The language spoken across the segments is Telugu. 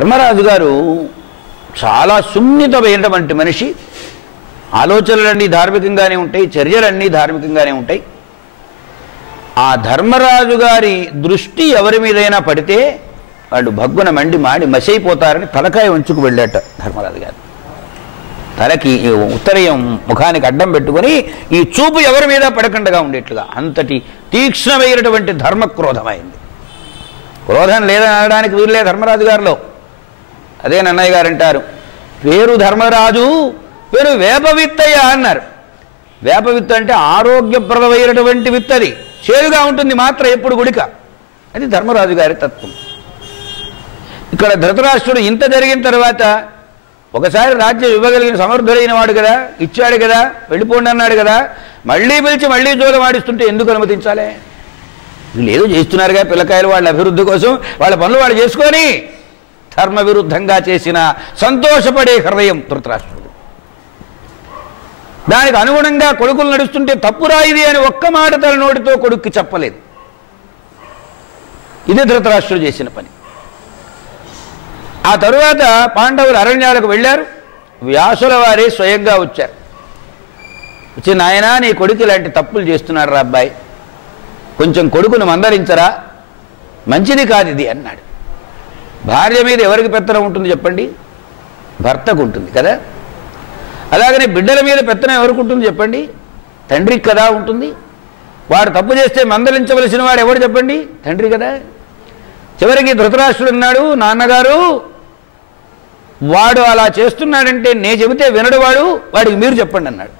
ధర్మరాజు గారు చాలా సున్నితమైనటువంటి మనిషి. ఆలోచనలన్నీ ధార్మికంగానే ఉంటాయి, చర్యలన్నీ ధార్మికంగానే ఉంటాయి. ఆ ధర్మరాజు గారి దృష్టి ఎవరి మీదైనా పడితే వాళ్ళు భగ్గున మండి మాడి మసైపోతారని తలకాయ ఉంచుకు వెళ్ళాట ధర్మరాజు గారు. తలకి ఉత్తరయం ముఖానికి అడ్డం పెట్టుకొని ఈ చూపు ఎవరి మీద పడకుండా ఉండేట్లుగా అంతటి తీక్ష్ణమైనటువంటి ధర్మక్రోధమైంది. క్రోధం లేదని అనడానికి వీళ్ళే ధర్మరాజు గారిలో. అదే నన్నయ్య గారు అంటారు, పేరు ధర్మరాజు, పేరు వేపవిత్తయ్య అన్నారు. వేపవిత్త అంటే ఆరోగ్యప్రదమైనటువంటి విత్తది, చేదుగా ఉంటుంది మాత్రం ఎప్పుడు గుడిక. అది ధర్మరాజు గారి తత్వం. ఇక్కడ ధృతరాష్ట్రుడు ఇంత జరిగిన తర్వాత ఒకసారి రాజ్యం ఇవ్వగలిగిన సమర్థుడైన వాడు కదా, ఇచ్చాడు కదా, వెళ్ళిపోండి అన్నాడు కదా, మళ్ళీ పిలిచి మళ్ళీ జోలం ఆడిస్తుంటే ఎందుకు అనుమతించాలి? వీళ్ళు ఏదో చేస్తున్నారుగా పిల్లకాయలు వాళ్ళ అభివృద్ధి కోసం, వాళ్ళ పనులు వాళ్ళు చేసుకొని ధర్మ విరుద్ధంగా చేసిన సంతోషపడే హృదయం ధృతరాష్ట్రుడు. దానికి అనుగుణంగా కొడుకులు నడుస్తుంటే తప్పురా ఇది అని ఒక్క మాట తన నోటితో కొడుక్కి చెప్పలేదు. ఇది ధృతరాష్ట్రుడు చేసిన పని. ఆ తరువాత పాండవులు అరణ్యాలకు వెళ్ళారు. వ్యాసుల వారే స్వయంగా వచ్చారు. వచ్చి, నాయనా నీ కొడుకు ఇలాంటి తప్పులు చేస్తున్నాడు రా అబ్బాయి, కొంచెం కొడుకును మందరించరా, మంచిది కాదు ఇది అన్నాడు. భార్య మీద ఎవరికి పెత్తనం ఉంటుంది చెప్పండి? భర్తకు ఉంటుంది కదా. అలాగనే బిడ్డల మీద పెత్తనం ఎవరికి ఉంటుంది చెప్పండి? తండ్రికి కదా ఉంటుంది. వాడు తప్పు చేస్తే మందలించవలసిన వాడు ఎవడు చెప్పండి? తండ్రి కదా. చివరికి ధృతరాష్ట్రుడు అన్నాడు, నాన్నగారు వాడు అలా చేస్తున్నాడంటే నేను చెబితే వినడు, వాడికి మీరు చెప్పండి అన్నాడు.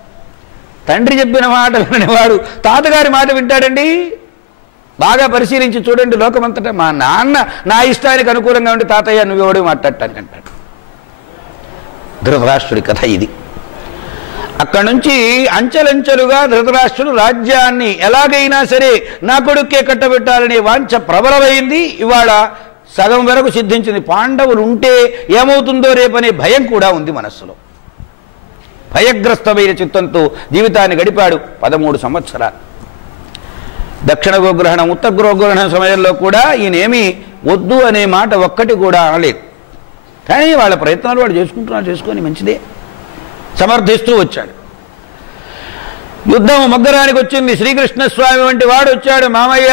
తండ్రి చెప్పిన మాట విననివాడు తాతగారి మాట వింటాడండి? బాగా పరిశీలించి చూడండి లోకమంతటా. మా నాన్న నా ఇష్టానికి అనుకూలంగా ఉండి తాతయ్య నువ్వెవడు మాట్లాడటానికి అంటాడు. ధృతరాష్ట్రుడి కథ ఇది. అక్కడి నుంచి అంచెలంచెలుగా ధృతరాష్ట్రుడు రాజ్యాన్ని ఎలాగైనా సరే నా కొడుక్కే కట్టబెట్టాలనే వాంఛ ప్రబలమైంది. ఇవాళ సగం వరకు సిద్ధించింది. పాండవులు ఉంటే ఏమవుతుందో రేపనే భయం కూడా ఉంది మనస్సులో. భయగ్రస్తమైన చిత్తంతో జీవితాన్ని గడిపాడు 13 సంవత్సరాలు. దక్షిణ గోగ్రహణం ఉత్తర గోగ్రహణం సమయంలో కూడా ఈయనేమి వద్దు అనే మాట ఒక్కటి కూడా అనలేదు. కానీ వాళ్ళ ప్రయత్నాలు వాడు చేసుకొని మంచిదే సమర్థిస్తూ వచ్చాడు. యుద్ధం మగ్గరానికి వచ్చింది. శ్రీకృష్ణస్వామి వంటి వాడు వచ్చాడు. మామయ్య,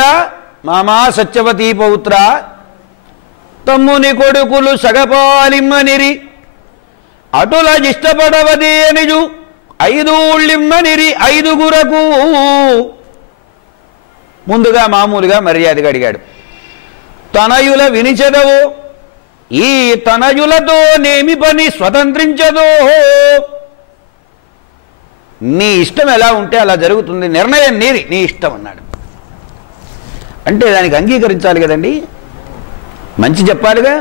మామా సత్యవతీ పౌత్ర, తమ్ముని కొడుకులు సగపాలిమ్మనిరి, అటుల ఇష్టపడవదే నిజు 5 ఊళ్ళిమ్మనిరి 5గురకు. ముందుగా మామూలుగా మర్యాదగా అడిగాడు, తనయుల వినిచెదవో, ఈ తనయులతో నేమి పని స్వతంత్రించదో, నీ ఇష్టం ఎలా ఉంటే అలా జరుగుతుంది, నిర్ణయం నీది, నీ ఇష్టం అన్నాడు. అంటే దానికి అంగీకరించాలి కదండి, మంచి చెప్పాలిగా.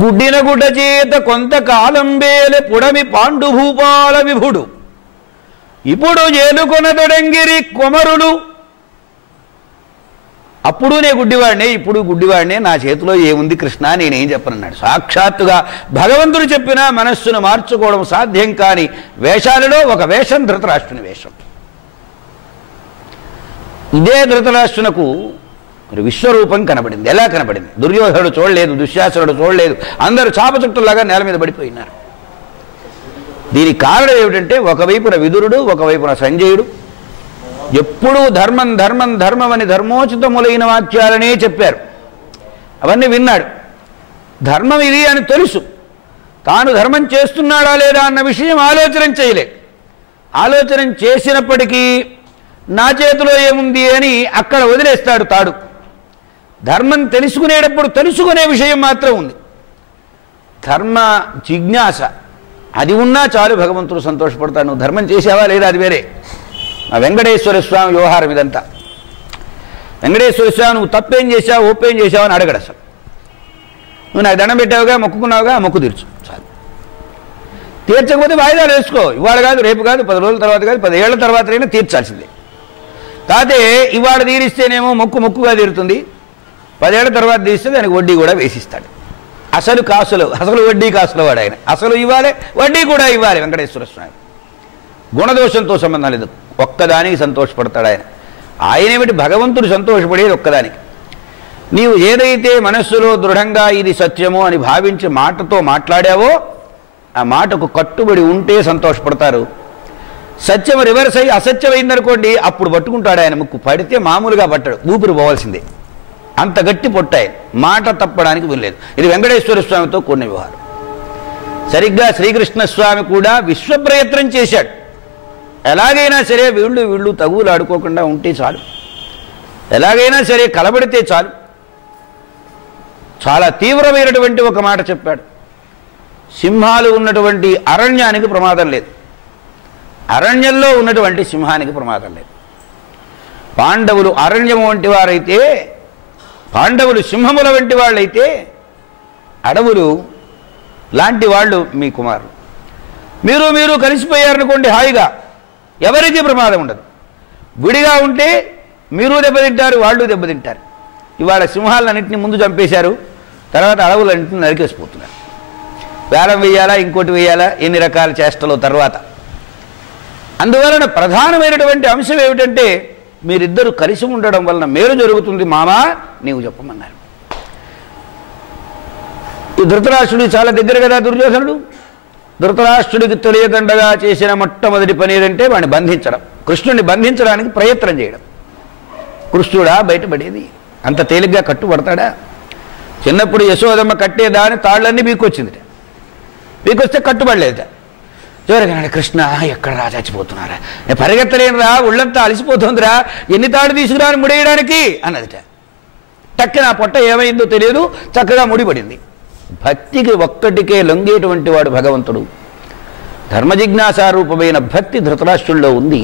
గుడ్డిన గుడ్డ చేత కొంతకాలం వేలే పుడమి పాండుభూపాల విభుడు, ఇప్పుడు ఏలుకొనదొడంగిరి కొమరులు. అప్పుడు నే గుడ్డివాడినే, ఇప్పుడు గుడ్డివాడినే, నా చేతిలో ఏముంది కృష్ణ, నేనేం చెప్పనన్నాడు. సాక్షాత్తుగా భగవంతుడు చెప్పినా మనస్సును మార్చుకోవడం సాధ్యం కాని వేషాలలో ఒక వేషం ధృతరాష్ట్రుని వేషం. ఇదే ధృతరాష్ట్రునకు మరి విశ్వరూపం కనబడింది. ఎలా కనబడింది? దుర్యోధనుడు చూడలేదు, దుశ్శాసనుడు చూడలేదు, అందరూ చాప చుట్టలాగా నేల మీద పడిపోయినారు. దీనికి కారణం ఏమిటంటే ఒకవైపున విదురుడు, ఒకవైపున సంజయుడు ఎప్పుడూ ధర్మం ధర్మం ధర్మం అని ధర్మోచితములైన వాక్యాలనే చెప్పారు. అవన్నీ విన్నాడు. ధర్మం ఇది అని తెలుసు, తాను ధర్మం చేస్తున్నాడా లేదా అన్న విషయం ఆలోచన చేయలేదు. ఆలోచన చేసినప్పటికీ నా చేతిలో ఏముంది అని అక్కడ వదిలేస్తాడు తాడు. ధర్మం తెలుసుకునేటప్పుడు తెలుసుకునే విషయం మాత్రం ఉంది. ధర్మ జిజ్ఞాస అది ఉన్నా చాలు, భగవంతుడు సంతోషపడతాడు. నువ్వు ధర్మం చేసావా లేదా అది వేరే. ఆ వెంకటేశ్వర స్వామి వ్యవహారం ఇదంతా. వెంకటేశ్వర స్వామి నువ్వు తప్పేం చేశావు, ఒప్పేం చేశావు అని అడగడు అసలు. నువ్వు నాకు దండం పెట్టావుగా, మొక్కుకున్నావుగా, మొక్కు తీర్చు చాలు. తీర్చకపోతే వాయిదాలు వేసుకో, ఇవాళ కాదు, రేపు కాదు, 10 రోజుల తర్వాత కాదు, 10 ఏళ్ల తర్వాత అయినా తీర్చాల్సిందే. కాకపోతే ఇవాళ తీరిస్తేనేమో మొక్కుగా తీరుతుంది, 10 ఏళ్ల తర్వాత తీరిస్తే దానికి వడ్డీ కూడా వేసిస్తాడు. అసలు వడ్డీ కాసుల వాడు ఆయన. అసలు ఇవ్వాలి, వడ్డీ కూడా ఇవ్వాలి. వెంకటేశ్వర స్వామి గుణదోషంతో సంబంధం లేదు, ఒక్కదానికి సంతోషపడతాడు ఆయన. ఆయనేమిటి భగవంతుడు సంతోషపడేది ఒక్కదానికి. నీవు ఏదైతే మనస్సులో దృఢంగా ఇది సత్యమో అని భావించి మాటతో మాట్లాడావో ఆ మాటకు కట్టుబడి ఉంటే సంతోషపడతారు. సత్యం రివర్స్ అయ్యి అసత్యమైందనుకోండి, అప్పుడు పట్టుకుంటాడు ఆయన ముక్కు. పడితే మామూలుగా పట్టాడు, ఊపిరి పోవాల్సిందే, అంత గట్టి పొట్టాయి, మాట తప్పడానికి వీల్లేదు. ఇది వెంకటేశ్వర స్వామితో కూడిన వ్యవహారం. సరిగ్గా శ్రీకృష్ణస్వామి కూడా విశ్వప్రయత్నం చేశాడు. ఎలాగైనా సరే వీళ్ళు తగువులు ఆడుకోకుండా ఉంటే చాలు, ఎలాగైనా సరే కలబడితే చాలు. చాలా తీవ్రమైనటువంటి ఒక మాట చెప్పాడు. సింహాలు ఉన్నటువంటి అరణ్యానికి ప్రమాదం లేదు, అరణ్యంలో ఉన్నటువంటి సింహానికి ప్రమాదం లేదు. పాండవులు అరణ్యము వంటి వారైతే, పాండవులు సింహముల వంటి వాళ్ళైతే, అడవులు లాంటి వాళ్ళు మీ కుమారులు. మీరు కలిసిపోయారనుకోండి, హాయిగా ఎవరికీ ప్రమాదం ఉండదు. విడిగా ఉంటే మీరు దెబ్బతింటారు, వాళ్ళు దెబ్బతింటారు. ఇవాళ సింహాలన్నింటినీ ముందు చంపేశారు, తర్వాత అడవులన్నింటినీ నరికేసిపోతున్నారు. వేలం వేయాలా, ఇంకోటి వేయాలా, ఎన్ని రకాల చేష్టలు తర్వాత. అందువలన ప్రధానమైనటువంటి అంశం ఏమిటంటే, మీరిద్దరూ కలిసి ఉండడం వలన మేలు జరుగుతుంది మామా, నీవు చెప్పమన్నారు. ఈ ధృతరాష్ట్రుడికి చాలా దగ్గర కదా దుర్యోధనుడు. ధృతరాష్ట్రుడికి తెలియదండగా చేసిన మొట్టమొదటి పని ఏదంటే వాడిని బంధించడం, కృష్ణుడిని బంధించడానికి ప్రయత్నం చేయడం. కృష్ణుడా బయటపడేది? అంత తేలిగ్గా కట్టుబడతాడా? చిన్నప్పుడు యశోదమ్మ కట్టేదాని తాళ్ళన్నీ బీకొచ్చిందిట, బీకొస్తే కట్టుబడలేదుట. చివరిగా కృష్ణ ఎక్కడ రా, చచ్చిపోతున్నారా, నేను పరిగెత్తలేనురా, ఒళ్ళంతా అలసిపోతుందిరా, ఎన్ని తాడు తీసుకురాని ముడేయడానికి అన్నదిట. టక్కి నా పొట్ట ఏమైందో తెలియదు, చక్కగా ముడిపడింది. భక్తికి ఒక్కటికే లొంగేటువంటి వాడు భగవంతుడు. ధర్మజిజ్ఞాసారూపమైన భక్తి ధృతరాష్ట్రుల్లో ఉంది.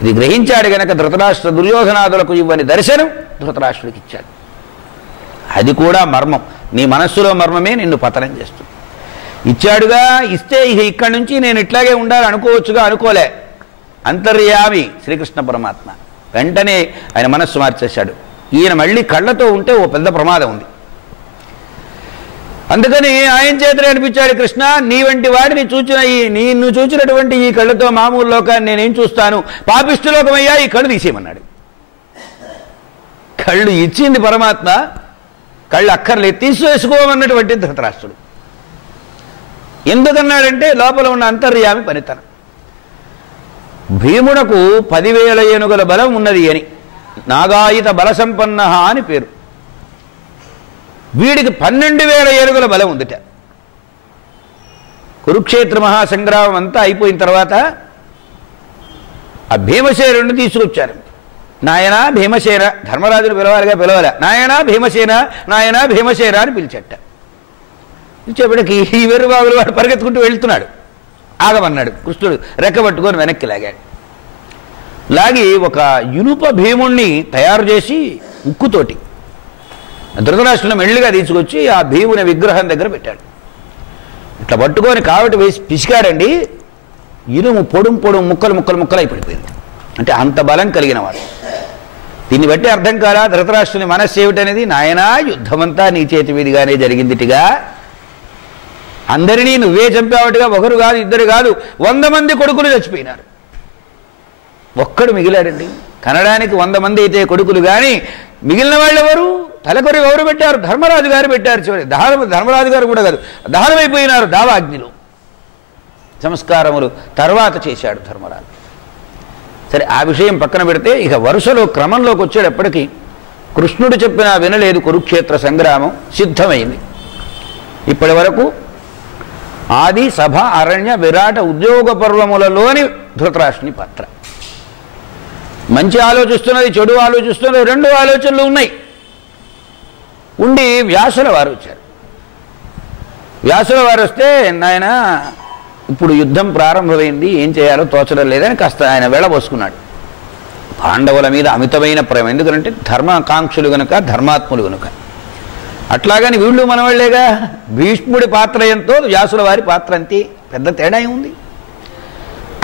ఇది గ్రహించాడు గనక ధృతరాష్ట్ర దుర్యోధనాదులకు ఇవ్వని దర్శనం ధృతరాష్ట్రుడికి ఇచ్చాడు. అది కూడా మర్మం, నీ మనస్సులో మర్మమే నిన్ను పతనం చేస్తుంది. ఇచ్చాడుగా, ఇస్తే ఇక ఇక్కడి నుంచి నేను ఇట్లాగే ఉండాలి అనుకోవచ్చుగా, అనుకోలే. అంతర్యామి శ్రీకృష్ణ పరమాత్మ వెంటనే ఆయన మనస్సు మార్చేశాడు. ఈయన మళ్ళీ కళ్ళతో ఉంటే ఓ పెద్ద ప్రమాదం ఉంది. అందుకని ఆయన చేతనే అనిపించాడు, కృష్ణ నీ వంటి వాడిని చూచిన నిన్ను చూచినటువంటి ఈ కళ్ళతో మామూలు లోకాన్ని నేనేం చూస్తాను, పాపిష్టి లోకమయ్యా, ఈ కళ్ళు తీసేయమన్నాడు. కళ్ళు ఇచ్చింది పరమాత్మ, కళ్ళు అక్కర్లేదు, తీసివేసుకోమన్నటువంటి ధృతరాష్ట్రుడు. ఎందుకన్నాడంటే లోపల ఉన్న అంతర్యామి పనితనం. భీమునకు 10,000 ఏనుగుల బలం ఉన్నది అని, నాగాయుత బలసంపన్న అని పేరు. వీడికి 12,000 ఏనుగుల బలం ఉందిట. కురుక్షేత్ర మహాసంగ్రామం అంతా అయిపోయిన తర్వాత ఆ భీమసేనుడిని తీసుకొచ్చారు. నాయనా భీమసేన, ధర్మరాజును పిలవాలిగా పిలవాలా, నాయనా భీమసేన, నాయనా భీమసేన అని పిలిచట. పిలిచేపటికి ఈ వెర్రిబాబులు వాడు పరిగెత్తుకుంటూ వెళ్తున్నాడు. ఆగమన్నాడు. కృష్ణుడు రెక్కబట్టుకొని వెనక్కి లాగాడు. లాగి ఒక ఇనుప భీముణ్ణి తయారు చేసి ఉక్కుతోటి ధృతరాష్ట్రుని మెల్లిగా తీసుకొచ్చి ఆ భీముని విగ్రహం దగ్గర పెట్టాడు. ఇట్లా పట్టుకొని కావటి వేసి పిసికాడండి, ఇనుము పొడుం ముక్కలు అయిపడిపోయింది. అంటే అంత బలం కలిగిన వాడు. దీన్ని బట్టి అర్థం కాలా ధృతరాష్ట్రుని మనస్సు ఏమిటనేది, నాయనా యుద్ధమంతా నీ చేతి మీదుగానే జరిగిందిటిగా, అందరినీ నువ్వే చంపావట్టుగా, ఒకరు కాదు ఇద్దరు కాదు 100 మంది కొడుకులు చచ్చిపోయినారు, ఒక్కడు మిగిలాడండి. కనడానికి 100 మంది అయితే కొడుకులు కానీ మిగిలిన వాళ్ళు ఎవరు? తలకొరి ఎవరు పెట్టారు? ధర్మరాజు గారు పెట్టారు. చివరి ధర్మరాజు గారు కూడా కాదు, దహనమైపోయినారు దావాగ్నిలో. సంస్కారములు తర్వాత చేశాడు ధర్మరాజు. సరే, ఆ విషయం పక్కన పెడితే ఇక వరుసలో క్రమంలోకి వచ్చేటప్పటికీ కృష్ణుడు చెప్పినా వినలేదు. కురుక్షేత్ర సంగ్రామం సిద్ధమైంది. ఇప్పటి వరకు ఆది, సభ, అరణ్య, విరాట, ఉద్యోగ పర్వములలోని ధృతరాష్ట్రుని పాత్ర. మంచి ఆలోచిస్తున్నది, చెడు ఆలోచిస్తున్నది, 2 ఆలోచనలు ఉన్నాయి. ఉండి వ్యాసుల వారు వచ్చారు. వ్యాసుల వారు వస్తే, నాయన ఇప్పుడు యుద్ధం ప్రారంభమైంది, ఏం చేయాలో తోచడం లేదని కాస్త ఆయన వెళ్ళబోసుకున్నాడు. పాండవుల మీద అమితమైన ప్రేమ, ఎందుకంటే ధర్మాకాంక్షలు గనుక, ధర్మాత్ములు గనుక. అట్లాగని వీళ్ళు మనవాళ్లేగా. భీష్ముడి పాత్ర ఎంతో వ్యాసుల వారి పాత్ర అంతే, పెద్ద తేడా ఉంది.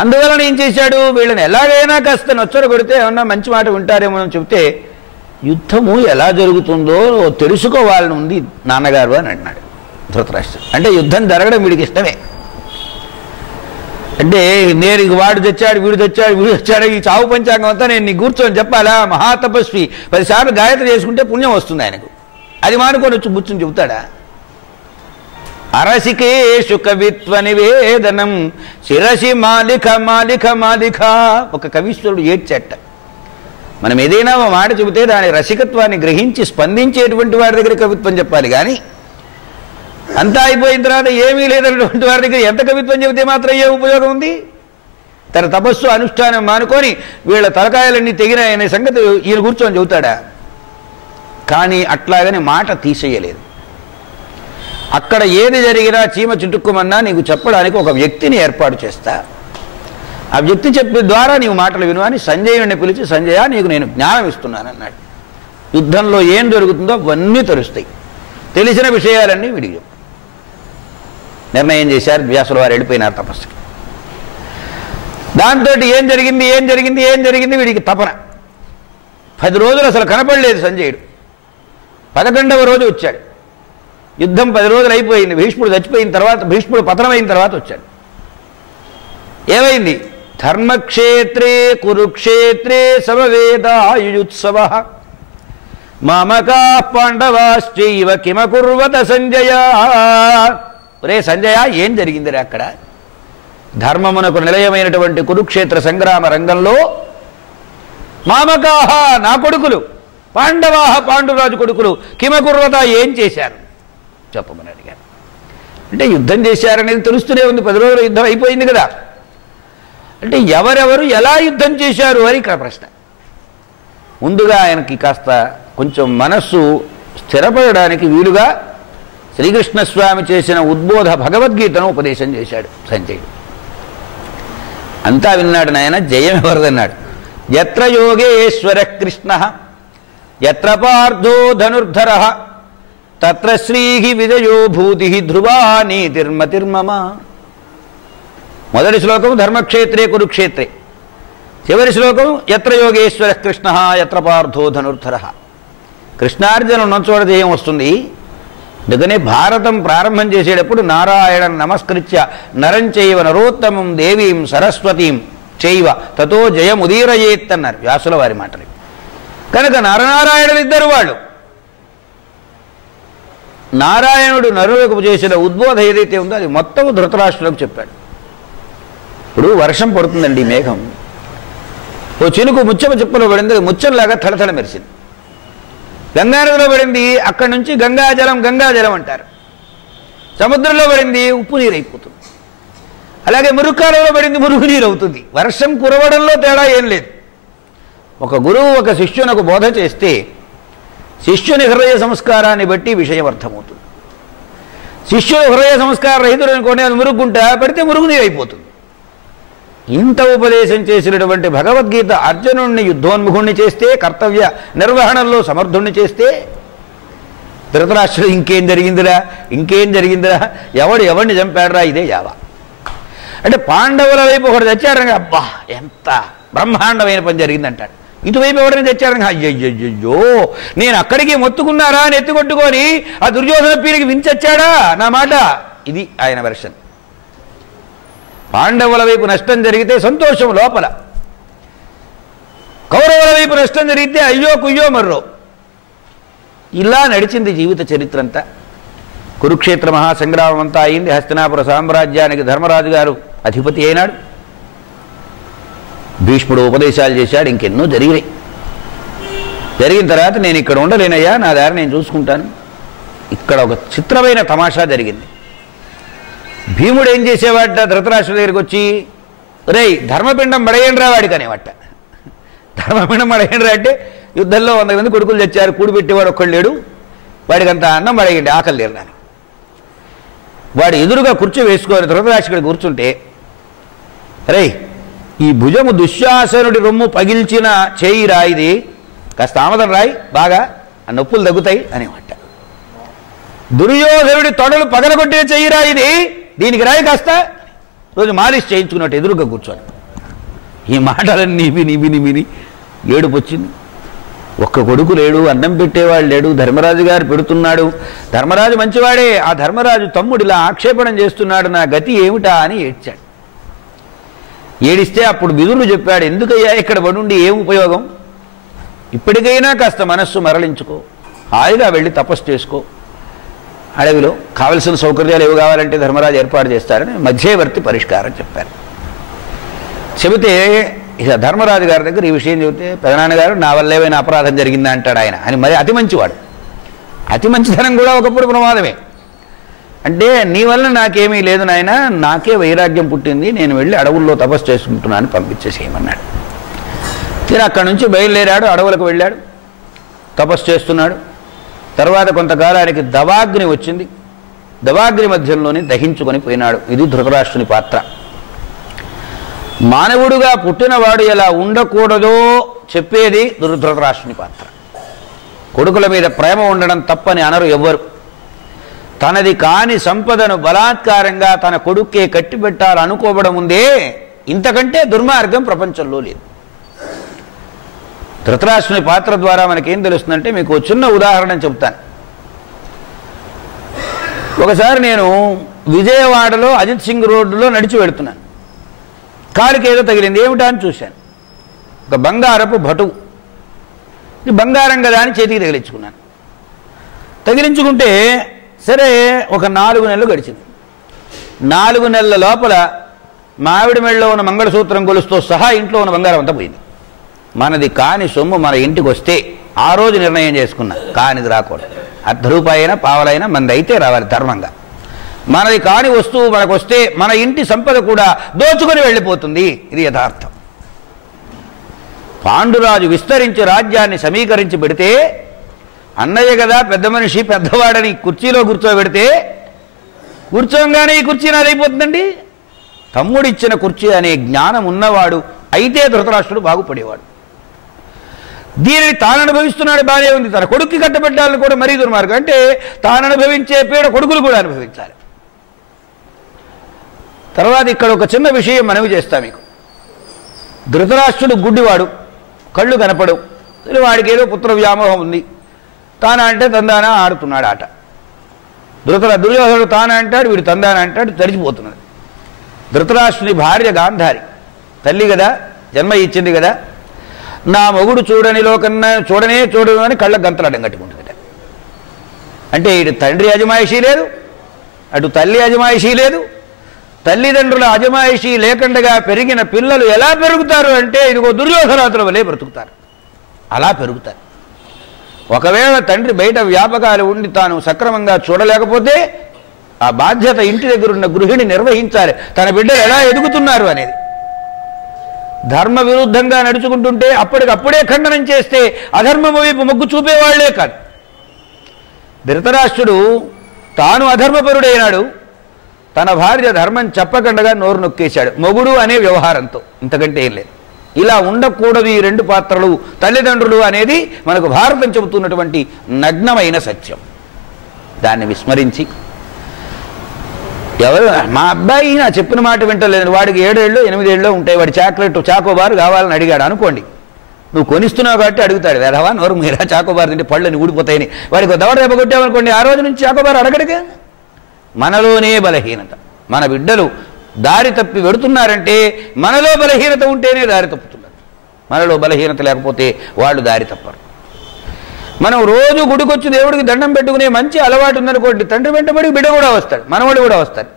అందువలన ఏం చేశాడు, వీళ్ళని ఎలాగైనా కాస్త నొచ్చర కొడితే ఏమన్నా మంచి మాట వింటారేమో అని చెప్తే, యుద్ధము ఎలా జరుగుతుందో తెలుసుకోవాలని ఉంది నాన్నగారు అని అన్నాడు ధృతరాష్ట్రుడు. అంటే యుద్ధం జరగడం వీడికి ఇష్టమే. అంటే నేను వాడు తెచ్చాడు వీడు తెచ్చాడు వీడు తెచ్చాడు ఈ చావు పంచాంగం అంతా నేను నీకు కూర్చొని చెప్పాలా? మహాతపస్వి 10 సార్లు గాయత్రి చేసుకుంటే పుణ్యం వస్తుంది ఆయనకు. అది మానుకొని వచ్చి కూర్చొని చెబుతాడా? అరసికేషు కవిత్వ నివేదనం శిరసి మాలిక మాలిక మాలిక. ఒక కవీశ్వరుడు ఏడ్చట. మనం ఏదైనా ఒక మాట చెబితే దాని రసికత్వాన్ని గ్రహించి స్పందించేటువంటి వాడి దగ్గర కవిత్వం చెప్పాలి కానీ అంతా అయిపోయిన తర్వాత ఏమీ లేదన్నటువంటి వారి దగ్గర ఎంత కవిత్వం చెబితే మాత్రం ఏ ఉపయోగం ఉంది? తన తపస్సు అనుష్ఠానం మానుకొని వీళ్ళ తలకాయలన్నీ తెగినాయనే సంగతి ఈయన కూర్చొని చెబుతాడా? కానీ అట్లాగని మాట తీసేయలేదు. అక్కడ ఏది జరిగినా చీమ చుట్టుకోమన్నా నీకు చెప్పడానికి ఒక వ్యక్తిని ఏర్పాటు చేస్తా, ఆ వ్యక్తి చెప్పే ద్వారా నీవు మాటలు విను అని సంజయుడిని పిలిచి, సంజయ నీకు నేను జ్ఞానం ఇస్తున్నాను అన్నాడు. యుద్ధంలో ఏం జరుగుతుందో అవన్నీ తెలుస్తాయి, తెలిసిన విషయాలన్నీ వీడికి నిర్ణయం చేశారు. వ్యాసుల వారు వెళ్ళిపోయినారు తపస్సుకి. దాంతో ఏం జరిగింది ఏం జరిగింది ఏం జరిగింది వీడికి తపన. 10 రోజులు అసలు కనపడలేదు సంజయుడు. 11వ రోజు వచ్చాడు. యుద్ధం 10 రోజులు అయిపోయింది. భీష్ముడు చచ్చిపోయిన తర్వాత, భీష్ముడు పతనమైన తర్వాత వచ్చాడు. ఏమైంది? ధర్మక్షేత్రే కురుక్షేత్రే సమవేదాయుత్సవ మామకా పాండవాశ్చైవ కిమకుర్వత సంజయ. ఒరే సంజయ, ఏం జరిగిందిరా అక్కడ? ధర్మమునకు నిలయమైనటువంటి కురుక్షేత్ర సంగ్రామ రంగంలో మామకాహ నా కొడుకులు, పాండవాహ పాండురాజు కొడుకులు కిమకుర్వత ఏం చేశారు చెప్పమని అడిగారు. అంటే యుద్ధం చేశారనేది తెలుస్తూనే ఉంది. 10 రోజుల యుద్ధం అయిపోయింది కదా. అంటే ఎవరెవరు ఎలా యుద్ధం చేశారు అని ఇక్కడ ప్రశ్న. ముందుగా ఆయనకి కాస్త కొంచెం మనస్సు స్థిరపడడానికి వీలుగా శ్రీకృష్ణస్వామి చేసిన ఉద్బోధ భగవద్గీతను ఉపదేశం చేశాడు సంజయుడు. అంతా విన్నాడు. నాయన జయం ఎవరిదన్నాడు. యత్ర యోగేశ్వర కృష్ణ యత్ర పార్థో ధనుర్ధర తత్ర శ్రీహి విజయో భూతి ధ్రువా నీతిర్మతిర్మమ. మొదటి శ్లోకం ధర్మక్షేత్రే కురుక్షేత్రే, చివరి శ్లోకం యత్ర యోగేశ్వర కృష్ణ యత్ర పార్థో ధనుర్ధర. కృష్ణార్జున ఉన్న చోట జయం వస్తుంది. అందుకనే భారతం ప్రారంభం చేసేటప్పుడు నారాయణ నమస్కృత్య నరం చైవ నరోత్తమం దేవీం సరస్వతీం చైవ తతో జయముదీరయేత్ అన్నారు వ్యాసుల వారి మాటలు. కనుక నరనారాయణులు ఇద్దరు వాళ్ళు. నారాయణుడు నరులకు చేసిన ఉద్బోధ ఏదైతే ఉందో అది మొత్తం ధృతరాష్ట్రులకు చెప్పాడు. ఇప్పుడు వర్షం పడుతుందండి, మేఘం ఓ చినుకు ముచ్చమ చిప్పలో పడింది, ముచ్చంలాగా తలతల మెరిసింది. గంగానదిలో పడింది, అక్కడి నుంచి గంగాజలం గంగాజలం అంటారు. సముద్రంలో పడింది, ఉప్పు నీరు అయిపోతుంది. అలాగే మురుక్కాలలో పడింది, మురుగునీరు అవుతుంది. వర్షం కురవడంలో తేడా ఏం లేదు. ఒక గురువు ఒక శిష్యునకు బోధ చేస్తే శిష్యుని హృదయ సంస్కారాన్ని బట్టి విషయం అర్థమవుతుంది. శిష్యుడు హృదయ సంస్కార రహితుడు అనుకోండి, అది మురుగుంటా పడితే మురుగునీరు అయిపోతుంది. ఇంత ఉపదేశం చేసినటువంటి భగవద్గీత అర్జునుడిని యుద్ధోన్ముఖుణ్ణి చేస్తే, కర్తవ్య నిర్వహణలో సమర్థుణ్ణి చేస్తే, ధృతరాష్ట్రుడు ఇంకేం జరిగిందిరా ఇంకేం జరిగిందిరా, ఎవడిని చంపాడురా, ఇదే యావా. అంటే పాండవుల వైపు ఒకటి తెచ్చాడనగా అబ్బా ఎంత బ్రహ్మాండమైన పని జరిగిందంటాడు. ఇటువైపు ఎవరిని తెచ్చాడనగా అయ్యయ్యో నేను అక్కడికి మొత్తుకున్నారా అని ఎత్తుకొట్టుకొని ఆ దుర్యోధన పీరికి వించొచ్చాడా నా మాట. ఇది ఆయన వెర్షన్. పాండవుల వైపు నష్టం జరిగితే సంతోషం లోపల, కౌరవుల వైపు నష్టం జరిగితే అయ్యో కుయ్యో మర్రో. ఇలా నడిచింది జీవిత చరిత్ర అంతా. కురుక్షేత్ర మహాసంగ్రామం అంతా అయింది. హస్తినాపుర సామ్రాజ్యానికి ధర్మరాజు గారు అధిపతి అయినాడు. భీష్ముడు ఉపదేశాలు చేశాడు. ఇంకెన్నో జరిగినాయి. జరిగిన తర్వాత నేను ఇక్కడ ఉండలేనయ్యా, నా దారి నేను చూసుకుంటాను. ఇక్కడ ఒక చిత్రమైన తమాషా జరిగింది. భీముడు ఏం చేసేవాట, ధృతరాష్ట్రుల దగ్గరికి వచ్చి రేయ్ ధర్మపిండం పడేయండి రా వాడికి అనేవాట. ధర్మపిండం పడేయండి అంటే యుద్ధంలో 100 మంది కొడుకులు తెచ్చారు, కూడిపెట్టేవాడు ఒక్కడు లేడు, వాడికి అంత అన్నం పడేయండి ఆకలి లేరు. వాడు ఎదురుగా కూర్చో వేసుకొని ధృతరాష్ట్రుడు కూర్చుంటే, రేయ్ ఈ భుజము దుశ్శాసనుడి రొమ్ము పగిల్చిన చేయి రాయిది, కాస్త ఆమదం రాయి బాగా ఆ నొప్పులు తగ్గుతాయి అనేవాట. దుర్యోధనుడి తొడలు పగలగొట్టిన చెయ్యి రాయిది, దీనికి రాయి కాస్త రోజు మాలిష్ చేయించుకున్నట్టు ఎదురుగా కూర్చొని. ఈ మాటలన్నీ విని విని విని ఏడుపు వచ్చింది. ఒక్క కొడుకు లేడు, అన్నం పెట్టేవాడు లేడు, ధర్మరాజు గారు పెడుతున్నాడు. ధర్మరాజు మంచివాడే, ఆ ధర్మరాజు తమ్ముడు ఇలా ఆక్షేపణం చేస్తున్నాడు, నా గతి ఏమిటా అని ఏడ్చాడు. ఏడిస్తే అప్పుడు విదురుడు చెప్పాడు, ఎందుకయ్యా ఇక్కడ పడుండి ఏం ఉపయోగం, ఇప్పటికైనా కాస్త మనస్సు మరలించుకో, హాయిగా వెళ్ళి తపస్సు చేసుకో, అడవిలో కావలసిన సౌకర్యాలు ఏవి కావాలంటే ధర్మరాజు ఏర్పాటు చేస్తారని మధ్యవర్తి పరిష్కారం చెప్పారు. చెబితే ఇక ధర్మరాజు గారి దగ్గర ఈ విషయం చెబితే, పెదనాన్నగారు నా వల్ల ఏమైనా అపరాధం జరిగిందా అంటాడు ఆయన. అని మరి అతి మంచివాడు, అతి మంచితనం కూడా ఒకప్పుడు ప్రమాదమే. అంటే నీ వల్ల నాకేమీ లేదు నాయన, నాకే వైరాగ్యం పుట్టింది, నేను వెళ్ళి అడవుల్లో తపస్సు చేసుకుంటున్నాను, పంపించేసేయమన్నాడు. తీరా అక్కడి నుంచి బయలుదేరాడు, అడవులకు వెళ్ళాడు, తపస్సు చేస్తున్నాడు. తర్వాత కొంతకాలానికి దవాగ్ని వచ్చింది, దవాగ్ని మధ్యంలోనే దహించుకొని పోయినాడు. ఇది ధృతరాష్ట్రుని పాత్ర. మానవుడుగా పుట్టినవాడు ఎలా ఉండకూడదో చెప్పేది ధృతరాష్ట్రుని పాత్ర. కొడుకుల మీద ప్రేమ ఉండడం తప్పని అనరు ఎవ్వరు. తనది కాని సంపదను బలాత్కారంగా తన కొడుక్కే కట్టిపెట్టాలనుకోవడం ఉందే, ఇంతకంటే దుర్మార్గం ప్రపంచంలో లేదు. ధృతరాష్ట్రుని పాత్ర ద్వారా మనకేం తెలుస్తుందంటే, మీకు చిన్న ఉదాహరణ చెప్తాను. ఒకసారి నేను విజయవాడలో అజిత్ సింగ్ రోడ్డులో నడిచి వెళుతున్నాను. కాలికి ఏదో తగిలింది, ఏమిటా అని చూశాను. ఒక బంగారపు భటువు, ఇది బంగారం కదా అని చేతికి తగిలించుకున్నాను. తగిలించుకుంటే సరే ఒక 4 నెలలు గడిచింది. 4 నెలల లోపల మావిడి మెడలో ఉన్న మంగళసూత్రం గొలుసుతో సహా ఇంట్లో ఉన్న బంగారం అంతా పోయింది. మనది కాని సొమ్ము మన ఇంటికి వస్తే ఆ రోజు నిర్ణయం చేసుకున్నా, కానిది రాకూడదు. ₹1 అయినా పావలైనా మనది అయితే రావాలి ధర్మంగా. మనది కాని వస్తువు మనకు వస్తే మన ఇంటి సంపద కూడా దోచుకొని వెళ్ళిపోతుంది. ఇది యథార్థం. పాండురాజు విస్తరించి రాజ్యాన్ని సమీకరించి పెడితే, అన్నయ్య కదా పెద్ద మనిషి పెద్దవాడని కుర్చీలో కూర్చోబెడితే, కూర్చోగానే ఈ కుర్చీ నాదైపోతుందండి. తమ్ముడిచ్చిన కుర్చీ అనే జ్ఞానం ఉన్నవాడు అయితే ధృతరాష్ట్రుడు బాగుపడేవాడు. దీనిని తాను అనుభవిస్తున్నాడు, బాగానే ఉంది. తన కొడుక్కి కట్టబెట్టాలని కూడా మరీ దుర్మార్గం. అంటే తాను అనుభవించే పీడ కొడుకులు కూడా అనుభవించాలి. తర్వాత ఇక్కడ ఒక చిన్న విషయం మనవి చేస్తా మీకు. ధృతరాష్ట్రుడు గుడ్డివాడు, కళ్ళు కనపడవు. వాడికి ఏదో పుత్ర వ్యామోహం ఉంది. తాన అంటే తందానా ఆడుతున్నాడు ఆట. దుర్యోధనుడు తాన అంటాడు, వీడు తందాన అంటాడు, తడిచిపోతున్నాడు. ధృతరాష్ట్రుని భార్య గాంధారి, తల్లి కదా, జన్మ ఇచ్చింది కదా, నా మొగుడు చూడనిలో కన్నా చూడడు అని కళ్ళ గంతలాటం కట్టుకుంటుంది. అంటే ఇటు తండ్రి అజమాయిషీ లేదు, అటు తల్లి అజమాయిషీ లేదు. తల్లిదండ్రుల అజమాయిషీ లేకుండా పెరిగిన పిల్లలు ఎలా పెరుగుతారు అంటే, ఇదిగో దుర్యోధనాదుల వలె బ్రతుకుతారు. అలా పెరుగుతారు. ఒకవేళ తండ్రి బయట వ్యాపకాలు ఉండి తాను సక్రమంగా చూడలేకపోతే ఆ బాధ్యత ఇంటి దగ్గర ఉన్న గృహిణి నిర్వహించాలి, తన బిడ్డలు ఎలా ఎదుగుతున్నారు అనేది. ధర్మ విరుద్ధంగా నడుచుకుంటుంటే అప్పటికప్పుడే ఖండనం చేస్తే అధర్మం వైపు మొగ్గు చూపేవాళ్లే కాదు. ధృతరాష్ట్రుడు తాను అధర్మపరుడైనాడు, తన భార్య ధర్మం చెప్పకుండా నోరు నొక్కేశాడు మొగుడు అనే వ్యవహారంతో. ఇంతకంటే ఏం లేదు. ఇలా ఉండకూడదు ఈ 2 పాత్రలు, తల్లిదండ్రులు అనేది మనకు భారతం చెబుతున్నటువంటి నగ్నమైన సత్యం. దాన్ని విస్మరించి ఎవరు మా అబ్బాయి నా చెప్పిన మాట వింటలేదు, వాడికి 7 ఏళ్ళు 8 ఏళ్ళు ఉంటాయి, వాడి చాకోబార్ కావాలని అడిగాడు అనుకోండి, నువ్వు కొనిస్తున్నావు కాబట్టి అడుగుతాడు. వేదవా నోరు మీరా చాకోబార్ తింటే పళ్ళని ఊడిపోతాయని వాడికి దవడ దెబ్బ కొట్టామనుకోండి, ఆ రోజు నుంచి చాకోబార్ అడగడుగా. మనలోనే బలహీనత. మన బిడ్డలు దారి తప్పి వెడుతున్నారంటే మనలో బలహీనత ఉంటేనే దారి తప్పుతున్నారు. మనలో బలహీనత లేకపోతే వాళ్ళు దారి తప్పరు. మనం రోజు గుడికొచ్చి దేవుడికి దండం పెట్టుకునే మంచి అలవాటు ఉందనుకోండి, తండ్రి వెంటబడి బిడ్డ కూడా వస్తాడు, మనవాడు కూడా వస్తాడు.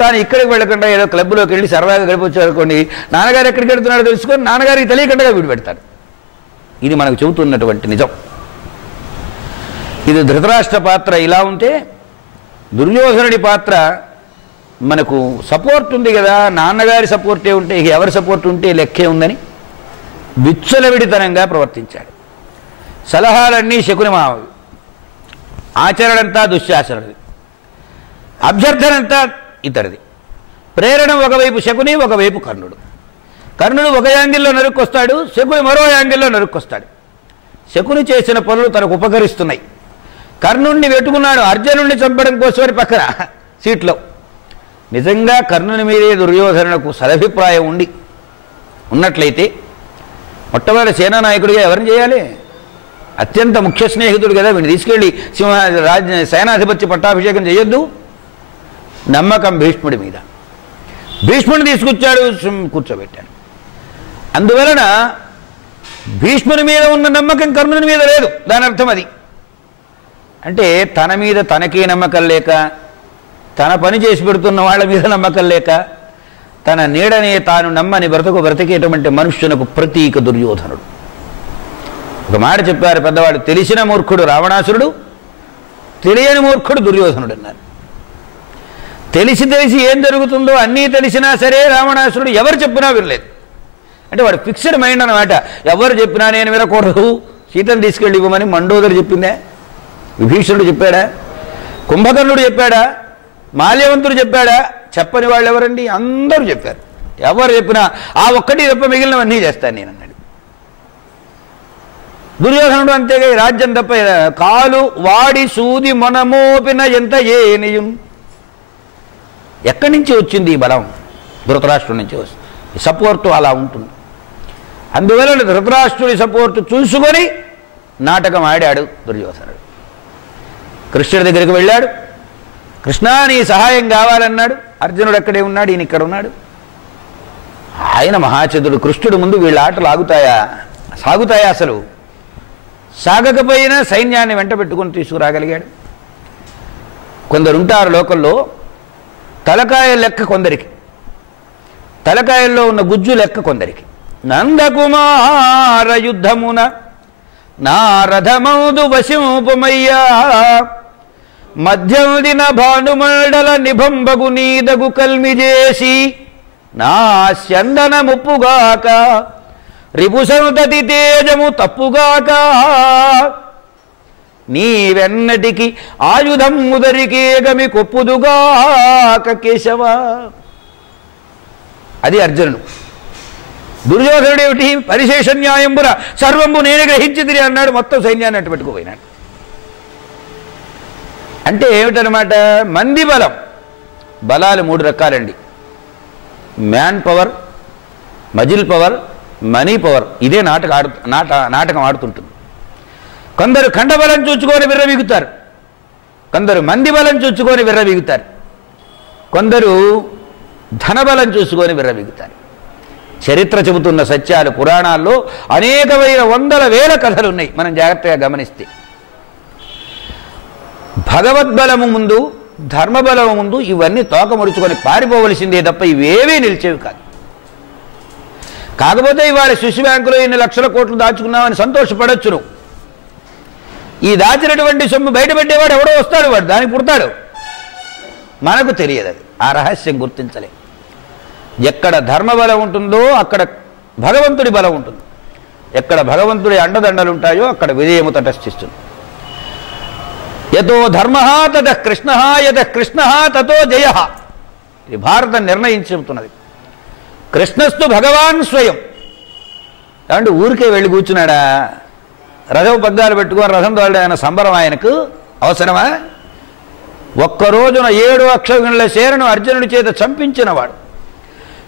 కానీ ఇక్కడికి వెళ్ళకుండా ఏదో క్లబ్లోకి వెళ్ళి సరదాగా గడిపొచ్చారనుకోండి, నాన్నగారు ఎక్కడికి వెళ్తున్నాడో తెలుసుకొని నాన్నగారికి తెలియకుండా వీడు పెడతాడు. ఇది మనకు చెబుతున్నటువంటి నిజం. ఇది ధృతరాష్ట్ర పాత్ర ఇలా ఉంటే, దుర్యోధనుడి పాత్ర మనకు సపోర్ట్ ఉంది కదా, నాన్నగారి సపోర్టే ఉంటే ఇక ఎవరి సపోర్ట్ ఉంటే లెక్కే ఉందని విచ్చలవిడితనంగా ప్రవర్తించాడు. సలహాలన్నీ శకుని మామవి, ఆచరణంతా దుశ్శాసనుడిది, అభ్యర్థనంతా ఇతడిది. ప్రేరణ ఒకవైపు శకుని, ఒకవైపు కర్ణుడు. కర్ణుడు ఒక యాంగిల్లో నరుక్కొస్తాడు, శకుని మరో యాంగిల్లో నరుక్కొస్తాడు. శకుని చేసిన పనులు తనకు ఉపకరిస్తున్నాయి. కర్ణుణ్ణి పెట్టుకున్నాడు అర్జునుడిని చంపడం కోసమని పక్కన సీట్లో. నిజంగా కర్ణుని మీదే దుర్యోధనులకు సదభిప్రాయం ఉన్నట్లయితే మొట్టమొదటి సేనానాయకుడిగా ఎవరిని చేయాలి? అత్యంత ముఖ్య స్నేహితుడు కదా, వీడిని తీసుకెళ్ళి సేనాధిపత్య పట్టాభిషేకం చేయొద్దు. నమ్మకం భీష్ముడి మీద. భీష్ముని తీసుకొచ్చాడు, కూర్చోబెట్టాడు. అందువలన భీష్ముని మీద ఉన్న నమ్మకం కర్ణుని మీద లేదు. దాని అర్థం అది. అంటే తన మీద తనకే నమ్మకం లేక, తన పని చేసి పెడుతున్న వాళ్ళ మీద నమ్మకం లేక, తన నీడనే తాను నమ్మని బ్రతికేటువంటి మనుష్యునకు ప్రతీక దుర్యోధనుడు. ఒక మాట చెప్పారు పెద్దవాడు, తెలిసిన మూర్ఖుడు రావణాసురుడు, తెలియని మూర్ఖుడు దుర్యోధనుడు అన్నారు. తెలిసి ఏం జరుగుతుందో అన్నీ తెలిసినా సరే రావణాసురుడు ఎవరు చెప్పినా వినలేదు. అంటే వాడు ఫిక్స్డ్ మైండ్ అన్నమాట. ఎవరు చెప్పినా నేను వినకూడదు, సీతను తీసుకెళ్ళి ఇవ్వమని మండోదరు చెప్పిందే, విభీషణుడు చెప్పాడా, కుంభకర్ణుడు చెప్పాడా, మాల్యవంతుడు చెప్పాడా? చెప్పని వాళ్ళు ఎవరండి? అందరూ చెప్పారు. ఎవరు చెప్పినా ఆ ఒక్కటి తప్ప మిగిలినవన్నీ చేస్తాను నేను అన్నాడు. దుర్యోధనుడు అంతేగా, రాజ్యం తప్ప కాలు వాడి సూది మనమోపిన ఎంత ఏనియం. ఎక్కడి నుంచి వచ్చింది ఈ బలం? ధృతరాష్ట్రుడి నుంచి వస్తుంది. ఈ సపోర్టు అలా ఉంటుంది. అందువలన ధృతరాష్ట్రుడి సపోర్టు చూసుకొని నాటకం ఆడాడు దుర్యోధనుడు. కృష్ణుడి దగ్గరికి వెళ్ళాడు. కృష్ణా నీ సహాయం కావాలన్నాడు. అర్జునుడు అక్కడే ఉన్నాడు, ఈయన ఇక్కడ ఉన్నాడు. ఆయన మహాచతుడు. కృష్ణుడు ముందు వీళ్ళ ఆటలు సాగుతాయా? అసలు సాగకపోయినా సైన్యాన్ని వెంట పెట్టుకుని తీసుకురాగలిగాడు. కొందరుంటారు లోకల్లో, తలకాయ లెక్క కొందరికి, తలకాయల్లో ఉన్న గుజ్జు లెక్క కొందరికి. నందకుమార యుద్ధమున నారథమౌదు వశింపుమయ్యా, మధ్యదిన భానుమండల నిభంబగు నీదగు కల్మిజేసి, నా స్యందన ముప్పుగాక రిపుసంతతి తేజము తప్పుగాక, నీవెన్నటికి ఆయుధం ముదరికేగమి కొప్పుదుగాక కేశవ. అది అర్జునుడు. దుర్యోధనుడు ఏమిటి? పరిశేష న్యాయంబుర సర్వంబు నేనే గ్రహించితిరి అన్నాడు. మొత్తం సైన్యాన్ని అట్టు పెట్టుకుపోయినాడు. అంటే ఏమిటనమాట? మంది బలం. బలాలు 3 రకాలండి. Man power, muscle power, money power. ఇదే నాటకం ఆడుతుంటుంది. కొందరు ఖండబలం చూచుకొని విర్రవీగుతారు, కొందరు మంది బలం చూచుకొని విర్రవీగుతారు, కొందరు ధనబలం చూసుకొని విర్రవీగుతారు. చరిత్ర చెబుతున్న సత్యాలు పురాణాల్లో అనేకమైన వందల వేల కథలు ఉన్నాయి. మనం జాగ్రత్తగా గమనిస్తే భగవద్బలము ముందు, ధర్మబలము ముందు ఇవన్నీ తోక ముడుచుకొని పారిపోవలసిందే తప్ప ఇవేవీ నిలిచేవి కాదు. కాకపోతే ఇవాళ స్విస్ బ్యాంకులో ఇన్ని లక్షల కోట్లు దాచుకున్నామని సంతోషపడొచ్చును. ఈ దాచినటువంటి సొమ్ము బయటపెట్టేవాడు ఎవడో వస్తాడు, వాడు దానికి పుడతాడు. మనకు తెలియదు అది. ఆ రహస్యం గుర్తించలే. ఎక్కడ ధర్మబలం ఉంటుందో అక్కడ భగవంతుడి బలం ఉంటుంది. ఎక్కడ భగవంతుడి అండదండలు ఉంటాయో అక్కడ విజయము తటస్థిస్తుంది. యతో ధర్మ తత కృష్ణ, యత కృష్ణ తతో జయ. ఇది భారతం నిర్ణయించి చెబుతున్నది. కృష్ణస్తు భగవాన్ స్వయం. కాబట్టి ఊరికే వెళ్ళి కూర్చున్నాడా? రథం పగ్గాలు పెట్టుకొని రథం తోలడం సంబరం ఆయనకు అవసరమా? ఒక్కరోజున 7 అక్షౌహిణుల సేనను అర్జునుడి చేత చంపించినవాడు,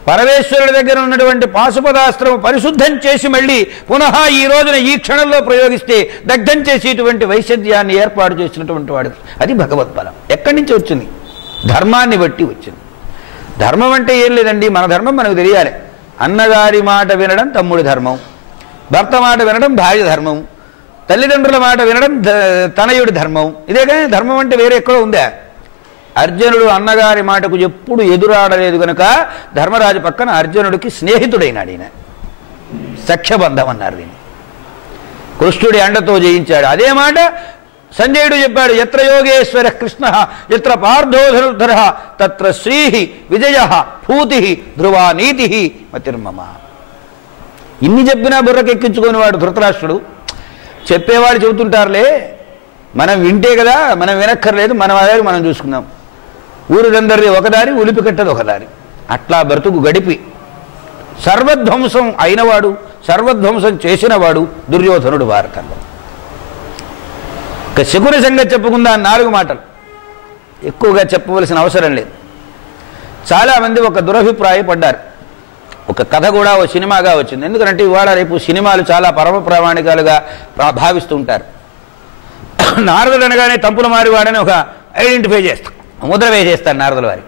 పరమేశ్వరుడి దగ్గర ఉన్నటువంటి పాశుపదాస్త్రము పరిశుద్ధం చేసి మళ్ళీ పునః ఈ రోజున ఈ క్షణంలో ప్రయోగిస్తే దగ్ధం చేసేటువంటి వైశద్యాన్ని ఏర్పాటు చేసినటువంటి వాడు. అది భగవద్బలం. ఎక్కడి నుంచి వచ్చింది? ధర్మాన్ని బట్టి వచ్చింది. ధర్మం అంటే ఏం లేదండి, మన ధర్మం మనకు తెలియాలి. అన్నగారి మాట వినడం తమ్ముడి ధర్మం, భర్త మాట వినడం భార్య ధర్మం, తల్లిదండ్రుల మాట వినడం తనయుడి ధర్మం. ఇదే కానీ ధర్మం అంటే వేరే ఎక్కడో ఉందా? అర్జునుడు అన్నగారి మాటకు ఎప్పుడు ఎదురాడలేదు కనుక ధర్మరాజు పక్కన అర్జునుడికి స్నేహితుడైనాడు. ఈయన సఖ్యబంధం అన్నారు దీన్ని. కృష్ణుడి అండతో జయించాడు. అదే మాట సంజయుడు చెప్పాడు. ఎత్ర యోగేశ్వర కృష్ణ ఎత్ర పార్థోధనుర్ధర తత్ర శ్రీ విజయ భూతి ధ్రువా నీతి మతిర్మమ. ఇన్ని చెప్పినా బుర్రకెక్కించుకొని వాడు ధృతరాష్ట్రుడు. చెప్పేవాడు చెబుతుంటారులే, మనం వింటే కదా, మనం వినక్కర్లేదు, మన దారి మనం చూసుకుందాం. ఊరిదందరిది ఒకదారి, ఉలిపి కట్టది ఒకదారి. అట్లా బ్రతుకు గడిపి సర్వధ్వంసం అయినవాడు, సర్వధ్వంసం చేసినవాడు దుర్యోధనుడు భారతంలో. ఇక శకుని సంగతి చెప్పుకుందా 4 మాటలు, ఎక్కువగా చెప్పవలసిన అవసరం లేదు. చాలామంది ఒక దురభిప్రాయపడ్డారు. ఒక కథ కూడా ఓ సినిమాగా వచ్చింది. ఎందుకంటే ఇవాళ రేపు సినిమాలు చాలా పరమ ప్రామాణికాలుగా భావిస్తూ ఉంటారు. నారదుడు అనగానే తంపుల మారివాడని ఒక ఐడెంటిఫై చేస్తాం, ముద్ర వేసేస్తాడు నారదుల వారి.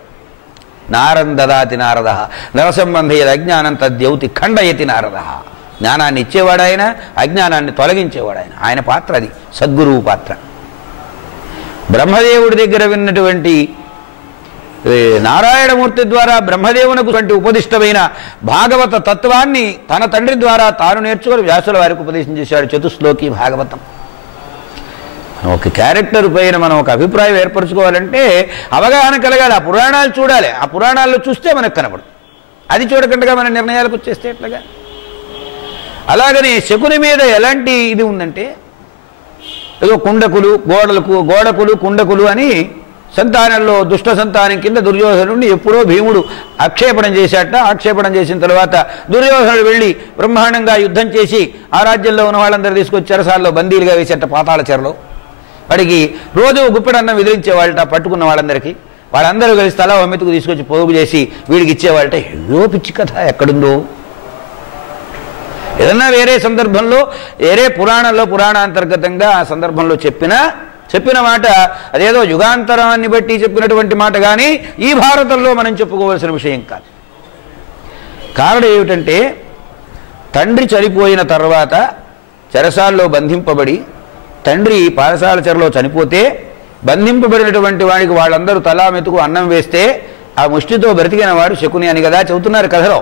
నారం దదాతి నారద నరసంబంధయద అజ్ఞానం తద్యౌతి ఖండయతి నారద. జ్ఞానాన్ని ఇచ్చేవాడు ఆయన, అజ్ఞానాన్ని తొలగించేవాడు ఆయన. ఆయన పాత్ర అది, సద్గురువు పాత్ర. బ్రహ్మదేవుడి దగ్గర విన్నటువంటి నారాయణమూర్తి ద్వారా బ్రహ్మదేవునకు వంటి ఉపదిష్టమైన భాగవత తత్వాన్ని తన తండ్రి ద్వారా తాను నేర్చుకొని వ్యాసుల వారికి ఉపదేశం చేశాడు. చతుశ్లోకి భాగవతం. ఒక క్యారెక్టర్ పైన మనం ఒక అభిప్రాయం ఏర్పరచుకోవాలంటే అవగాహన కలగాలి. ఆ పురాణాలు చూడాలి. ఆ పురాణాల్లో చూస్తే మనకు కనబడు. అది చూడకుండా మన నిర్ణయాలకు వచ్చేస్తే ఎట్లాగా? అలాగని శకుని మీద ఎలాంటి ఇది ఉందంటే, ఏదో గోడకులు కుండకులు అని సంతానంలో దుష్ట సంతానం కింద దుర్యోధనుడిని ఎప్పుడో భీముడు ఆక్షేపణం చేశాట. ఆక్షేపణం చేసిన తర్వాత దుర్యోధనుడు వెళ్ళి బ్రహ్మాండంగా యుద్ధం చేసి ఆ రాజ్యంలో ఉన్న వాళ్ళందరూ తీసుకొచ్చి చెరసాల్లో బందీలుగా వేసేట పాతాళ చెరలో. వాడికి రోజు గుప్పెడన్నం విదిలించేవాళ్ళట పట్టుకున్న వాళ్ళందరికీ. వాళ్ళందరూ కలిసి తలా మెతుకు తీసుకొచ్చి పోగు చేసి వీడికి ఇచ్చేవాళ్ళట. ఏదో పిచ్చి కథ ఎక్కడుందో. ఏదన్నా వేరే సందర్భంలో వేరే పురాణాంతర్గతంగా ఆ సందర్భంలో చెప్పిన మాట అదేదో యుగాంతరాన్ని బట్టి చెప్పినటువంటి మాట కానీ ఈ భారతంలో మనం చెప్పుకోవాల్సిన విషయం కాదు. కారణం ఏమిటంటే, తండ్రి చనిపోయిన తర్వాత చెరసాల్లో బంధింపబడి తండ్రి పాఠశాల చెరలో చనిపోతే బంధింపబడినటువంటి వాడికి వాళ్ళందరూ తలా మెతుకు అన్నం వేస్తే ఆ ముష్టితో బ్రతికిన వాడు శకుని అని కదా చెబుతున్నారు కథలో.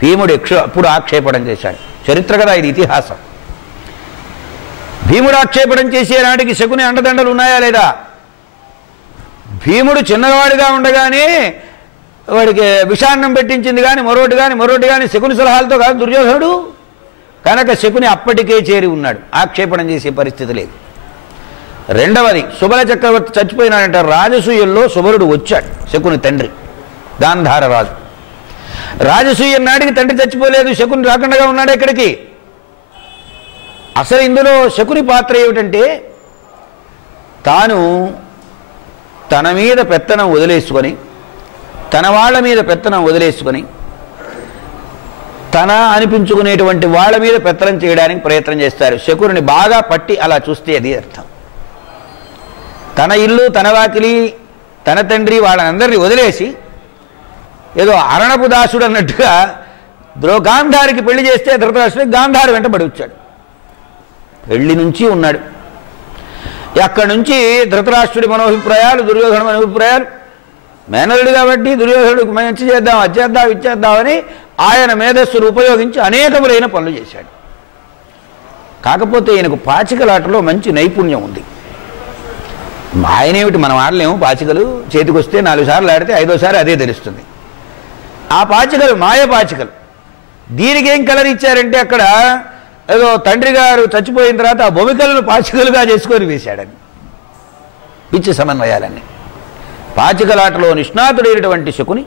భీముడు అప్పుడు ఆక్షేపణం చేశాడు. చరిత్ర కదా ఇది, ఇతిహాసం. భీముడు ఆక్షేపణం చేసే నాటికి శకుని అండదండలు ఉన్నాయా లేదా? భీముడు చిన్నవాడిగా ఉండగానే వాడికి విషాన్నం పెట్టించింది కానీ మరోటి కానీ శకుని సలహాలతో కాదు దుర్యోధనుడు. కనుక శకుని అప్పటికే చేరి ఉన్నాడు. ఆక్షేపణం చేసే పరిస్థితి లేదు. రెండవది, సుబల చక్రవర్తి చచ్చిపోయినాడంటే రాజసూయంలో సుబలుడు వచ్చాడు. శకుని తండ్రి గాంధార రాజు. రాజసూయం నాటికి తండ్రి చచ్చిపోలేదు, శకుని రాకుండా ఉన్నాడు ఎక్కడికి. అసలు ఇందులో శకుని పాత్ర ఏమిటంటే, తాను తన మీద పెత్తనం వదిలేసుకొని తన వాళ్ళ మీద పెత్తనం వదిలేసుకొని తన అనిపించుకునేటువంటి వాళ్ళ మీద పెత్తనం చేయడానికి ప్రయత్నం చేస్తారు. శకుని బాగా పట్టి అలా చూస్తే అది అర్థం. తన ఇల్లు, తన వాకిలి, తన తండ్రి వాళ్ళందరినీ వదిలేసి ఏదో అరణపు దాసుడు అన్నట్టుగా గాంధారికి పెళ్లి చేస్తే ధృతరాష్ట్రుడికి గాంధారు వెంటబడి వచ్చాడు. పెళ్లి నుంచి ఉన్నాడు. అక్కడి నుంచి ధృతరాష్ట్రుడి మనోభిప్రాయాలు, దుర్యోధన మనోభిప్రాయాలు. మేనలుడు కాబట్టి దుర్యోధనుడికి మంచి చేద్దాం, అది చేద్దాం, ఇచ్చేద్దామని ఆయన మేధస్సును ఉపయోగించి అనేకములైన పనులు చేశాడు. కాకపోతే ఈయనకు పాచికలాటలో మంచి నైపుణ్యం ఉంది. ఆయనేమిటి, మనం ఆడలేము పాచికలు. చేతికి వస్తే 4 సార్లు ఆడితే 5వ సారి అదే తెలుస్తుంది. ఆ పాచికలు మాయ పాచికలు. దీనికి ఏం కలర్ ఇచ్చారంటే, అక్కడ ఏదో తండ్రి గారు చచ్చిపోయిన తర్వాత ఆ భూమికలను పాచికలుగా చేసుకొని వేశాడని. పిచ్చి సమన్వయాలన్నీ. పాచికలాటలో నిష్ణాతుడైనటువంటి శకుని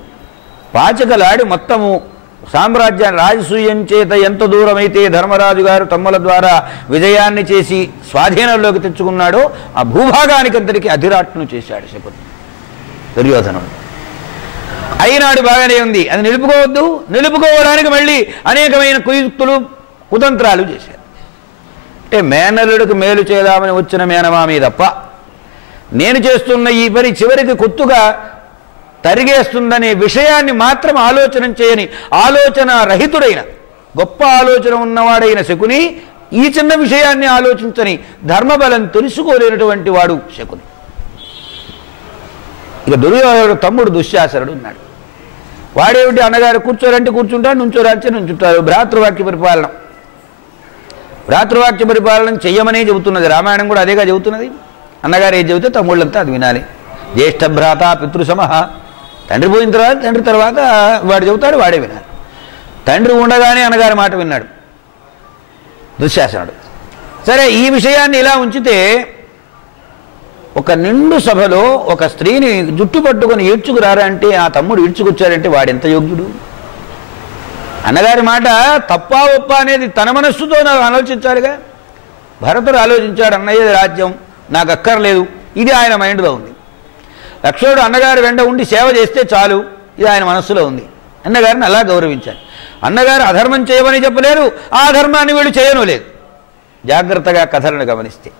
పాచికలాడి మొత్తము సామ్రాజ్యాన్ని రాజసూయం చేత ఎంత దూరమైతే ధర్మరాజు గారు తమ్ముల ద్వారా విజయాన్ని చేసి స్వాధీనంలోకి తెచ్చుకున్నాడో ఆ భూభాగానికంతటికీ అధిరాట్ను చేశాడు శకుని దుర్యోధనుడు. అయినాడు బాగానే ఉంది, అది నిలుపుకోవద్దు. నిలుపుకోవడానికి మళ్ళీ అనేకమైన కుయుక్తులు, కుతంత్రాలు చేశారు. అంటే మేనల్లుడికి మేలు చేద్దామని వచ్చిన మేనమామి తప్ప నేను చేస్తున్న ఈ పని చివరికి కొత్తగా తరిగేస్తుందనే విషయాన్ని మాత్రం ఆలోచన చేయని, ఆలోచన రహితుడైన, గొప్ప ఆలోచన ఉన్నవాడైన శకుని ఈ చిన్న విషయాన్ని ఆలోచించని, ధర్మబలం తెలుసుకోలేనటువంటి వాడు శకుని. ఇక దుర్యోధనుడు తమ్ముడు దుశ్శాసనుడు ఉన్నాడు. వాడేమిటి, అన్నగారు కూర్చోరంటే కూర్చుంటాడు, నుంచోరంటే నుంచుంటారు. భ్రాతృవాక్య పరిపాలన చెయ్యమనే చెబుతున్నది రామాయణం కూడా, అదేగా చెబుతున్నది. అన్నగారు ఏది చెబితే తమ్ముళ్ళంతా అది వినాలి. జ్యేష్ఠ భ్రాత పితృసమః. తండ్రి పోయిన తర్వాత తండ్రి తర్వాత వాడు చెబుతాడు, వాడే వినాలి. తండ్రి ఉండగానే అన్నగారి మాట విన్నాడు దుశ్శాసనుడు. సరే, ఈ విషయాన్ని ఇలా ఉంచితే ఒక నిండు సభలో ఒక స్త్రీని జుట్టు పట్టుకొని ఈడ్చుకురారా అంటే ఆ తమ్ముడు ఈడ్చుకొచ్చాడంటే వాడెంత యోగ్యుడు. అన్నగారి మాట తప్పా ఒప్ప అనేది తన మనస్సుతో నాకు ఆలోచించాలిగా. భరతుడు ఆలోచించాడు, అన్నయ్య రాజ్యం నాకు అక్కర్లేదు, ఇది ఆయన మైండ్లో ఉంది. లక్ష్మణుడు అన్నగారు వెంట ఉండి సేవ చేస్తే చాలు, ఇది ఆయన మనస్సులో ఉంది. అన్నగారిని అలా గౌరవించాలి. అన్నగారు అధర్మం చేయమని చెప్పలేరు, ఆ ధర్మాన్ని వీళ్ళు చేయను లేదు. జాగ్రత్తగా కథలను గమనిస్తే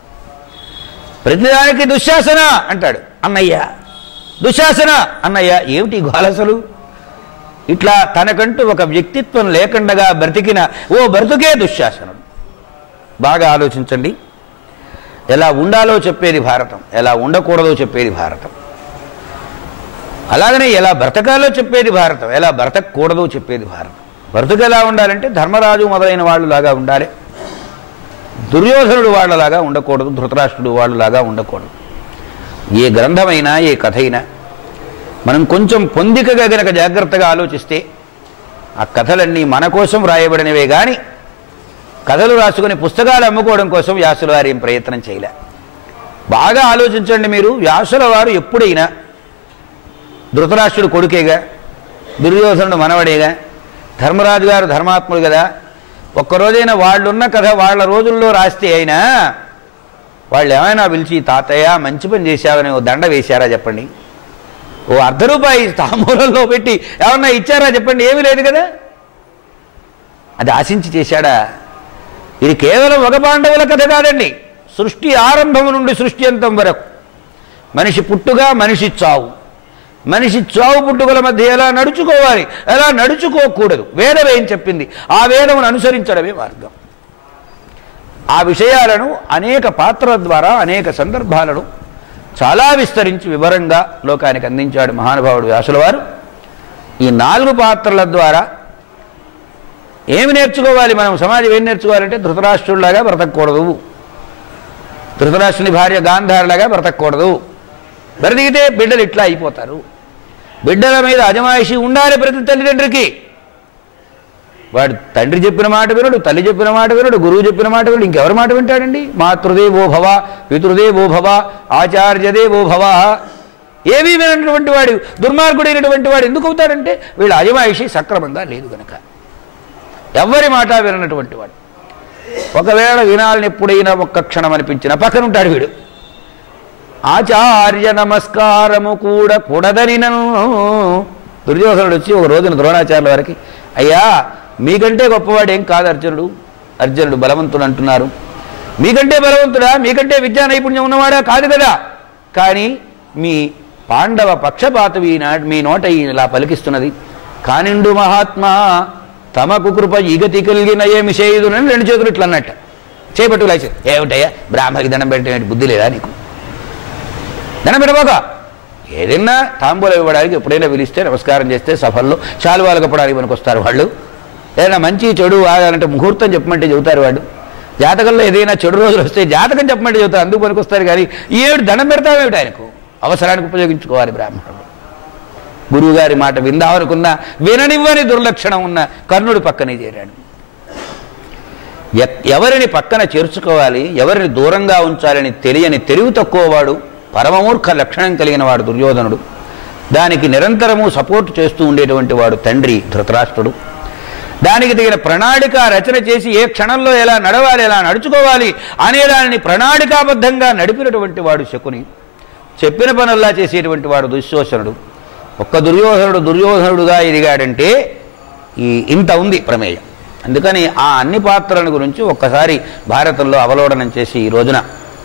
ప్రతిదానికి దుశ్శాసన అంటాడు అన్నయ్య. దుశ్శాసన అన్నయ్య ఏమిటి గోలసలు? ఇట్లా తనకంటూ ఒక వ్యక్తిత్వం లేకుండా బ్రతికిన ఓ బ్రతుకే దుశ్శాసనుడు. బాగా ఆలోచించండి. ఎలా ఉండాలో చెప్పేది భారతం, ఎలా ఉండకూడదో చెప్పేది భారతం. అలాగనే ఎలా బ్రతకాలో చెప్పేది భారతం, ఎలా బ్రతకూడదో చెప్పేది భారతం. బ్రతుకు ఎలా ఉండాలంటే ధర్మరాజు మొదలైన వాళ్ళలాగా ఉండాలి, దుర్యోధనుడు వాళ్ళలాగా ఉండకూడదు, ధృతరాష్ట్రుడు వాళ్ళలాగా ఉండకూడదు. ఏ గ్రంథమైనా ఏ కథ అయినా మనం కొంచెం పొందికగా గనక జాగ్రత్తగా ఆలోచిస్తే ఆ కథలన్నీ మన కోసం రాయబడినవే కానీ కథలు రాసుకుని పుస్తకాలు అమ్ముకోవడం కోసం వ్యాసుల వారు ఏం ప్రయత్నం చేయలే. బాగా ఆలోచించండి మీరు. వ్యాసుల వారు ఎప్పుడైనా ధృతరాష్ట్రుడు కొడుకేగా, దుర్యోధనుడు మనవడేగా, ధర్మరాజు గారు ధర్మాత్ముడు కదా, ఒక్కరోజైనా వాళ్ళున్న కథ వాళ్ళ రోజుల్లో రాస్తే అయినా వాళ్ళు ఏమైనా పిలిచి తాతయ్య మంచి పని చేశావని ఓ దండ వేశారా చెప్పండి? ఓ ₹1 తాంబూలంలో పెట్టి ఏమన్నా ఇచ్చారా చెప్పండి? ఏమీ లేదు కదా. అది ఆశించి చేశాడా? ఇది కేవలం ఒక పాండవుల కథ కాదండి. సృష్టి ఆరంభం నుండి సృష్టి అంతం వరకు మనిషి పుట్టుగా, మనిషి చావు, మనిషి చావు పుట్టుకల మధ్య ఎలా నడుచుకోవాలి, ఎలా నడుచుకోకూడదు వేదం ఏం చెప్పింది, ఆ వేదమును అనుసరించడమే మార్గం. ఆ విషయాలను అనేక పాత్రల ద్వారా అనేక సందర్భాలను చాలా విస్తరించి వివరంగా లోకానికి అందించాడు మహానుభావుడు వ్యాసుల వారు. ఈ 4 పాత్రల ద్వారా ఏమి నేర్చుకోవాలి మనం? సమాజం ఏం నేర్చుకోవాలంటే ధృతరాష్ట్రుడిలాగా బ్రతకూడదు, ధృతరాష్ట్రుని భార్య గాంధారిలాగా బ్రతకూడదు. బ్రతికితే బిడ్డలు ఇట్లా అయిపోతారు. బిడ్డల మీద అజమాయిషి ఉండాలి ప్రతి తల్లిదండ్రికి. వాడు తండ్రి చెప్పిన మాట వినడు, తల్లి చెప్పిన మాట వినడు, గురువు చెప్పిన మాట వినడు, ఇంకెవరి మాట వింటాడండి? మాతృదేవో భవ, పితృదేవో భవ, ఆచార్యదేవో భవ. ఏమీ వినటువంటి వాడు, దుర్మార్గుడైనటువంటి వాడు ఎందుకు అవుతాడంటే వీళ్ళ అజమాయిషి సక్రమంగా లేదు కనుక. ఎవరి మాట వినటువంటి వాడు. ఒకవేళ వినాలని ఎప్పుడైనా ఒక్క క్షణం అనిపించిన పక్కనుంటాడు వీడు. ఆచార్య నమస్కారము కూడా కూడదని దుర్యోధనుడు వచ్చి ఒక రోజున ద్రోణాచార్యుల వారికి, అయ్యా మీకంటే గొప్పవాడు ఏం కాదు అర్జునుడు, అర్జునుడు బలవంతుడు అంటున్నారు, మీకంటే బలవంతుడా, మీకంటే విద్యా నైపుణ్యం ఉన్నవాడా కాదు కదా, కానీ మీ పాండవ పక్షపాతం ఈనాడు మీ నోట ఇలా పలికిస్తున్నది. కానిండు మహాత్మా తమకు కృప ఈగతి కలిగిన ఏమి చేయుదునని 2 చేతులు ఇట్లా అన్నట్ట చేపట్టు లేచి, ఏమిటయ్యా బ్రాహ్మకి దండం పెట్టే బుద్ధి లేదా నీకు? దండం పెట్టబోక. ఏదైనా తాంబూలం ఇవ్వడానికి ఎప్పుడైనా పిలిస్తే నమస్కారం చేస్తే సభల్లో శాలువాలు కప్పడానికి మనకు వస్తారు వాళ్ళు. ఏదైనా మంచి చెడు ఆగాలంటే ముహూర్తం చెప్పమంటే చెబుతారు వాళ్ళు. జాతకంలో ఏదైనా చెడు రోజులు వస్తే జాతకం చెప్పమంటే చెబుతారు, అందుకు పనికి వస్తారు. కానీ ఈ ఏడు దండం పెడతామేమిటి ఆయనకు? అవసరానికి ఉపయోగించుకోవాలి బ్రాహ్మణుడు. గురువుగారి మాట విందామనుకున్నా విననివ్వని దుర్లక్షణం ఉన్న కర్ణుడు పక్కనే చేరాడు. ఎవరిని పక్కన చేర్చుకోవాలి, ఎవరిని దూరంగా ఉంచాలని తెలియని తెలివి తక్కువవాడు, పరమమూర్ఖ లక్షణం కలిగిన వాడు దుర్యోధనుడు. దానికి నిరంతరము సపోర్ట్ చేస్తూ ఉండేటువంటి వాడు తండ్రి ధృతరాష్ట్రుడు. దానికి తగిన ప్రణాళిక రచన చేసి ఏ క్షణంలో ఎలా నడవాలి, ఎలా నడుచుకోవాలి అనే దానిని ప్రణాళికాబద్ధంగా నడిపినటువంటి వాడు శకుని. చెప్పిన పనుల్లా చేసేటువంటి వాడు దుశ్శాసనుడు. ఒక్క దుర్యోధనుడుగా ఎదిగాడంటే ఇంత ఉంది ప్రమేయం. అందుకని ఆ అన్ని పాత్రల గురించి ఒక్కసారి భారతంలో అవలోకనం చేసి ఈ రోజున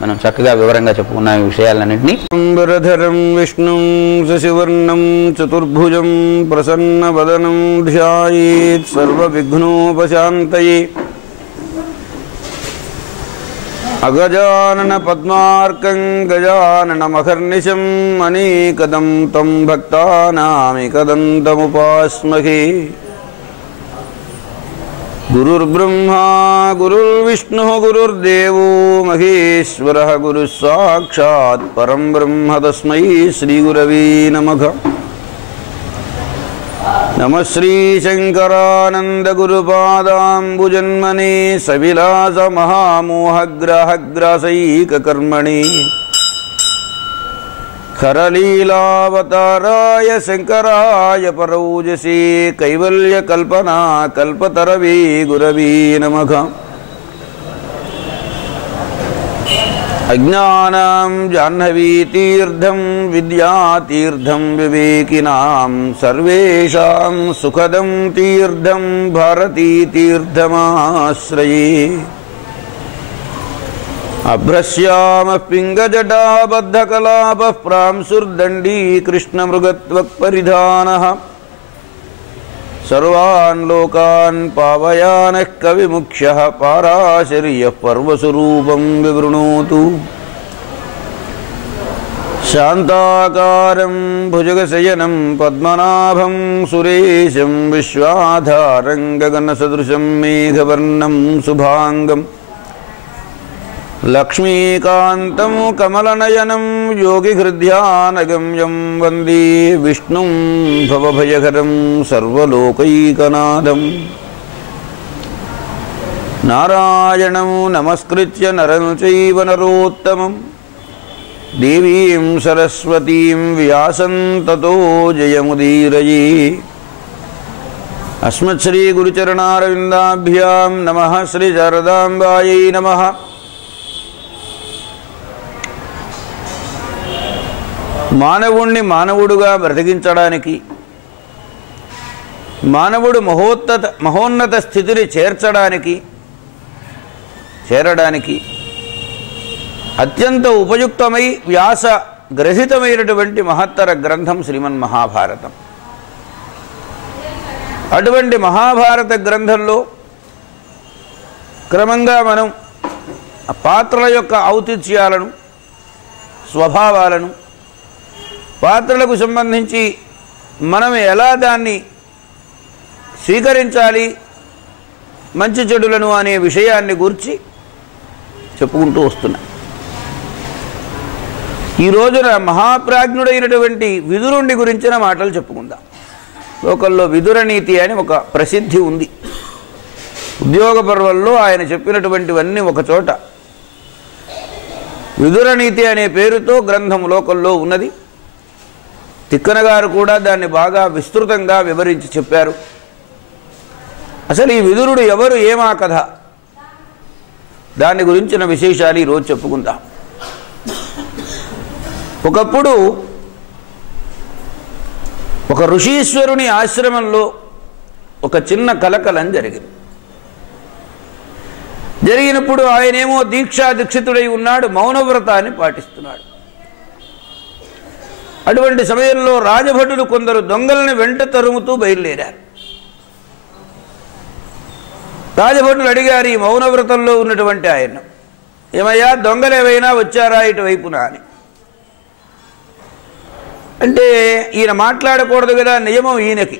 మనం చక్కగా వివరంగా చెప్పుకున్నాం ఈ విషయాలన్నింటినీ. అంబరధరం విష్ణుం శశివర్ణం చతుర్భుజం ప్రసన్నవదనం ధ్యాయేత్ సర్వవిఘ్నోపశాంతయే. అగజానన పద్మార్కం గజాననమహర్నిశం అనేకదం తం భక్తానామేకదంతముపాస్మహే. గురుర్బ్రహ్మా గురుర్విష్ణుః గురుర్దేవో మహేశ్వరః గురుః సాక్షాత్ పరం బ్రహ్మ తస్మై శ్రీగురవే నమః. నమః శ్రీశంకరానందగురుపాదాంబుజన్మనే సవిలాసమహామోహగ్రాహగ్రాసైకకర్మణే. ఖరలీలావతారాయ శంకరాయ పరౌజసే కైవల్యకల్పనా కల్పతరవే గురవే నమః. అజ్ఞానాం జాహ్నవీతీర్థం విద్యాతీర్థం వివేకినాం సర్వేషాం సుఖదం తీర్థం భారతీతీర్థమాశ్రయే. అభ్రశ్యామ పింగజటాబద్ధకలాప ప్రాంశుర్దండీ కృష్ణమృగత్వక్పరిధానః సర్వాన్ లోకాన్ పావయానః కవిముఖ్యః పారాశర్యః పర్వస్వరూపం వివృణోతు శాంతాకారం భుజగశయనం పద్మనాభం సురేశం విశ్వాధారం గగనసదృశం మేఘవర్ణం శుభాంగం లక్ష్మీకాంతం కమలనయనం యోగిహృద్యానగమ్యం వందే విష్ణుం భవభయహరం సర్వలోకైకనాథం నారాయణం నమస్కృత్య నరం చైవ నరోత్తమం దేవీం సరస్వతీం వ్యాసం తతో జయముదీరయే. అస్మత్శ్రీ గురుచరణారవిందాభ్యాం నమః. శ్రీ శారదాంబాయై నమః. మానవుణ్ణి మానవుడుగా బ్రతికించడానికి, మానవుడు మహోన్నత స్థితిని చేరడానికి అత్యంత ఉపయుక్తమై వ్యాస గ్రహితమైనటువంటి మహత్తర గ్రంథం శ్రీమన్మహాభారతం. అటువంటి మహాభారత గ్రంథంలో క్రమంగా మనం పాత్రల యొక్క ఔచిత్యాలను, స్వభావాలను, పాత్రలకు సంబంధించి మనం ఎలా దాన్ని స్వీకరించాలి, మంచి చెడులను అనే విషయాన్ని గురించి చెప్పుకుంటూ వస్తున్నాం. ఈ రోజున మహాప్రాజ్ఞుడైనటువంటి విదురుని గురించిన మాటలు చెప్పుకుందాం. లోకల్లో విదుర నీతి అని ఒక ప్రసిద్ధి ఉంది. ఉద్యోగ పర్వంలో ఆయన చెప్పినటువంటివన్నీ ఒకచోట విదుర నీతి అనే పేరుతో గ్రంథం లోకల్లో ఉన్నది. తిక్కన గారు కూడా దాన్ని బాగా విస్తృతంగా వివరించి చెప్పారు. అసలు ఈ విదురుడు ఎవరు, ఏమా కథ, దాని గురించిన విశేషాలు ఈరోజు చెప్పుకుందాం. ఒకప్పుడు ఒక ఋషీశ్వరుని ఆశ్రమంలో ఒక చిన్న కలకలం జరిగినప్పుడు ఆయనేమో దీక్షితుడై ఉన్నాడు, మౌనవ్రతాన్ని పాటిస్తున్నాడు. అటువంటి సమయంలో రాజభటులు కొందరు దొంగలను వెంట తరుముతూ బయలుదేరారు. రాజభటులు అడిగారు ఈ మౌనవ్రతంలో ఉన్నటువంటి ఆయన, ఏమయ్యా దొంగలు ఏవైనా వచ్చారా ఇటువైపున అని. అంటే ఈయన మాట్లాడకూడదు కదా, నియమం ఈయనకి.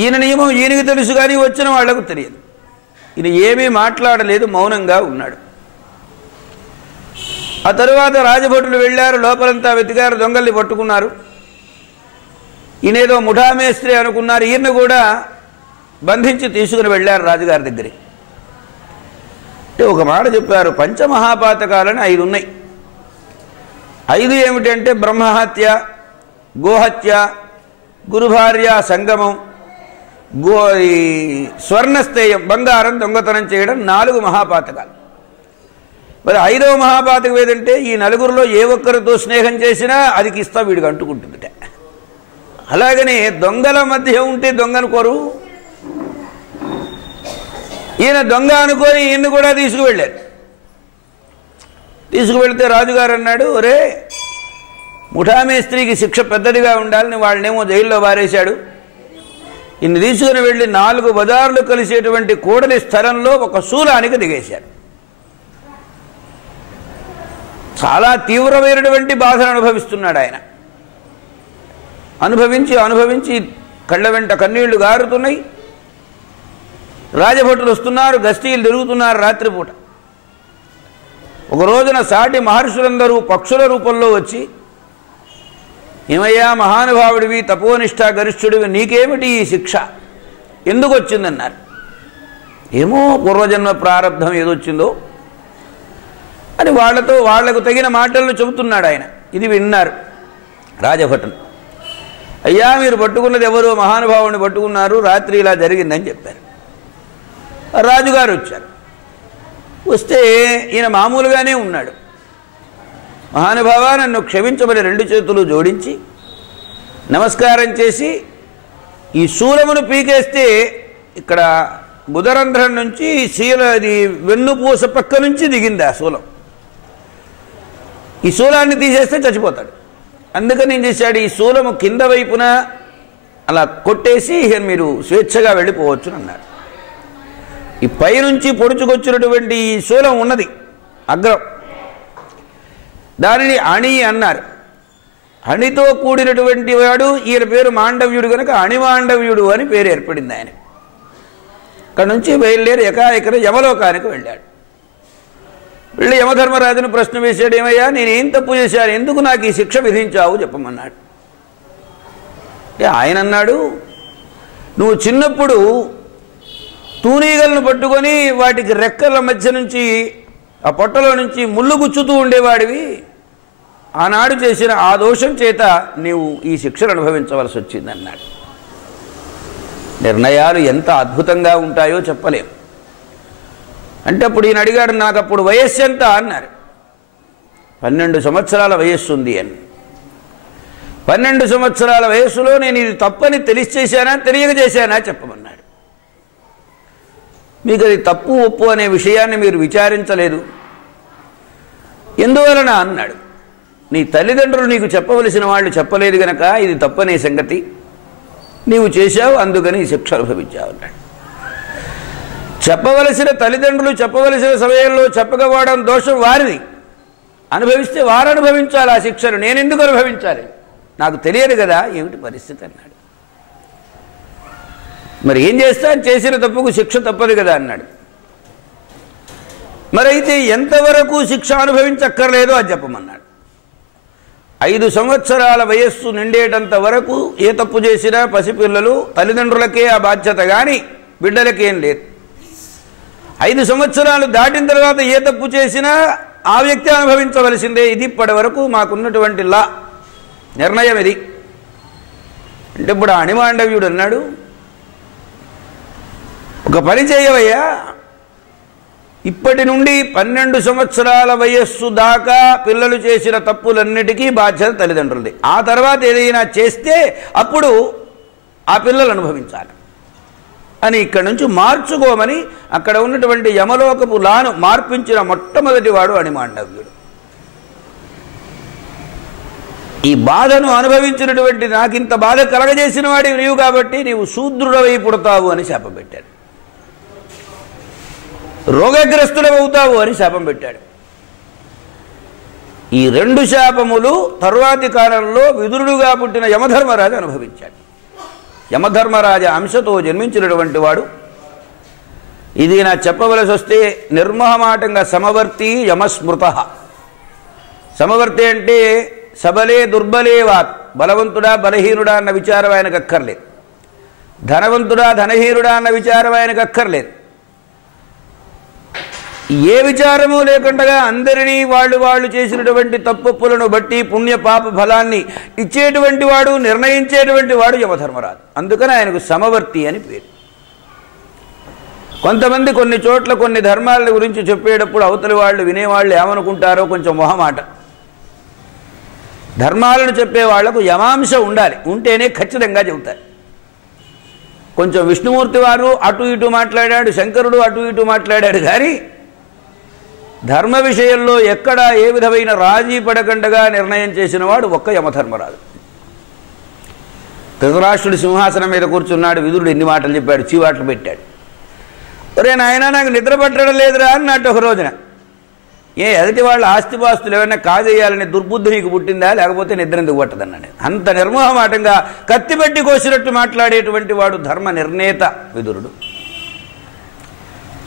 ఈయన నియమం ఈయనకి తెలుసు, కానీ వచ్చిన వాళ్లకు తెలియదు. ఈయన ఏమీ మాట్లాడలేదు, మౌనంగా ఉన్నాడు. ఆ తరువాత రాజభటులు వెళ్ళారు, లోపలంతా వెతికారు, దొంగల్ని పట్టుకున్నారు. ఈయనేదో ముఠామేస్త్రి అనుకున్నారు. ఈయన కూడా బంధించి తీసుకుని వెళ్ళారు రాజుగారి దగ్గరికి. అంటే ఒక మాట చెప్పారు, పంచమహాపాతకాలని 5 ఉన్నాయి. 5 ఏమిటంటే బ్రహ్మహత్య, గోహత్య, గురుభార్య సంగమం, స్వర్ణస్థేయం, బంగారం దొంగతనం చేయడం 4 మహాపాతకాలు. మరి 5వ మహాపాతకం ఏదంటే ఈ నలుగురిలో ఏ ఒక్కరితో స్నేహం చేసినా అది కిస్తా వీడికి అంటుకుంటుందిట. అలాగనే దొంగల మధ్య ఉంటే దొంగనుకోరు. ఈయన దొంగ అనుకొని ఈయన్ని కూడా తీసుకువెళ్ళారు. తీసుకువెళ్తే రాజుగారు అన్నాడు, ఒరే ముఠామేస్త్రికి శిక్ష పెద్దదిగా ఉండాలని వాళ్ళనేమో జైల్లో వారేశాడు. ఇన్ని తీసుకుని వెళ్ళి 4 బజార్లు కలిసేటువంటి కూడలి స్థలంలో ఒక శూలానికి దిగేశాడు. చాలా తీవ్రమైనటువంటి బాధను అనుభవిస్తున్నాడు ఆయన. అనుభవించి కళ్ళ వెంట కన్నీళ్లు గారుతున్నాయి. రాజభటులు వస్తున్నారు, గస్తీలు తిరుగుతున్నారు రాత్రిపూట. ఒక రోజున సాటి మహర్షులందరూ పక్షుల రూపంలో వచ్చి, ఏమయ్యా మహానుభావుడివి, తపోనిష్ఠా గరిష్ఠుడివి, నీకేమిటి ఈ శిక్ష, ఎందుకు వచ్చిందన్నారు. ఏమో పూర్వజన్మ ప్రారంధం ఏదొచ్చిందో అని వాళ్లకు తగిన మాటలను చెబుతున్నాడు ఆయన. ఇది విన్నారు రాజభటులు. అయ్యా మీరు పట్టుకున్నది ఎవరో మహానుభావుని పట్టుకున్నారు, రాత్రి ఇలా జరిగిందని చెప్పారు. రాజుగారు వచ్చారు. వస్తే ఈయన మామూలుగానే ఉన్నాడు. మహానుభావ నన్ను క్షమించమని 2 చేతులు జోడించి నమస్కారం చేసి, ఈ శూలమును పీకేస్తే ఇక్కడ బుధరంధ్రం నుంచి అది వెన్నుపూస పక్క నుంచి దిగింది ఆ శూలం. ఈ శూలాన్ని తీసేస్తే చచ్చిపోతాడు. అందుకని ఏం చేశాడు, ఈ శూలము కింద వైపున అలా కొట్టేసి మీరు స్వేచ్ఛగా వెళ్ళిపోవచ్చు అన్నారు. ఈ పైనుంచి పొడుచుకొచ్చినటువంటి ఈ శూలం ఉన్నది అగ్రం, దానిని అణి అన్నారు. అణితో కూడినటువంటి వాడు ఈయన పేరు మాండవ్యుడు కనుక అణిమాండవ్యుడు అని పేరు ఏర్పడింది ఆయన. అక్కడి నుంచి బయలుదేరి ఎకాఎకర యమలోకానికి వెళ్ళాడు. వెళ్ళి యమధర్మరాజును ప్రశ్న వేశాడు, ఏమయ్యా నేనేం తప్పు చేశాను, ఎందుకు నాకు ఈ శిక్ష విధించావు చెప్పమన్నాడు. ఆయన అన్నాడు, నువ్వు చిన్నప్పుడు తూనీగలను పట్టుకొని వాటికి రెక్కల మధ్య నుంచి ఆ పొట్టలో నుంచి ముళ్ళు గుచ్చుతూ ఉండేవాడివి, ఆనాడు చేసిన ఆ దోషం చేత నీవు ఈ శిక్షను అనుభవించవలసి వచ్చిందన్నాడు. నిర్ణయాలు ఎంత అద్భుతంగా ఉంటాయో చెప్పలేం. అంటే అప్పుడు ఈయన అడిగాడు, నాకు అప్పుడు వయస్సు ఎంత అన్నారు. 12 సంవత్సరాల వయస్సు ఉంది అని. 12 సంవత్సరాల వయస్సులో నేను ఇది తప్పని తెలిసి చేశానా తెలియక చేశానా చెప్పమన్నాడు. మీకు అది తప్పు ఒప్పు అనే విషయాన్ని మీరు విచారించలేదు, ఎందువలన అన్నాడు. నీ తల్లిదండ్రులు నీకు చెప్పవలసిన వాళ్ళు చెప్పలేదు గనక ఇది తప్పనే సంగతి నీవు చేశావు, అందుకని శిక్ష అనుభవించావు అన్నాడు. చెప్పవలసిన తల్లిదండ్రులు చెప్పవలసిన సమయంలో చెప్పకపోవడం దోషం వారిది, అనుభవిస్తే వారు అనుభవించాలి ఆ శిక్షను, నేనెందుకు అనుభవించాలి, నాకు తెలియదు కదా, ఏమిటి పరిస్థితి అన్నాడు. మరి ఏం చేస్తాను, చేసిన తప్పుకు శిక్ష తప్పదు కదా అన్నాడు. మరైతే ఎంతవరకు శిక్ష అనుభవించక్కర్లేదో అది చెప్పమన్నాడు. 5 సంవత్సరాల వయస్సు నిండేటంత వరకు ఏ తప్పు చేసినా పసిపిల్లలు తల్లిదండ్రులకే ఆ బాధ్యత, కానీ బిడ్డలకేం లేదు. 5 సంవత్సరాలు దాటిన తర్వాత ఏ తప్పు చేసినా ఆ వ్యక్తి అనుభవించవలసిందే. ఇది ఇప్పటి వరకు మాకున్నటువంటి లా నిర్ణయం ఇది. అంటే ఇప్పుడు అణిమాండవ్యుడు అన్నాడు, ఒక పని చేయవయ్యా, ఇప్పటి నుండి 12 సంవత్సరాల వయస్సు దాకా పిల్లలు చేసిన తప్పులన్నిటికీ బాధ్యత తల్లిదండ్రులది. ఆ తర్వాత ఏదైనా చేస్తే అప్పుడు ఆ పిల్లలు అనుభవించాలి అని ఇక్కడి నుంచి మార్చుకోమని అక్కడ ఉన్నటువంటి యమలోకపు లాను మార్పించిన మొట్టమొదటి వాడు అణిమాండవ్యుడు. ఈ బాధను అనుభవించినటువంటి నాకింత బాధ కలగజేసిన వాడివి నీవు కాబట్టి నీవు శూద్రుడవై పుడతావు అని శాపం పెట్టాడు. రోగగ్రస్తుడవుతావు అని శాపం పెట్టాడు. ఈ 2 శాపములు తరువాతి కాలంలో విదురుడుగా పుట్టిన యమధర్మరాజు అనుభవించాడు. యమధర్మరాజ అంశతో జన్మించినటువంటి వాడు. ఇది నా చెప్పవలసి వస్తే నిర్మోహమాటంగా సమవర్తి యమస్మృత. సమవర్తి అంటే సబలే దుర్బలే వాత్, బలవంతుడా బలహీనుడా అన్న విచారం ఆయనకు అక్కర్లేదు, ధనవంతుడా ధనహీనుడా అన్న విచారం ఆయనకు అక్కర్లేదు. ఏ విచారము లేకుండా అందరినీ వాళ్ళు చేసినటువంటి తప్పులను బట్టి పుణ్య పాప ఫలాన్ని ఇచ్చేటువంటి వాడు, నిర్ణయించేటువంటి వాడు యమధర్మరాజు. అందుకని ఆయనకు సమవర్తి అని పేరు. కొంతమంది కొన్ని చోట్ల కొన్ని ధర్మాల గురించి చెప్పేటప్పుడు అవతలి వాళ్ళు వినేవాళ్ళు ఏమనుకుంటారో కొంచెం మొహమాట. ధర్మాలను చెప్పే వాళ్లకు యమాంశ ఉండాలి, ఉంటేనే ఖచ్చితంగా చెబుతారు. కొంచెం విష్ణుమూర్తి వారు అటు ఇటు మాట్లాడాడు, శంకరుడు అటు ఇటు మాట్లాడాడు, కానీ ధర్మ విషయంలో ఎక్కడ ఏ విధమైన రాజీ పడకుండా నిర్ణయం చేసిన వాడు ఒక్క యమధర్మరాజు. ధృతరాష్ట్రుడు సింహాసనం మీద కూర్చున్నాడు, విదురుడు ఎన్ని మాటలు చెప్పాడు, చీవాట్లు పెట్టాడు. ఒరే నాయన నాకు నిద్ర పట్టడం లేదురా అన్నట్టు ఒక రోజున. ఎదుటి వాళ్ళ ఆస్తిపాస్తులు ఏమైనా కాజేయాలనే దుర్బుద్ధి నీకు పుట్టిందా, లేకపోతే నిద్ర ఎందుకు పట్టదన్నాడు. అంత నిర్మోహమాటంగా కత్తిపెట్టి కోసినట్టు మాట్లాడేటువంటి వాడు ధర్మ నిర్ణేత విదురుడు.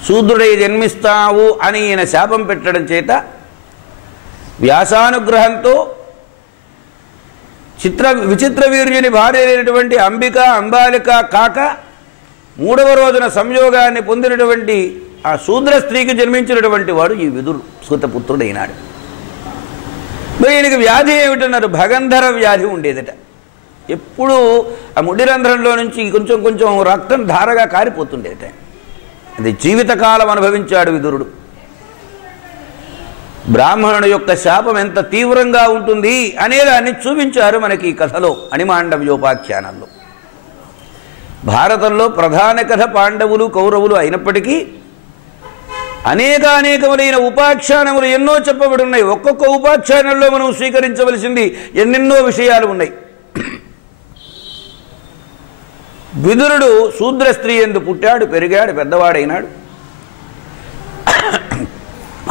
శూద్రుడై జన్మిస్తావు అని ఈయన శాపం పెట్టడం చేత వ్యాసానుగ్రహంతో విచిత్ర వీర్యుని భార్య అయినటువంటి అంబిక అంబాలిక కాక 3వ రోజున సంయోగాన్ని పొందినటువంటి ఆ శూద్ర స్త్రీకి జన్మించినటువంటి వాడు ఈ విదురు సూతపుత్రుడైనాడు. మరి ఈయనకి వ్యాధి ఏమిటన్నారు, భగంధర వ్యాధి ఉండేదట. ఎప్పుడూ ఆ ముడిరంధ్రంలో నుంచి కొంచెం కొంచెం రక్తం ధారగా కారిపోతుండేదట. అది జీవితకాలం అనుభవించాడు విదురుడు. బ్రాహ్మణుడు యొక్క శాపం ఎంత తీవ్రంగా ఉంటుంది అనేదాన్ని చూపించారు మనకి ఈ కథలో అణిమాండవ్యోపాఖ్యానంలో. భారతంలో ప్రధాన కథ పాండవులు కౌరవులు అయినప్పటికీ అనేకములైన ఉపాఖ్యానములు ఎన్నో చెప్పబడి ఉన్నాయి. ఒక్కొక్క ఉపాఖ్యానంలో మనం స్వీకరించవలసింది ఎన్నెన్నో విషయాలు ఉన్నాయి. విదురుడు శూద్ర స్త్రీ యందు పుట్టాడు, పెరిగాడు, పెద్దవాడైనాడు.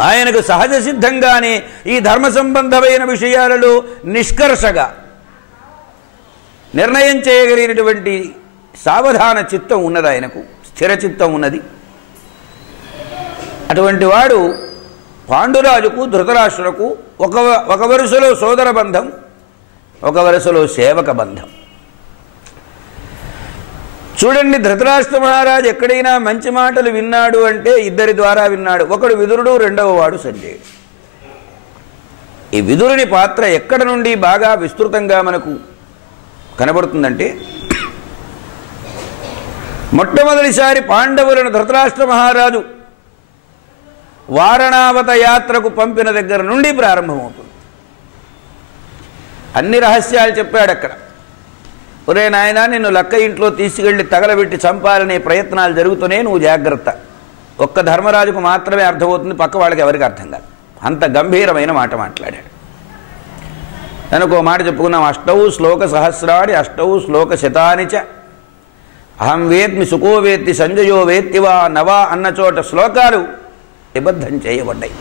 ఆయనకు సహజ సిద్ధంగానే ఈ ధర్మ సంబంధమైన విషయాలలో నిష్కర్షగా నిర్ణయం చేయగలిగినటువంటి సావధాన చిత్తం ఉన్నది, ఆయనకు స్థిర చిత్తం ఉన్నది. అటువంటి వాడు పాండురాజుకు ధృతరాష్ట్రులకు ఒక వరుసలో సోదర బంధం, ఒక వరుసలో సేవక బంధం. చూడండి, ధృతరాష్ట్ర మహారాజు ఎక్కడైనా మంచి మాటలు విన్నాడు అంటే ఇద్దరి ద్వారా విన్నాడు. ఒకడు విదురుడు, రెండవ వాడు సంజయుడు. ఈ విదురుని పాత్ర ఎక్కడ నుండి బాగా విస్తృతంగా మనకు కనబడుతుందంటే, మొట్టమొదటిసారి పాండవులను ధృతరాష్ట్ర మహారాజు వారణావత యాత్రకు పంపిన దగ్గర నుండి ప్రారంభమవుతుంది. అన్ని రహస్యాలు చెప్పాడు అక్కడ. ఒరే నాయనా, నిన్ను లక్క ఇంట్లో తీసుకెళ్లి తగలబెట్టి చంపాలనే ప్రయత్నాలు జరుగుతూనే నువ్వు జాగ్రత్త. ఒక్క ధర్మరాజుకు మాత్రమే అర్థమవుతుంది, పక్క వాళ్ళకి ఎవరికి అర్థం కాదు. అంత గంభీరమైన మాట మాట్లాడాడు. తనకు మాట చెప్పుకున్నాం, 8 శ్లోక సహస్రాణి 8 శ్లోక శతాని చ అహం వేత్మి సుఖో వేత్తి సంజయో వేత్తివా నవా అన్న చోట శ్లోకాలు నిబద్ధం చేయబడ్డాయి.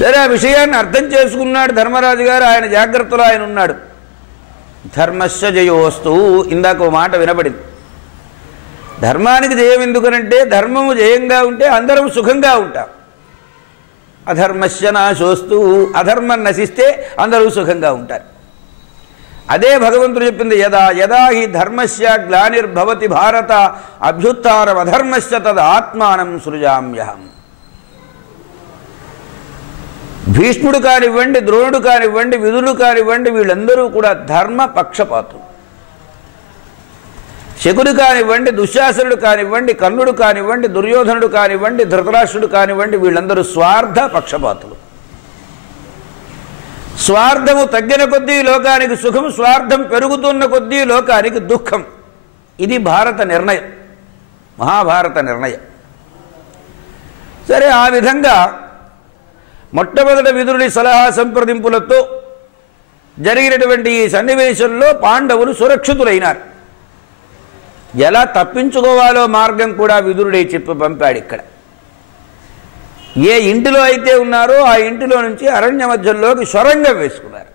సరే, ఆ విషయాన్ని అర్థం చేసుకున్నాడు ధర్మరాజు గారు. ఆయన జాగ్రత్తలో ఆయన ఉన్నాడు. ధర్మస్య జయోస్తు, ఇందాక మాట వినబడింది. ధర్మానికి జయం ఎందుకనంటే, ధర్మము జయంగా ఉంటే అందరం సుఖంగా ఉంటాం. అధర్మస్య నాశోస్తు, అధర్మం నశిస్తే అందరూ సుఖంగా ఉంటారు. అదే భగవంతుడు చెప్పింది, యదా యదా హి ధర్మస్య గ్లానిర్భవతి భారత అభ్యుత్థానం అధర్మస్య తద్ ఆత్మానం సృజామ్యహం. భీష్ముడు కానివ్వండి, ద్రోణుడు కానివ్వండి, విదురుడు కానివ్వండి, వీళ్ళందరూ కూడా ధర్మ పక్షపాతులు. శకుడు కానివ్వండి, దుశ్శాసనుడు కానివ్వండి, కర్ణుడు కానివ్వండి, దుర్యోధనుడు కానివ్వండి, ధృతరాష్ట్రుడు కానివ్వండి, వీళ్ళందరూ స్వార్థ పక్షపాతులు. స్వార్థము తగ్గిన కొద్దీ లోకానికి సుఖం, స్వార్థం పెరుగుతున్న కొద్దీ లోకానికి దుఃఖం. ఇది భారత నిర్ణయం, మహాభారత నిర్ణయం. సరే, ఆ విధంగా మొట్టమొదటి విదురుడి సలహా సంప్రదింపులతో జరిగినటువంటి ఈ సన్నివేశంలో పాండవులు సురక్షితులైనారు. ఎలా తప్పించుకోవాలో మార్గం కూడా విదురుడే చెప్పి పంపాడు. ఇక్కడ ఏ ఇంటిలో అయితే ఉన్నారో ఆ ఇంటిలో నుంచి అరణ్య మధ్యంలోకి సొరంగం వేసుకున్నారు.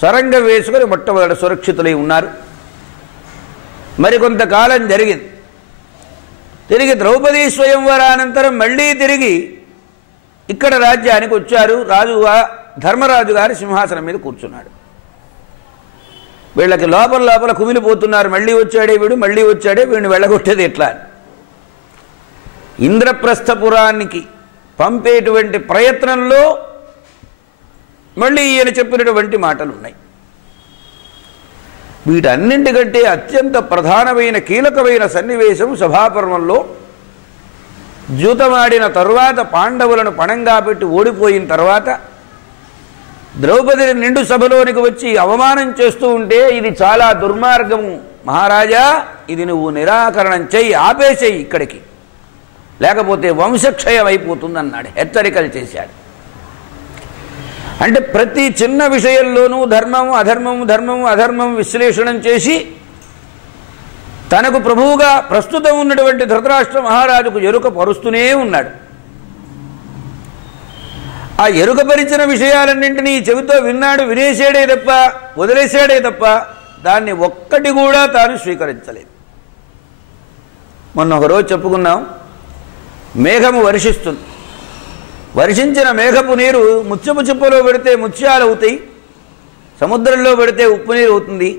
సొరంగం వేసుకొని మొట్టమొదటి సురక్షితులై ఉన్నారు. మరికొంతకాలం జరిగింది. తిరిగి ద్రౌపదీ స్వయంవరానంతరం మళ్ళీ తిరిగి ఇక్కడ రాజ్యానికి వచ్చారు. ధర్మరాజు గారి సింహాసనం మీద కూర్చున్నాడు. వీళ్ళకి లోపల లోపల కుమిలిపోతున్నారు. మళ్ళీ వచ్చాడే వీడు, మళ్ళీ వచ్చాడే వీడిని వెళ్ళగొట్టేది ఎట్లా. ఇంద్రప్రస్థపురానికి పంపేటువంటి ప్రయత్నంలో మళ్ళీ ఈయన చెప్పినటువంటి మాటలు ఉన్నాయి. వీటన్నింటికంటే అత్యంత ప్రధానమైన కీలకమైన సన్నివేశం సభాపర్వంలో జూతమాడిన తరువాత, పాండవులను పణంగా పెట్టి ఓడిపోయిన తర్వాత ద్రౌపదిని నిండు సభలోనికి వచ్చి అవమానం చేస్తూ ఉంటే, ఇది చాలా దుర్మార్గము మహారాజా, ఇది నువ్వు నిరాకరణం చెయ్యి, ఆపేసేయి ఇక్కడికి, లేకపోతే వంశక్షయం అయిపోతుందన్నాడు. హెచ్చరికలు చేశాడు. అంటే ప్రతి చిన్న విషయంలోనూ ధర్మము అధర్మము, ధర్మము అధర్మం విశ్లేషణం చేసి తనకు ప్రభువుగా ప్రస్తుతం ఉన్నటువంటి ధృతరాష్ట్ర మహారాజుకు ఎరుక పరుస్తూనే ఉన్నాడు. ఆ ఎరుకపరిచిన విషయాలన్నింటినీ చెవితో విన్నాడు. వినేసాడే తప్ప, వదిలేశాడే తప్ప దాన్ని ఒక్కటి కూడా తాను స్వీకరించలేదు. మొన్న ఒకరోజు చెప్పుకున్నాం, మేఘము వర్షిస్తుంది. వర్షించిన మేఘపు నీరు ముత్యపు చిప్పలో పెడితే ముత్యాలు అవుతాయి, సముద్రంలో పెడితే ఉప్పు నీరు అవుతుంది,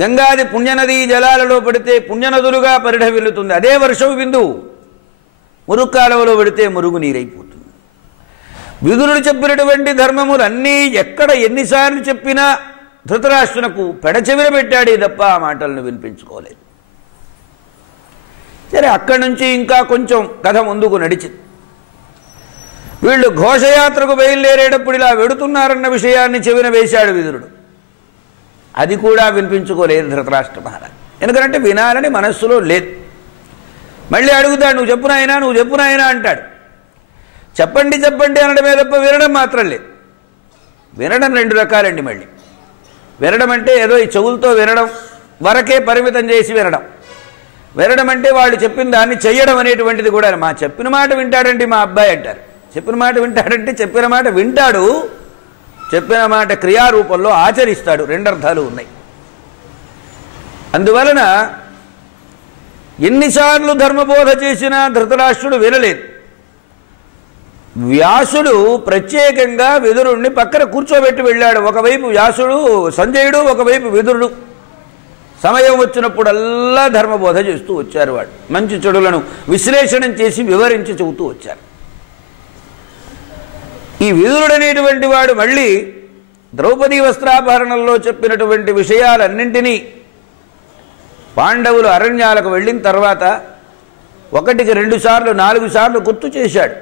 గంగాది పుణ్యనదీ జలాలలో పెడితే పుణ్యనదులుగా పరిఢవిల్లుతుంది. అదే వర్షం బిందువు మురుక్కాలవలో పెడితే మురుగు నీరైపోతుంది. విదురుడు చెప్పినటువంటి ధర్మములు అన్నీ ఎక్కడ ఎన్నిసార్లు చెప్పినా ధృతరాష్ట్రునకు పెడచెవిన పెట్టాడే తప్ప ఆ మాటలను వినిపించుకోలేదు. సరే, అక్కడి నుంచి ఇంకా కొంచెం కథ ముందుకు నడిచింది. వీళ్ళు ఘోషయాత్రకు బయలుదేరేటప్పుడు ఇలా వెడుతున్నారన్న విషయాన్ని చెవిన వేశాడు విదురుడు. అది కూడా వినిపించుకోలేదు ధృతరాష్ట్ర మహారాజు. ఎందుకంటే వినాలని మనస్సులో లేదు. మళ్ళీ అడుగుతాడు, నువ్వు చెప్పు నాయనా, నువ్వు చెప్పు నాయనా అంటాడు. చెప్పండి చెప్పండి అనడమే తప్ప వినడం మాత్రం లేదు. వినడం రెండు రకాలండి. మళ్ళీ వినడం అంటే ఏదో ఈ చెవులతో వినడం వరకే పరిమితం చేసి వినడం. వినడం అంటే వాళ్ళు చెప్పిన దాన్ని చెయ్యడం అనేటువంటిది కూడా. మా చెప్పిన మాట వింటాడండి మా అబ్బాయి అంటారు. చెప్పిన మాట వింటాడంటే చెప్పిన మాట వింటాడు, చెప్పిన మాట క్రియారూపంలో ఆచరిస్తాడు. రెండు అర్థాలు ఉన్నాయి. అందువలన ఎన్నిసార్లు ధర్మబోధ చేసినా ధృతరాష్ట్రుడు వినలేదు. వ్యాసుడు ప్రత్యేకంగా విదురుణ్ణి పక్కన కూర్చోబెట్టి వెళ్ళాడు. ఒకవైపు వ్యాసుడు సంజయుడు, ఒకవైపు విదురుడు. సమయం వచ్చినప్పుడల్లా ధర్మబోధ చేస్తూ వచ్చారు. వాడు మంచి చెడులను విశ్లేషణం చేసి వివరించి చెబుతూ వచ్చారు. ఈ విదురుడనేటువంటి వాడు మళ్ళీ ద్రౌపదీ వస్త్రాపహరణంలో చెప్పినటువంటి విషయాలన్నింటినీ పాండవులు అరణ్యాలకు వెళ్ళిన తర్వాత 1కి 2 సార్లు 4 సార్లు గుర్తు చేశాడు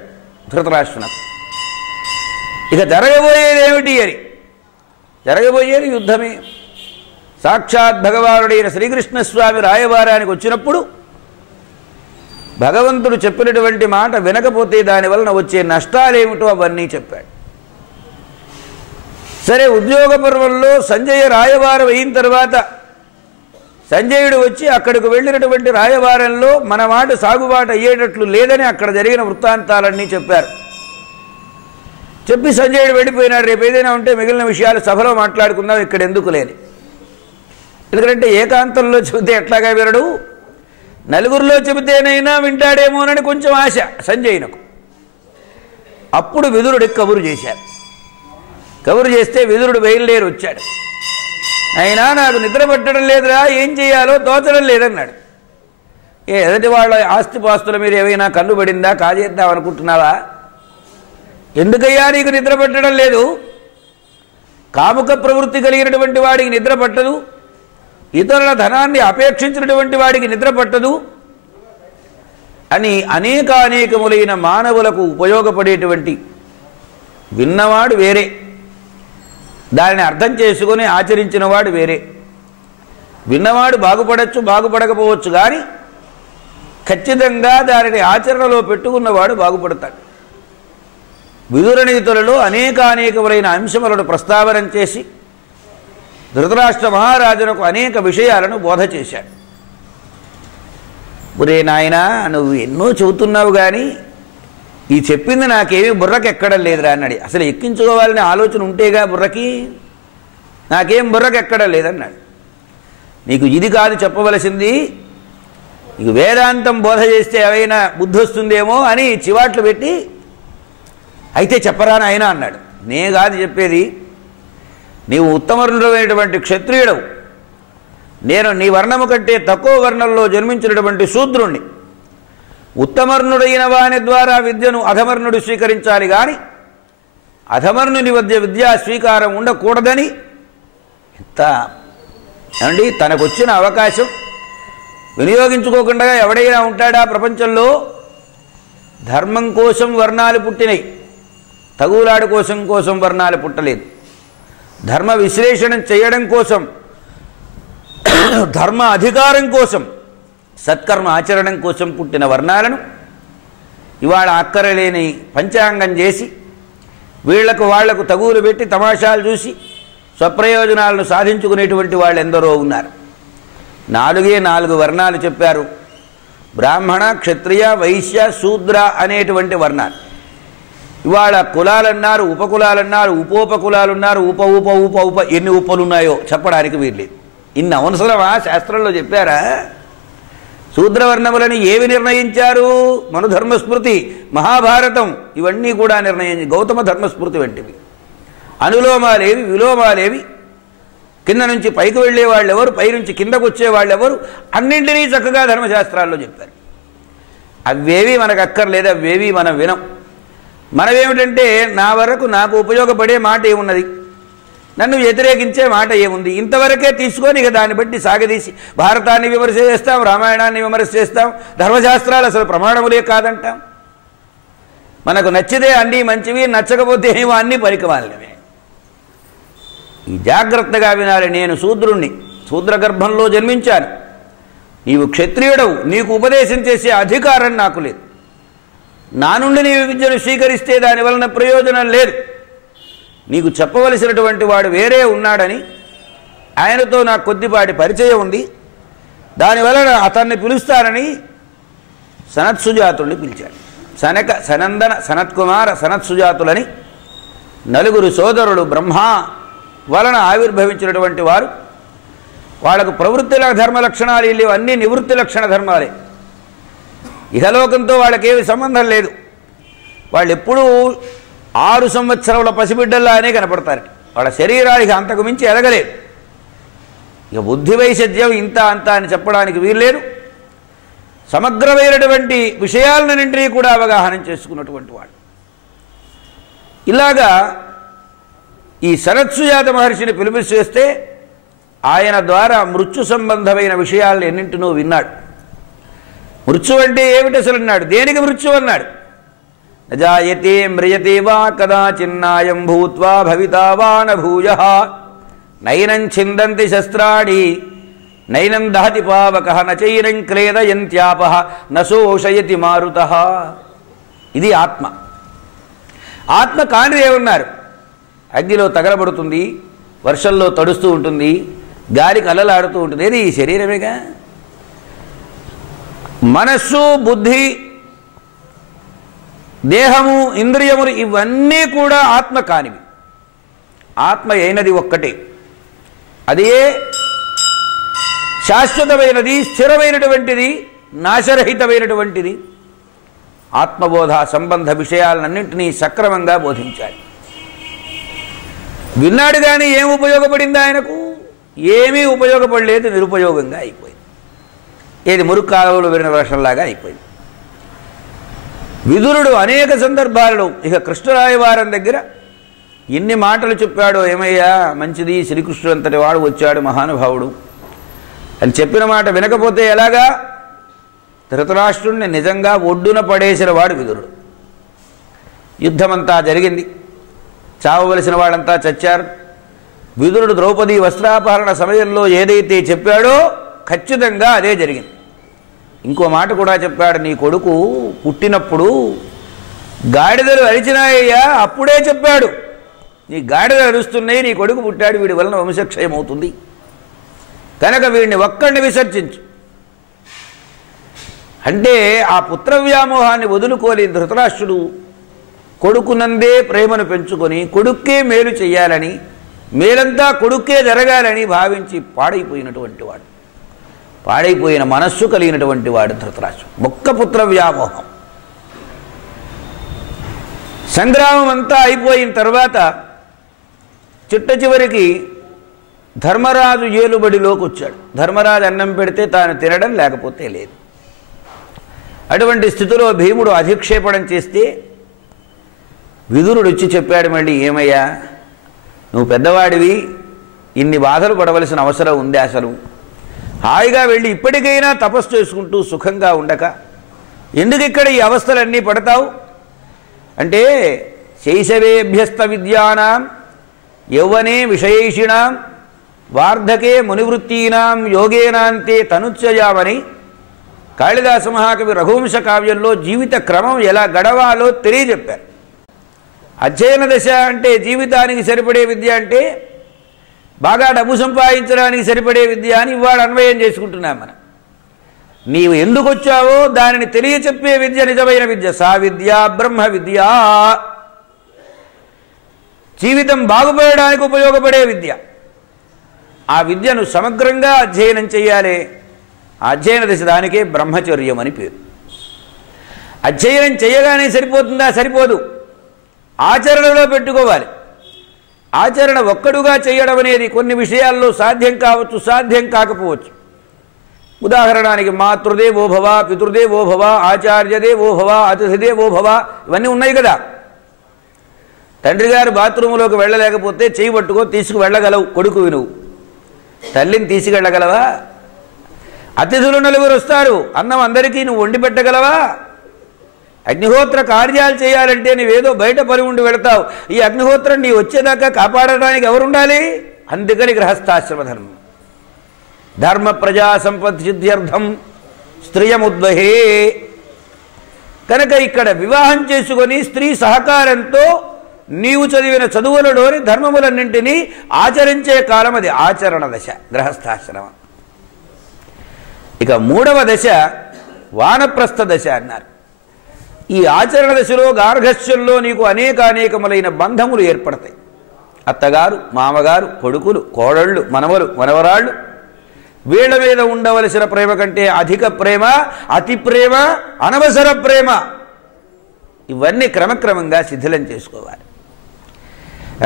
ధృతరాష్ట్రునకు. ఇక జరగబోయేది ఏమిటి అని, జరగబోయేది యుద్ధమే. సాక్షాత్ భగవానుడైన శ్రీకృష్ణస్వామి రాయబారానికి వచ్చినప్పుడు భగవంతుడు చెప్పినటువంటి మాట వినకపోతే దానివలన వచ్చే నష్టాలేమిటో అవన్నీ చెప్పాడు. సరే, ఉద్యోగ పర్వంలో సంజయ రాయబారం అయిన తర్వాత సంజయుడు వచ్చి అక్కడికి వెళ్ళినటువంటి రాయబారంలో మన మాట సాగుబాటు అయ్యేటట్లు లేదని అక్కడ జరిగిన వృత్తాంతాలన్నీ చెప్పారు. చెప్పి సంజయుడు వెళ్ళిపోయినాడు. రేపు ఏదైనా ఉంటే మిగిలిన విషయాలు సభలో మాట్లాడుకుందాం, ఇక్కడ ఎందుకు లేని. ఎందుకంటే ఏకాంతంలో చెబితే ఎట్లాగా వినడు, నలుగురిలో చెబితేనైనా వింటాడేమోనని కొంచెం ఆశ సంజయునకు. అప్పుడు విదురుడికి కబురు చేశారు. కబురు చేస్తే విదురుడు బయలుదేరి వచ్చాడు. అయినా నాకు నిద్ర పట్టడం లేదురా, ఏం చేయాలో తోచడం లేదన్నాడు. ఎదుటి వాళ్ళ ఆస్తిపాస్తుల మీద ఏమైనా కన్ను పడిందా, కాజేద్దాం అనుకుంటున్నావా? ఎందుకయ్యా నీకు నిద్ర పట్టడం లేదు? కాముక ప్రవృత్తి కలిగినటువంటి వాడికి నిద్ర పట్టదు, ఇతరుల ధనాన్ని అపేక్షించినటువంటి వాడికి నిద్ర పట్టదు అని అనేకములైన మానవులకు ఉపయోగపడేటువంటి విన్నవాడు వేరే, దానిని అర్థం చేసుకొని ఆచరించిన వాడు వేరే. విన్నవాడు బాగుపడచ్చు, బాగుపడకపోవచ్చు, కానీ ఖచ్చితంగా దానిని ఆచరణలో పెట్టుకున్నవాడు బాగుపడతాడు. విదురనీతులలో అనేకములైన అంశములను ప్రస్తావన చేసి ధృతరాష్ట్ర మహారాజునకు అనేక విషయాలను బోధ చేశాడు. ఒరే నాయనా, నువ్వు ఎన్నో చెబుతున్నావు కానీ ఈ చెప్పింది నాకేమీ బుర్రకి ఎక్కడం లేదురా అన్నాడు. అసలు ఎక్కించుకోవాలనే ఆలోచన ఉంటేగా బుర్రకి, నాకేం బుర్రకి ఎక్కడం లేదన్నాడు. నీకు ఇది కాదు చెప్పవలసింది, నీకు వేదాంతం బోధ చేస్తే ఏమైనా బుద్ధి వస్తుందేమో అని చివాట్లు పెట్టి, అయితే చెప్పరా నాయనా అన్నాడు. నే కాదు చెప్పేది, నీవు ఉత్తమరుడైనటువంటి క్షత్రియుడవు, నేను నీ వర్ణము కంటే తక్కువ వర్ణంలో జన్మించినటువంటి శూద్రుణ్ణి. ఉత్తమర్ణుడైన వాని ద్వారా విద్యను అధమర్ణుడు స్వీకరించాలి కానీ అధమర్ణుని వద్ద విద్యా స్వీకారం ఉండకూడదని ఎంత ఏమండి, తనకొచ్చిన అవకాశం వినియోగించుకోకుండా ఎవడైనా ఉంటాడా ప్రపంచంలో? ధర్మం కోసం వర్ణాలు పుట్టినాయి, తగులాడు కోసం వర్ణాలు పుట్టలేదు. ధర్మ విశ్లేషణ చేయడం కోసం, ధర్మ అధికారం కోసం, సత్కర్మ ఆచరణం కోసం పుట్టిన వర్ణాలను ఇవాళ అక్కరలేని పంచాంగం చేసి వాళ్లకు తగులు పెట్టి తమాషాలు చూసి స్వప్రయోజనాలను సాధించుకునేటువంటి వాళ్ళు ఎందరో ఉన్నారు. 4 వర్ణాలు చెప్పారు. బ్రాహ్మణ, క్షత్రియ, వైశ్య, శూద్ర అనేటువంటి వర్ణాలు. ఇవాళ కులాలన్నారు, ఉపకులాలన్నారు, ఉపోపకులాలున్నారు, ఉప ఎన్ని ఉపలున్నాయో చెప్పడానికి వీర్లేదు. ఇన్ని అవసరమా? శాస్త్రంలో చెప్పారా? శూద్రవర్ణములని ఏవి నిర్ణయించారు? మనుధర్మస్మృతి, మహాభారతం ఇవన్నీ కూడా నిర్ణయించి, గౌతమ ధర్మస్మృతి వంటివి. అనులోమాలేవి, విలోమాలేవి, కింద నుంచి పైకి వెళ్ళే వాళ్ళెవరు, పై నుంచి కిందకు వచ్చేవాళ్ళెవరు, అన్నింటినీ చక్కగా ధర్మశాస్త్రాల్లో చెప్పారు. అవేవి మనకు అక్కర్లేదు, అవేవి మనం వినం. మనమేమిటంటే, నా వరకు నాకు ఉపయోగపడే మాట ఏమున్నది, నన్ను వ్యతిరేకించే మాట ఏముంది, ఇంతవరకే తీసుకొని ఇక దాన్ని బట్టి సాగదీసి భారతాన్ని విమర్శ చేస్తాం, రామాయణాన్ని విమర్శ చేస్తాం, ధర్మశాస్త్రాలు అసలు ప్రమాణములే కాదంటాం. మనకు నచ్చితే అన్నీ మంచివి, నచ్చకపోతే ఏమో అన్నీ పరికమాలినవే. ఈ జాగ్రత్తగా వినాలి. నేను శూద్రుణ్ణి, శూద్ర గర్భంలో జన్మించాను. నీవు క్షత్రియుడవు, నీకు ఉపదేశం చేసే అధికారం నాకు లేదు. నా నుండి నీవు విద్యను స్వీకరిస్తే దాని వలన ప్రయోజనం లేదు. నీకు చెప్పవలసినటువంటి వాడు వేరే ఉన్నాడని, ఆయనతో నాకు కొద్దిపాటి పరిచయం ఉంది, దానివలన అతన్ని పిలుస్తానని సనత్సుజాతుల్ని పిలిచాడు. సనందన, సనత్కుమార, సనత్సుజాతులని నలుగురు సోదరులు బ్రహ్మ వలన ఆవిర్భవించినటువంటి వారు. వాళ్ళకు ప్రవృత్తి ధర్మ లక్షణాలు లేవు, అన్నీ నివృత్తి లక్షణ ధర్మాలే. ఇహలోకంతో వాళ్ళకేమి సంబంధం లేదు. వాళ్ళు ఎప్పుడూ 6 సంవత్సరాల పసిబిడ్డల్లానే కనపడతారు. వాళ్ళ శరీరానికి అంతకు మించి ఎదగలేదు. ఇక బుద్ధి వైశద్యం ఇంత అంత అని చెప్పడానికి వీల్లేదు. సమగ్రమైనటువంటి విషయాలన్నింటినీ కూడా అవగాహన చేసుకున్నటువంటి వాడు. ఇలాగా ఈ సనత్సుజాత మహర్షిని పిలుపు చేస్తే ఆయన ద్వారా మృత్యు సంబంధమైన విషయాలను ఎన్నింటినో విన్నాడు. మృత్యు అంటే ఏమిటి అసలు అన్నాడు. దేనికి మృత్యు అన్నాడు. నజాయతే మ్రియతే వా కదాచిన్నాయం భూత్వా భవితా వా న భూయః నైనం ఛిందంతి శస్త్రాణి నైనం దహతి పావకః నచైనం క్లేదయంత్యాపః నశోషయతి మారుతః. ఇది ఆత్మ. ఆత్మ కానిది ఏమన్నారు. అగ్నిలో తగలబడుతుంది, వర్షంలో తడుస్తూ ఉంటుంది, గాలికి అల్లలాడుతూ ఉంటుంది. ఏది ఈ శరీరమేగా. మనస్సు, బుద్ధి, దేహము, ఇంద్రియములు ఇవన్నీ కూడా ఆత్మ కానివి. ఆత్మ అయినది ఒక్కటే. అదే శాశ్వతమైనది, స్థిరమైనటువంటిది, నాశరహితమైనటువంటిది. ఆత్మబోధ సంబంధ విషయాలన్నింటినీ సక్రమంగా బోధించాలి. విన్నాడు కానీ ఏం ఉపయోగపడింది ఆయనకు? ఏమీ ఉపయోగపడలేదు, నిరుపయోగంగా అయిపోయింది. ఏది మురుక్కాలంలో విరిన వర్షంలాగా అయిపోయింది. విదురుడు అనేక సందర్భాలలో ఇక కృష్ణరాయవారం దగ్గర ఎన్ని మాటలు చెప్పాడో. ఏమయ్యా మంచిది, శ్రీకృష్ణుడు అంతటి వాడు వచ్చాడు మహానుభావుడు అని చెప్పిన మాట వినకపోతే ఎలాగా? ధృతరాష్ట్రుణ్ణి నిజంగా ఒడ్డున పడేసిన వాడు విదురుడు. యుద్ధమంతా జరిగింది, చావవలసిన వాళ్ళంతా చచ్చారు. విదురుడు ద్రౌపది వస్త్రాపహరణ సమయంలో ఏదైతే చెప్పాడో ఖచ్చితంగా అదే జరిగింది. ఇంకో మాట కూడా చెప్పాడు. నీ కొడుకు పుట్టినప్పుడు గాడిదలు అరిచినాయ్యా, అప్పుడే చెప్పాడు. నీ గాడిదలు అరుస్తున్నాయి, నీ కొడుకు పుట్టాడు, వీడి వలన వంశక్షయం అవుతుంది కనుక వీడిని ఒక్కడిని విసర్జించు అంటే ఆ పుత్ర వ్యామోహాన్ని వదులుకోని ధృతరాష్ట్రుడు కొడుకునందే ప్రేమను పెంచుకొని కొడుక్కే మేలు చెయ్యాలని, మేలంతా కొడుక్కే జరగాలని భావించి పాడైపోయినటువంటి వాడు, పాడైపోయిన మనస్సు కలిగినటువంటి వాడు ధృతరాష్ట్రుడు. ఒక్క పుత్ర వ్యామోహం. సంగ్రామం అంతా అయిపోయిన తర్వాత చిట్ట చివరికి ధర్మరాజు ఏలుబడిలోకి వచ్చాడు. ధర్మరాజు అన్నం పెడితే తాను తినడం, లేకపోతే లేదు. అటువంటి స్థితిలో భీముడు అధిక్షేపణం చేస్తే విదురుడు వచ్చి చెప్పాడు, మళ్ళీ ఏమయ్యా నువ్వు పెద్దవాడివి, ఇన్ని బాధలు పడవలసిన అవసరం ఉంది అసలు? హాయిగా వెళ్ళి ఇప్పటికైనా తపస్సు చేసుకుంటూ సుఖంగా ఉండక ఎందుకు ఇక్కడ ఈ అవస్థలన్నీ పడతావు అంటే, శైశవేభ్యస్త విద్యానాం యౌవనే విషయేషిణాం వార్ధకే మునివృత్తీనాం యోగేనాంతే తనుచ్చయామని కాళిదాస మహాకవి రఘువంశ కావ్యంలో జీవిత క్రమం ఎలా గడవాలో తెలియజెప్పారు. అధ్యయన దశ అంటే జీవితానికి సరిపడే విద్య, అంటే బాగా డబ్బు సంపాదించడానికి సరిపడే విద్య అని ఇవాళ అన్వయం చేసుకుంటున్నాం మనం. నీవు ఎందుకు వచ్చావో దానిని తెలియచెప్పే విద్య నిజమైన విద్య. సా విద్య బ్రహ్మ విద్య, జీవితం బాగుపడడానికి ఉపయోగపడే విద్య. ఆ విద్యను సమగ్రంగా అధ్యయనం చేయాలి. అధ్యయన దశ దానికే బ్రహ్మచర్యం అని పేరు. అధ్యయనం చేయగానే సరిపోతుందా? సరిపోదు, ఆచరణలో పెట్టుకోవాలి. ఆచరణ ఒక్కడుగా చేయడం అనేది కొన్ని విషయాల్లో సాధ్యం కావచ్చు, సాధ్యం కాకపోవచ్చు. ఉదాహరణకి మాతృదేవో భవ, పితృదేవో భవ, ఆచార్యదేవో భవ, అతిథిదేవో భవ, ఇవన్నీ ఉన్నాయి కదా. తండ్రి గారు బాత్రూంలోకి వెళ్ళలేకపోతే చేయి పట్టుకో తీసుకువెళ్ళగలవు, కొడుకువి నువ్వు. తల్లిని తీసుకెళ్ళగలవా? అతిథులు 4 వస్తారు, అన్నం అందరికీ నువ్వు వండి పెట్టగలవా? అగ్నిహోత్ర కార్యాలు చేయాలంటే నువ్వేదో బయట పని ఉండి వెళతావు. ఈ అగ్నిహోత్రం నీ వచ్చేదాకా కాపాడడానికి ఎవరుండాలి? అందుకని గృహస్థాశ్రమ ధర్మం. ధర్మ ప్రజా సంపత్తి సిద్ధ్యర్థం స్త్రియముద్వహే. కనుక ఇక్కడ వివాహం చేసుకొని స్త్రీ సహకారంతో నీవు చదివిన చదువులలోని ధర్మములన్నింటినీ ఆచరించే కాలం అది ఆచరణ దశ, గృహస్థాశ్రమం. ఇక మూడవ దశ వానప్రస్థ దశ అన్నారు. ఈ ఆచరణ దశలో గార్హస్థ్యంలో నీకు అనేకములైన బంధములు ఏర్పడతాయి. అత్తగారు, మామగారు, కొడుకులు, కోడళ్ళు, మనవలు, మనవరాళ్ళు, వీళ్ళ మీద ఉండవలసిన ప్రేమ కంటే అధిక ప్రేమ, అతి ప్రేమ, అనవసర ప్రేమ, ఇవన్నీ క్రమక్రమంగా శిథిలం చేసుకోవాలి.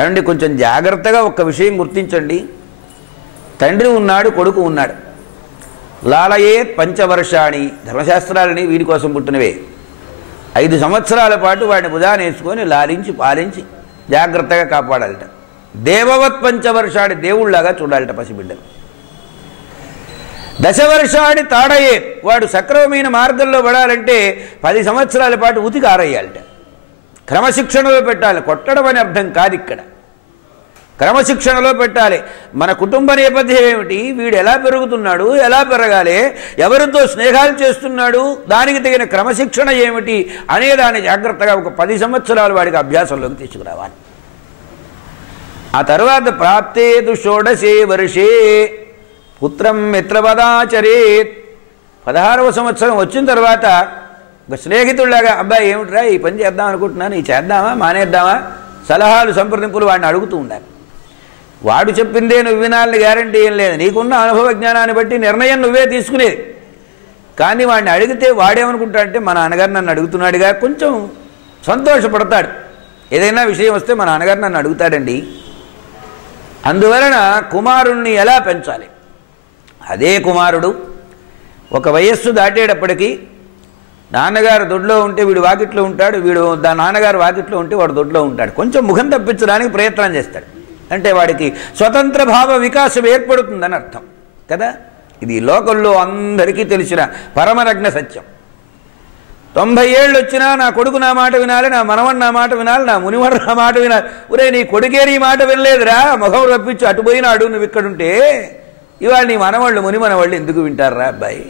అండి కొంచెం జాగ్రత్తగా ఒక్క విషయం గుర్తించండి. తండ్రి ఉన్నాడు, కొడుకు ఉన్నాడు. లాలయే పంచవర్షాణి, ధర్మశాస్త్రాలని వీడి కోసం పుట్టినవే. 5 సంవత్సరాల పాటు వాడిని భుజాన వేసుకొని లాలించి పాలించి జాగ్రత్తగా కాపాడాలట. దేవవత్ పంచవర్షాడి, దేవుళ్లాగా చూడాలట పసిబిడ్డలు. దశవర్షాడి తాడయే, వాడు సక్రమమైన మార్గంలో పడాలంటే 10 సంవత్సరాల పాటు ఉతికి ఆరేయాలట. క్రమశిక్షణలో పెట్టాలి. కొట్టడం అని అర్థం కాదు ఇక్కడ, క్రమశిక్షణలో పెట్టాలి. మన కుటుంబ నేపథ్యం ఏమిటి, వీడు ఎలా పెరుగుతున్నాడు, ఎలా పెరగాలి, ఎవరితో స్నేహాలు చేస్తున్నాడు, దానికి తగిన క్రమశిక్షణ ఏమిటి అనేదాన్ని జాగ్రత్తగా ఒక 10 సంవత్సరాలు వాడికి అభ్యాసంలోకి తీసుకురావాలి. ఆ తర్వాత ప్రాప్తేతు షోడశే వర్షే పుత్రం మిత్రవదాచరేత్. 16వ సంవత్సరం వచ్చిన తర్వాత ఒక స్నేహితుడిలాగా, అబ్బాయి ఏమిట్రా ఈ పని చేద్దాం అనుకుంటున్నాను, ఈ చేద్దామా మానేద్దామా, సలహాలు సంప్రదింపులు వాడిని అడుగుతూ ఉండాలి. వాడు చెప్పిందే నువ్వు వినాలని గ్యారంటీ ఏం లేదు. నీకున్న అనుభవ జ్ఞానాన్ని బట్టి నిర్ణయం నువ్వే తీసుకునేది. కానీ వాడిని అడిగితే వాడేమనుకుంటాడంటే మా నాన్నగారు నన్ను అడుగుతున్నాడుగా, కొంచెం సంతోషపడతాడు. ఏదైనా విషయం వస్తే మా నాన్నగారు నన్ను అడుగుతాడండి. అందువలన కుమారుణ్ణి ఎలా పెంచాలి, అదే కుమారుడు ఒక వయస్సు దాటేటప్పటికీ నాన్నగారు దొడ్లో ఉంటే వీడు వాకిట్లో ఉంటాడు, వీడు నాన్నగారు వాకిట్లో ఉంటే వాడు దొడ్లో ఉంటాడు. కొంచెం ముఖం తప్పించడానికి ప్రయత్నం చేస్తాడు. అంటే వాడికి స్వతంత్ర భావ వికాసం ఏర్పడుతుందని అర్థం కదా. ఇది లోకంలో అందరికీ తెలిసిన పరమరగ్న సత్యం. 90 ఏళ్ళు వచ్చినా నా కొడుకు నా మాట వినాలి, నా మనవడు నా మాట వినాలి, నా మునివడు నా మాట వినాలి. ఒరే నీ కొడుకే నీ మాట వినలేదురా, ముఖం రప్పించి అటుపోయినాడు నువ్వు ఇక్కడుంటే, ఇవాళ నీ మనవాళ్ళు మునిమనవాళ్ళు ఎందుకు వింటారా అబ్బాయి.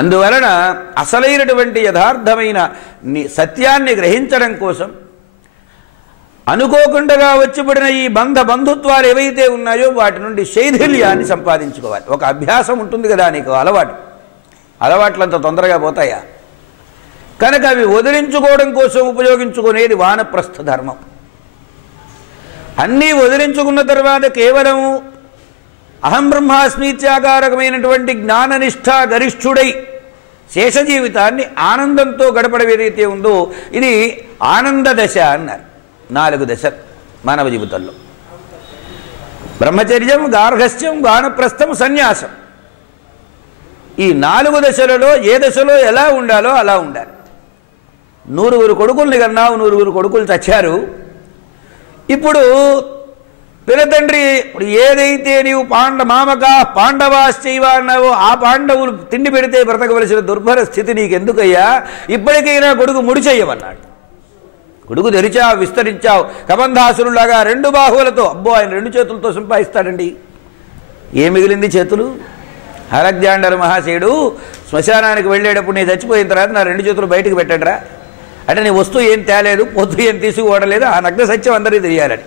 అందువలన అసలైనటువంటి యథార్థమైన సత్యాన్ని గ్రహించడం కోసం అనుకోకుండా వచ్చిపడిన ఈ బంధుత్వాలు ఏవైతే ఉన్నాయో వాటి నుండి శైథిల్యాన్ని సంపాదించుకోవాలి. ఒక అభ్యాసం ఉంటుంది కదా నీకు, అలవాట్లంత తొందరగా పోతాయా? కనుక అవి వదిలించుకోవడం కోసం ఉపయోగించుకునేది వానప్రస్థ ధర్మం. అన్నీ వదిలించుకున్న తర్వాత కేవలం అహం బ్రహ్మాస్మీత్యాకారకమైనటువంటి జ్ఞాననిష్ఠ గరిష్ఠుడై శేష జీవితాన్ని ఆనందంతో గడపడం ఏదైతే ఉందో ఇది ఆనంద దశ అన్నారు. 4 దశలు మానవ జీవితంలో: బ్రహ్మచర్యం, గార్హస్థ్యం, వానప్రస్థం, సన్యాసం. ఈ 4 దశలలో ఏ దశలో ఎలా ఉండాలో అలా ఉండాలి. 100 కొడుకుల్ని కన్నావు, 100 కొడుకులు చచ్చారు. ఇప్పుడు పినతండ్రి ఏదైతే నీవు పాండవాశ్చైవ అన్నావో ఆ పాండవులు తిండి పెడితే బ్రతకవలసిన దుర్భర స్థితి నీకెందుకయ్యా, ఇప్పటికైనా కొడుకు ముడి చెయ్యమన్నాడు. కొడుకు తెరిచావు, విస్తరించావు. కబంధాసురులాగా 2 బాహువులతో, అబ్బో ఆయన 2 చేతులతో సంపాదిస్తాడండి. ఏం మిగిలింది చేతులు? అలెగ్జాండర్ మహాశయుడు శ్మశానానికి వెళ్ళేటప్పుడు నేను చచ్చిపోయిన తర్వాత నా 2 చేతులు బయటకు పెట్టండిరా అంటే నీ వస్తువు ఏం తేలేదు, పొద్దు ఏం తీసుకుపోవడలేదు, ఆ నగ్న సత్యం అందరికీ తెలియాలని.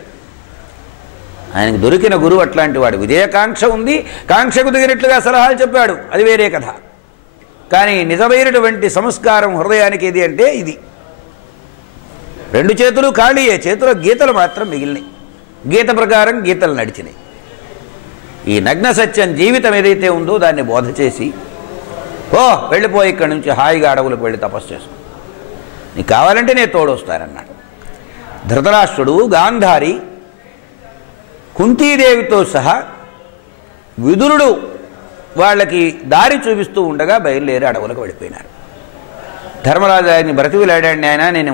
ఆయనకు దొరికిన గురువు అట్లాంటి వాడు. విజయకాంక్ష ఉంది, కాంక్షకు దిగినట్లుగా సలహాలు చెప్పాడు, అది వేరే కథ. కానీ నిజమైనటువంటి సంస్కారం హృదయానికి ఏది అంటే ఇది. 2 చేతులు ఖాళీయే, చేతిలో గీతలు మాత్రం మిగిలినాయి. గీత ప్రకారం గీతలు నడిచినాయి. ఈ నగ్న సత్యం జీవితం ఏదైతే ఉందో దాన్ని బోధ చేసి, వెళ్ళిపోయి ఇక్కడి నుంచి హాయిగా అడవులకు వెళ్ళి తపస్సు చేసుకో, నీకు కావాలంటే నేను తోడొస్తానన్నాడు. ధృతరాష్ట్రుడు, గాంధారి, కుంతీదేవితో సహా విదురుడు వాళ్ళకి దారి చూపిస్తూ ఉండగా బయలుదేరి అడవులకు వెళ్ళిపోయినారు. ధర్మరాజు ఆయన్ని బ్రతికిలాడాడిని. ఆయన నేను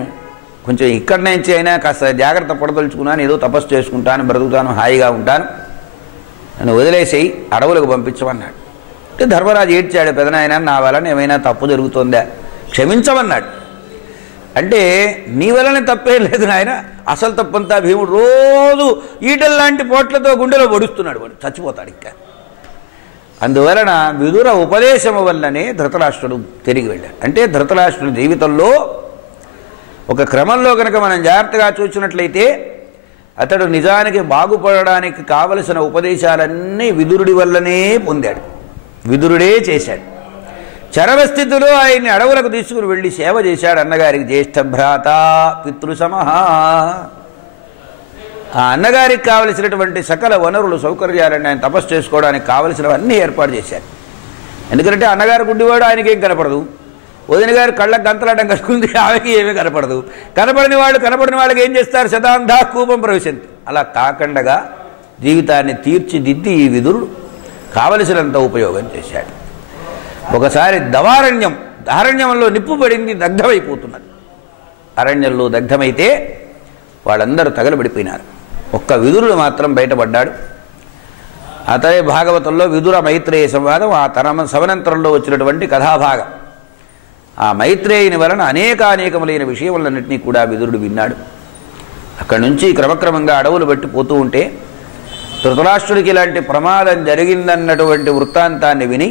కొంచెం ఇక్కడి నుంచి అయినా కాస్త జాగ్రత్త పడదలుచుకున్నాను, ఏదో తపస్సు చేసుకుంటాను, బ్రతుకుతాను, హాయిగా ఉంటాను, నన్ను వదిలేసేయి, అడవులకు పంపించమన్నాడు. అంటే ధర్మరాజు ఏడ్చాడు, పెదనాయన నా వలన ఏమైనా తప్పు జరుగుతుందా, క్షమించమన్నాడు. అంటే నీ వలన తప్పేం లేదు నాయన, అసలు తప్పంతా భీముడు రోజు ఈటల్లాంటి పోట్లతో గుండెలో పొడుస్తున్నాడు, వాడు చచ్చిపోతాడు ఇంకా. అందువలన విదుర ఉపదేశము వల్లనే ధృతరాష్ట్రుడు తిరిగి వెళ్ళాడు. అంటే ధృతరాష్ట్రుడి జీవితంలో ఒక క్రమంలో కనుక మనం జాగ్రత్తగా చూసినట్లయితే అతడు నిజానికి బాగుపడడానికి కావలసిన ఉపదేశాలన్నీ విదురుడి వల్లనే పొందాడు, విదురుడే చేశాడు. చరమస్థితిలో ఆయన్ని అడవులకు తీసుకుని వెళ్ళి సేవ చేశాడు అన్నగారికి. జ్యేష్ఠ భ్రాత పితృసమహ. ఆ అన్నగారికి కావలసినటువంటి సకల వనరులు సౌకర్యాలన్నీ ఆయన తపస్సు చేసుకోవడానికి కావలసినవన్నీ ఏర్పాటు చేశారు. ఎందుకంటే అన్నగారు గుడ్డివాడు, ఆయనకేం కనపడదు. వదిన గారు కళ్ళకు గంతలాటం కట్టుకుంది, ఆమెకి ఏమీ కనపడదు. కనపడిన వాళ్ళకి ఏం చేస్తారు? శతాంధా కూపం ప్రవేశంతి. అలా కాకుండా జీవితాన్ని తీర్చిదిద్ది ఈ విదురుడు కావలసినంత ఉపయోగం చేశాడు. ఒకసారి అరణ్యంలో నిప్పు పడింది, దగ్ధమైపోతున్నది. అరణ్యంలో దగ్ధమైతే వాళ్ళందరూ తగలబడిపోయినారు. ఒక్క విదురుడు మాత్రం బయటపడ్డాడు. అతడే భాగవతంలో విదుర మైత్రేయ సంవాదం, ఆ సవనంతరంలో వచ్చినటువంటి కథాభాగం. ఆ మైత్రేయుని వలన అనేకములైన విషయములన్నింటినీ కూడా విదురుడు విన్నాడు. అక్కడి నుంచి క్రమక్రమంగా అడవులు బట్టి పోతూ ఉంటే ధృతరాష్ట్రుడికి ఇలాంటి ప్రమాదం జరిగిందన్నటువంటి వృత్తాంతాన్ని విని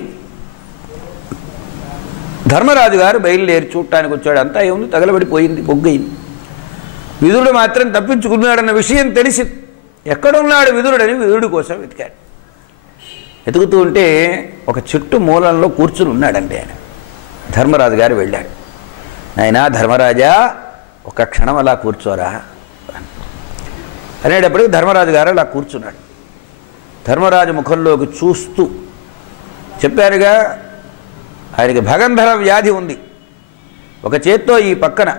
ధర్మరాజు గారు బయలుదేరి చూడటానికి వచ్చాడు. అంతా ఏముంది, తగలబడిపోయింది, బొగ్గయింది. విదురుడు మాత్రం తప్పించుకున్నాడన్న విషయం తెలిసి ఎక్కడున్నాడు విదురుడని విదురుడి కోసం వెతికాడు. వెతుకుతూ ఉంటే ఒక చెట్టు మూలంలో కూర్చుని ఉన్నాడంటే ఆయన. ధర్మరాజు గారు వెళ్ళాడు. నాయనా ధర్మరాజా, ఒక క్షణం అలా కూర్చోరా అనేటప్పటికి ధర్మరాజు గారు అలా కూర్చున్నాడు. ధర్మరాజు ముఖంలోకి చూస్తూ చెప్పారుగా, ఆయనకి భగంధర వ్యాధి ఉంది. ఒక చేత్తో ఈ పక్కన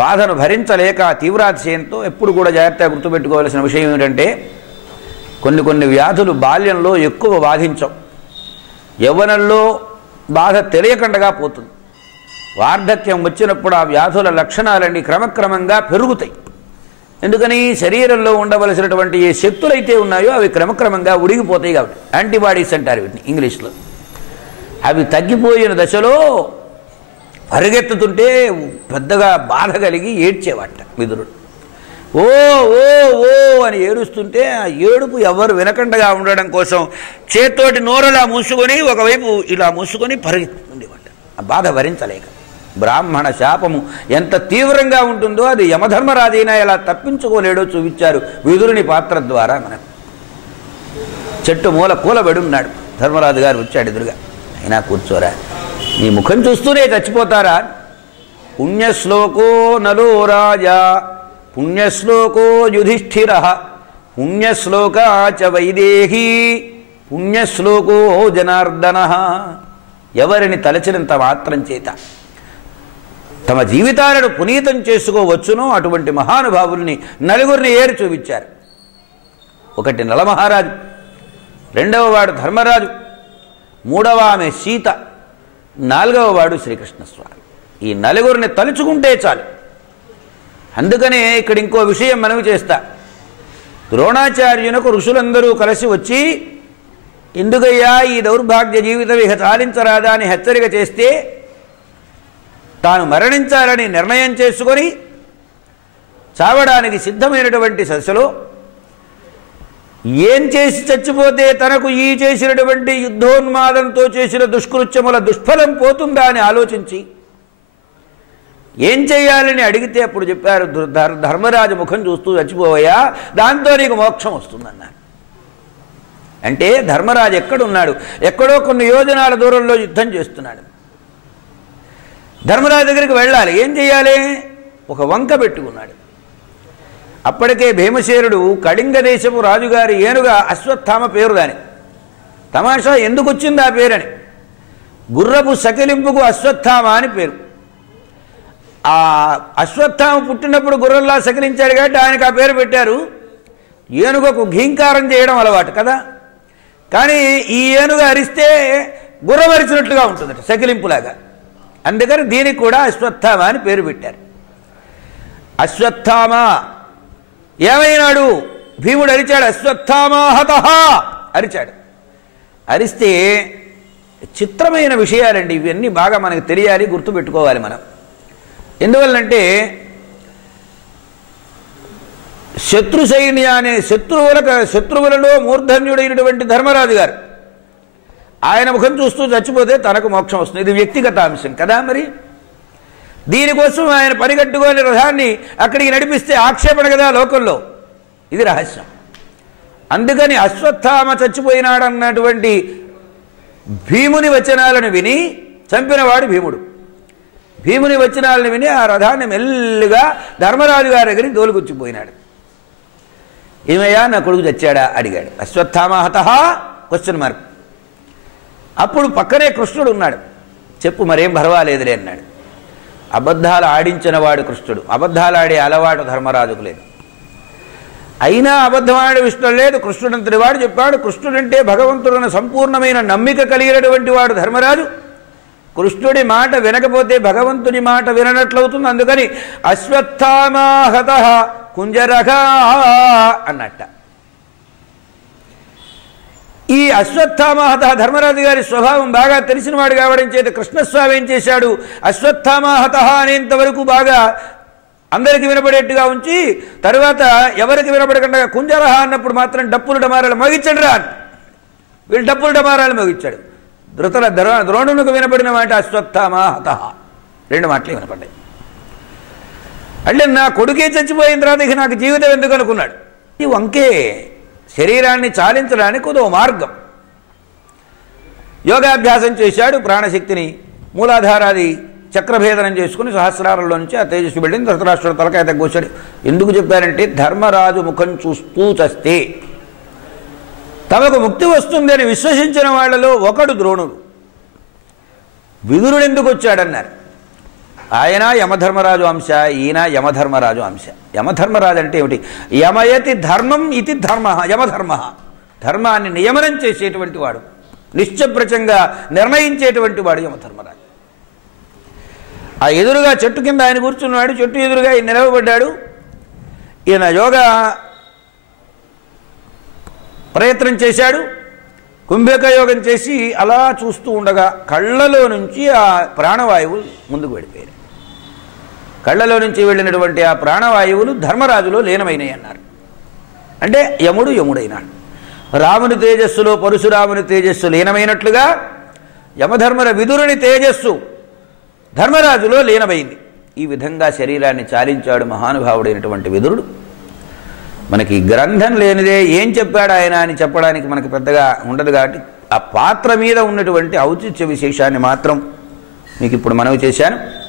బాధను భరించలేక తీవ్రాతిశయంతో ఎప్పుడు కూడా జాగ్రత్తగా గుర్తుపెట్టుకోవాల్సిన విషయం ఏమిటంటే, కొన్ని వ్యాధులు బాల్యంలో ఎక్కువ బాధించవు, యవ్వనంలో బాధ తెలియకుండా పోతుంది. వార్ధక్యం వచ్చినప్పుడు ఆ వ్యాధుల లక్షణాలన్నీ క్రమక్రమంగా పెరుగుతాయి. ఎందుకని? శరీరంలో ఉండవలసినటువంటి ఏ శక్తులైతే ఉన్నాయో అవి క్రమక్రమంగా ఉడిగిపోతాయి కాబట్టి. యాంటీబాడీస్ అంటారు వీటిని ఇంగ్లీష్లో. అవి తగ్గిపోయిన దశలో పరిగెత్తుతుంటే పెద్దగా బాధ కలిగి ఏడ్చేవాట విదురుడు. ఓ ఓ ఓ అని ఏడుస్తుంటే ఆ ఏడుపు ఎవరు వినకుండా ఉండడం కోసం చేత్తోటి నోరలా మూసుకొని ఒకవైపు ఇలా మూసుకొని పరిగెత్తుండేవాట, ఆ బాధ భరించలేక. బ్రాహ్మణ శాపము ఎంత తీవ్రంగా ఉంటుందో అది యమధర్మరాజైనా ఎలా తప్పించుకోలేడో చూపించారు విదురుని పాత్ర ద్వారా మనకు. చెట్టు మూల కూలబడి ఉన్నాడు. ధర్మరాజు గారు వచ్చాడు ఎదురుగా. అయినా కూర్చోరా, నీ ముఖం చూస్తూనే చచ్చిపోతారా? పుణ్యశ్లోకో నలో రాజా పుణ్యశ్లోకో యుధిష్ఠిర పుణ్యశ్లోకా చ వైదేహీ పుణ్యశ్లోకో జనార్దన. ఎవరిని తలచినంత మాత్రం చేత తమ జీవితాలను పునీతం చేసుకోవచ్చునో అటువంటి మహానుభావుల్ని నలుగురిని ఏరి చూపించారు. ఒకటి నలమహారాజు, రెండవ వాడు ధర్మరాజు, మూడవ ఆమె సీత, నాలుగవ వాడు శ్రీకృష్ణస్వామి. ఈ నలుగురిని తలుచుకుంటే చాలు. అందుకనే ఇక్కడ ఇంకో విషయం మనవి చేస్తా. ద్రోణాచార్యునకు ఋషులందరూ కలిసి వచ్చి ఎందుకయ్యా ఈ దౌర్భాగ్య జీవితం ఇక చాలించరాదా అని హెచ్చరిక చేస్తే తాను మరణించాలని నిర్ణయం చేసుకొని చావడానికి సిద్ధమైనటువంటి దశలో ఏం చేసి చచ్చిపోతే తనకు ఈ చేసినటువంటి యుద్ధోన్మాదంతో చేసిన దుష్కృత్యముల దుష్ఫలం పోతుందా అని ఆలోచించి ఏం చేయాలని అడిగితే అప్పుడు చెప్పారు, ధర్మరాజు ముఖం చూస్తూ చచ్చిపోవయ్యా, దాంతో నీకు మోక్షం వస్తుందన్నారు. అంటే ధర్మరాజు ఎక్కడున్నాడు? ఎక్కడో కొన్ని యోజనాల దూరంలో యుద్ధం చేస్తున్నాడు. ధర్మరాజు దగ్గరికి వెళ్ళాలి. ఏం చేయాలి? ఒక వంక పెట్టుకున్నాడు. అప్పటికే భీమసేనుడు కళింగ దేశపు రాజుగారి ఏనుగా అశ్వత్థామ పేరు. దాని తమాషా ఎందుకు వచ్చింది ఆ పేరని, గుర్రపు సకిలింపుకు అశ్వత్థామ అని పేరు. ఆ అశ్వత్థామ పుట్టినప్పుడు గుర్రంలా సకిలించాడు కాబట్టి ఆయనకు ఆ పేరు పెట్టారు. ఏనుగకు ఘీంకారం చేయడం అలవాటు కదా, కానీ ఈ ఏనుగు అరిస్తే గుర్రం అరిచినట్లుగా ఉంటుందట, సకిలింపులాగా. అందుకని దీనికి కూడా అశ్వత్థామ అని పేరు పెట్టారు. అశ్వత్థామ ఏమైనాడు? భీముడు అరిచాడు, అశ్వత్థామాహతః అరిచాడు. అరిస్తే చిత్రమైన విషయాలండి ఇవన్నీ, బాగా మనకు తెలియాలి, గుర్తుపెట్టుకోవాలి మనం. ఎందువల్లంటే శత్రు సైన్యాన్ని శత్రువులలో మూర్ధన్యుడైనటువంటి ధర్మరాజు గారు ఆయన ముఖం చూస్తూ చచ్చిపోతే తనకు మోక్షం వస్తుంది. ఇది వ్యక్తిగత అంశం కదా. మరి దీనికోసం ఆయన పనిగట్టుకొని రథాన్ని అక్కడికి నడిపిస్తే ఆక్షేపణ కదా లోకంలో. ఇది రహస్యం. అందుకని అశ్వత్థామ చచ్చిపోయినాడన్నటువంటి భీముని వచనాలను విని చంపినవాడు భీముడు. భీముని వచనాలను విని ఆ రథాన్ని మెల్లిగా ధర్మరాజు గారి దగ్గరికి దోలుకొచ్చిపోయినాడు. ఏమయ్యా నా కొడుకు చచ్చాడా అడిగాడు. అశ్వత్థామ హతః క్వశ్చన్ మార్క్. అప్పుడు పక్కనే కృష్ణుడు ఉన్నాడు. చెప్పు మరేం పర్వాలేదులే అన్నాడు. అబద్ధాలు ఆడించిన వాడు కృష్ణుడు, అబద్ధాలు ఆడే అలవాటు ధర్మరాజుకు లేదు. అయినా అబద్ధం ఆడే ఇష్టం లేదు. కృష్ణుడంతటి వాడు చెప్పాడు. కృష్ణుడంటే భగవంతుడన్న సంపూర్ణమైన నమ్మిక కలిగినటువంటి వాడు ధర్మరాజు. కృష్ణుడి మాట వినకపోతే భగవంతుని మాట విననట్లవుతుంది. అందుకని అశ్వత్థామా హతః కుంజరః అన్నట్ట. ఈ అశ్వత్థామ హతః ధర్మరాజు గారి స్వభావం బాగా తెలిసినవాడు కావడం చేత కృష్ణస్వామి ఏం చేశాడు, అశ్వత్థామ హతః అనేంతవరకు బాగా అందరికి వినపడేట్టుగా ఉంచి తర్వాత ఎవరికి వినపడకుండా కుంజరః అన్నప్పుడు మాత్రం డప్పులు డమారాలు మోగించండి రా. వీళ్ళు డప్పులు డమారాలు మోగించాడు. ద్రోణునికి వినపడిన మాట అశ్వత్థామ హతః, రెండు మాటలు వినపడ్డాయి. అంటే నా కొడుకే చచ్చిపోయిన తర్వాత ఇక నాకు జీవితం ఎందుకు అనుకున్నాడు. ఈ వంకే శరీరాన్ని చాలించడానికి కొద్దో మార్గం. యోగాభ్యాసం చేశాడు. ప్రాణశక్తిని మూలాధారాది చక్రభేదనం చేసుకుని సహస్రారంలో నుంచి ఆ తేజస్సు వెళ్ళింది. ధృతరాష్ట్రుడు తలకాయ తగ్గొచ్చాడు. ఎందుకు చెప్పారంటే ధర్మరాజు ముఖం చూస్తూ చస్తే తమకు ముక్తి వస్తుంది అని విశ్వసించిన వాళ్లలో ఒకడు ద్రోణుడు. విదురుడు ఎందుకు వచ్చాడన్నారు. ఆయన యమధర్మరాజు అంశ, ఈయన యమధర్మరాజు అంశ. యమధర్మరాజు అంటే ఏమిటి? యమయతి ధర్మం ఇది ధర్మ. యమధర్మ ధర్మాన్ని నియమనం చేసేటువంటి వాడు, నిశ్చప్రచంగా నిర్ణయించేటువంటి వాడు యమధర్మరాజు. ఆ ఎదురుగా చెట్టు కింద ఆయన కూర్చున్నాడు. చెట్టు ఎదురుగా ఈయన నిలవబడ్డాడు. ఈయన యోగా ప్రయత్నం చేశాడు. కుంభక యోగం చేసి అలా చూస్తూ ఉండగా కళ్ళలో నుంచి ఆ ప్రాణవాయువులు ముందుకు వెళ్ళిపోయాయి. కళ్ళలో నుంచి వెళ్ళినటువంటి ఆ ప్రాణవాయువులు ధర్మరాజులో లీనమైనవి అన్నారు. అంటే యముడైనాడు. రాముని తేజస్సులో పరశురాముని తేజస్సు లీనమైనట్లుగా యమధర్మర విదురుని తేజస్సు ధర్మరాజులో లీనమైంది. ఈ విధంగా శరీరాన్ని చాలించాడు మహానుభావుడైనటువంటి విదురుడు. మనకి గ్రంథం లేనిదే ఏం చెప్పాడు ఆయన అని చెప్పడానికి మనకు పెద్దగా ఉండదు. కాబట్టి ఆ పాత్ర మీద ఉన్నటువంటి ఔచిత్య విశేషాన్ని మాత్రం మీకు ఇప్పుడు మనవి చేశాను.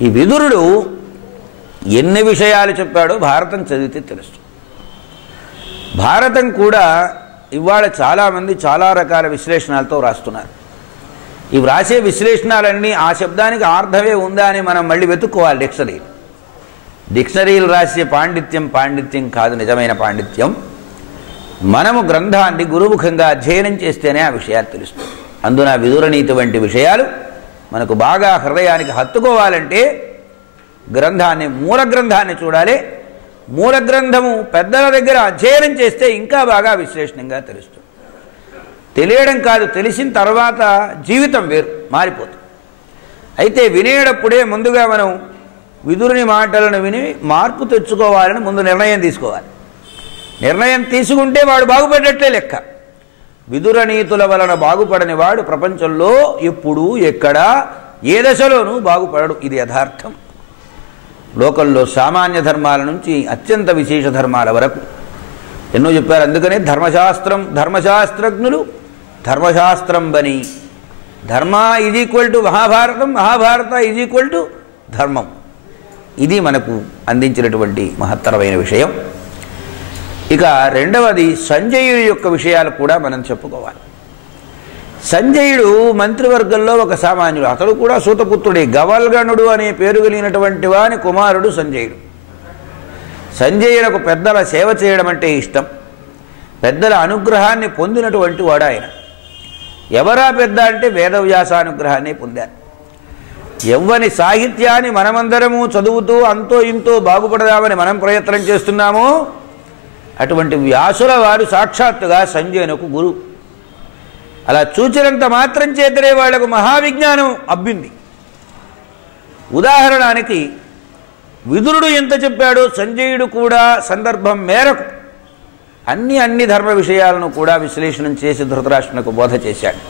ఈ విదురుడు ఎన్ని విషయాలు చెప్పాడో భారతం చదివితే తెలుస్తుంది. భారతం కూడా ఇవాళ చాలామంది చాలా రకాల విశ్లేషణలతో రాస్తున్నారు. ఈ వ్రాసే విశ్లేషణాలన్నీ ఆ శబ్దానికి అర్థమే ఉందా అని మనం మళ్ళీ వెతుక్కోవాలి డిక్షనరీలు. డిక్షనరీలు రాసే పాండిత్యం కాదు నిజమైన పాండిత్యం. మనము గ్రంథాన్ని గురుముఖంగా అధ్యయనం చేస్తేనే ఆ విషయాలు తెలుస్తుంది. అందున విదురనీతి వంటి విషయాలు మనకు బాగా హృదయానికి హత్తుకోవాలంటే గ్రంథాన్ని మూల గ్రంథాన్ని చూడాలి. మూల గ్రంథము పెద్దల దగ్గర అధ్యయనం చేస్తే ఇంకా బాగా విశ్లేషణంగా తెలుస్తుంది. తెలియడం కాదు, తెలిసిన తర్వాత జీవితం వేరు మారిపోతుంది. అయితే వినేటప్పుడే ముందుగా మనం విదురుని మాటలను విని మార్పు తెచ్చుకోవాలని ముందు నిర్ణయం తీసుకోవాలి. నిర్ణయం తీసుకుంటే వాడు బాగుపడ్డట్లే లెక్క. విదురనీతుల వలన బాగుపడని వాడు ప్రపంచంలో ఎప్పుడు ఎక్కడ ఏ దశలోనూ బాగుపడడు. ఇది యథార్థం. లోకంలో సామాన్య ధర్మాల నుంచి అత్యంత విశేష ధర్మాల వరకు ఎన్నో చెప్పారు. అందుకనే ధర్మశాస్త్రజ్ఞులు ధర్మశాస్త్రం బని ధర్మ is equal to Mahabharatam, Mahabharata is equal to ధర్మం. ఇది మనకు అందించినటువంటి మహత్తరమైన విషయం. ఇక రెండవది సంజయుడి యొక్క విషయాలు కూడా మనం చెప్పుకోవాలి. సంజయుడు మంత్రివర్గంలో ఒక సామాన్యుడు. అతడు కూడా సూతపుత్రుడే. గవల్గణుడు అనే పేరు కలిగినటువంటి వాని కుమారుడు సంజయుడు. సంజయునకు పెద్దల సేవ చేయడం అంటే ఇష్టం. పెద్దల అనుగ్రహాన్ని పొందినటువంటి వాడు ఆయన. ఎవరా పెద్ద అంటే వేదవ్యాసానుగ్రహాన్ని పొందారు. ఎవ్వని సాహిత్యాన్ని మనమందరము చదువుతూ అంతో ఇంతో బాగుపడదామని మనం ప్రయత్నం చేస్తున్నామో అటువంటి వ్యాసుల వారు సాక్షాత్తుగా సంజయునకు గురువు. అలా చూచినంత మాత్రం చేతనే వాళ్లకు మహావిజ్ఞానం అబ్బింది. ఉదాహరణానికి విదురుడు ఎంత చెప్పాడో సంజయుడు కూడా సందర్భం మేరకు అన్ని ధర్మ విషయాలను కూడా విశ్లేషణం చేసి ధృతరాష్ట్రునికి బోధ చేశాడు.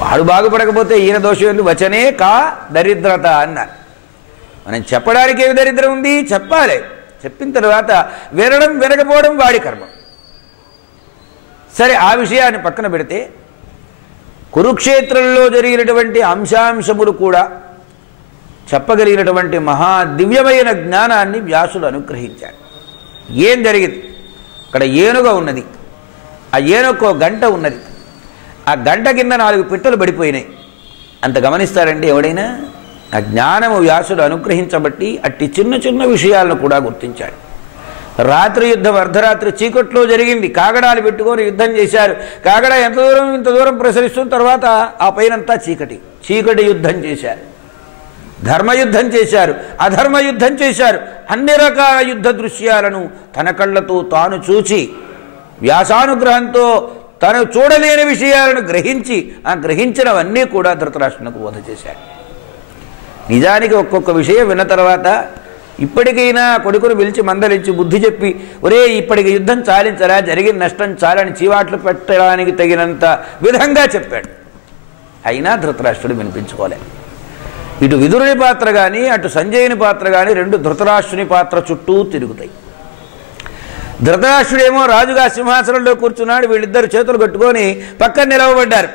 వాడు బాగుపడకపోతే ఈయన దోషం ఎందుకు? వచనే కా దరిద్రత అన్నారు. మనం చెప్పడానికి ఏమి దరిద్రం ఉంది? చెప్పాలి. చెప్పిన తర్వాత వినడం వినకపోవడం వాడి కర్మ. సరే, ఆ విషయాన్ని పక్కన పెడితే కురుక్షేత్రంలో జరిగినటువంటి అంశాంశములు కూడా చెప్పగలిగినటువంటి మహా దివ్యమైన జ్ఞానాన్ని వ్యాసుడు అనుగ్రహించాడు. ఏం జరిగింది? అక్కడ ఏనుగ ఉన్నది. ఆ ఏనుగకు గంట ఉన్నది. ఆ గంట కింద 4 పిట్టలు పడిపోయినాయి. అంత గమనిస్తారండి ఎవడైనా? ఆ జ్ఞానము వ్యాసుడు అనుగ్రహించబట్టి అట్టి చిన్న విషయాలను కూడా గుర్తించాడు. రాత్రి యుద్ధం అర్ధరాత్రి చీకట్లో జరిగింది. కాగడాలు పెట్టుకొని యుద్ధం చేశారు. కాగడ ఇంత దూరం ప్రసరిస్తున్న తర్వాత ఆ పైనంతా చీకటి యుద్ధం చేశారు. ధర్మయుద్ధం చేశారు, అధర్మ యుద్ధం చేశారు. అన్ని రకాల యుద్ధ దృశ్యాలను తన కళ్ళతో తాను చూచి వ్యాసానుగ్రహంతో తను చూడలేని విషయాలను గ్రహించి ఆ గ్రహించినవన్నీ కూడా ధృతరాష్ట్రునికి బోధ చేశాడు. నిజానికి ఒక్కొక్క విషయం విన్న తర్వాత ఇప్పటికైనా కొడుకును పిలిచి మందలించి బుద్ధి చెప్పి, ఒరే ఇప్పటికి యుద్ధం చాలించరా, జరిగిన నష్టం చాలని చీవాట్లు పెట్టడానికి తగినంత విధంగా చెప్పాడు. అయినా ధృతరాష్ట్రుడు వినిపించుకోలేదు. ఇటు విదురుని పాత్ర కానీ అటు సంజయుని పాత్ర కానీ రెండు ధృతరాష్ట్రుని పాత్ర చుట్టూ తిరుగుతాయి. ధృతరాష్ట్రుడేమో రాజుగా సింహాసనంలో కూర్చున్నాడు. వీళ్ళిద్దరు చేతులు కట్టుకొని పక్కన నిలవబడ్డారు.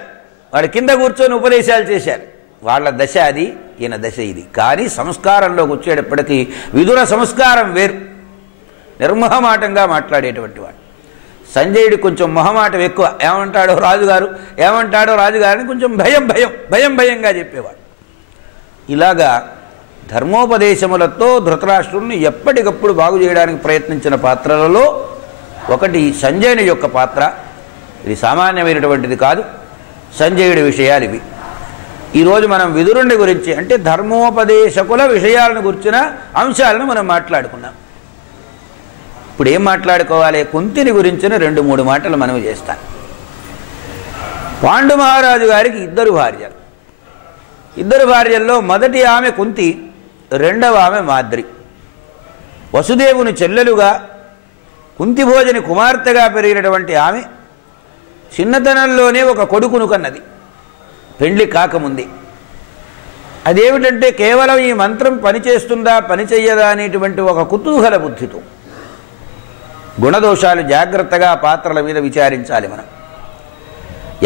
వాడు కింద కూర్చొని ఉపదేశాలు చేశారు. వాళ్ళ దశ అది, ఈయన దశ ఇది. కానీ సంస్కారంలోకి వచ్చేటప్పటికీ విదుర సంస్కారం వేరు. నిర్మోహమాటంగా మాట్లాడేటువంటి వాడు. సంజయుడు కొంచెం మొహమాటం ఎక్కువ. ఏమంటాడో రాజుగారని కొంచెం భయంగా చెప్పేవాడు. ఇలాగా ధర్మోపదేశములతో ధృతరాష్ట్రుడిని ఎప్పటికప్పుడు బాగు చేయడానికి ప్రయత్నించిన పాత్రలలో ఒకటి సంజయుని యొక్క పాత్ర. ఇది సామాన్యమైనటువంటిది కాదు. సంజయుడి విషయాలు ఇవి. ఈరోజు మనం విదురుని గురించి అంటే ధర్మోపదేశకుల విషయాలను గురించిన అంశాలను మనం మాట్లాడుకున్నాం. ఇప్పుడు ఏం మాట్లాడుకోవాలి? కుంతిని గురించిన 2-3 మాటలు మనం చేస్తాం. పాండు మహారాజు గారికి ఇద్దరు భార్యల్లో మొదటి ఆమె కుంతి, రెండవ ఆమె మాద్రి. వసుదేవుని చెల్లెలుగా కుంతిభోజని కుమార్తెగా పెరిగినటువంటి ఆమె చిన్నతనంలోనే ఒక కొడుకును కన్నది, పెండ్లి కాకముందే. అదేమిటంటే కేవలం ఈ మంత్రం పనిచేస్తుందా పనిచేయదా అనేటువంటి ఒక కుతూహల బుద్ధితో. గుణదోషాలు జాగ్రత్తగా పాత్రల మీద విచారించాలి మనం.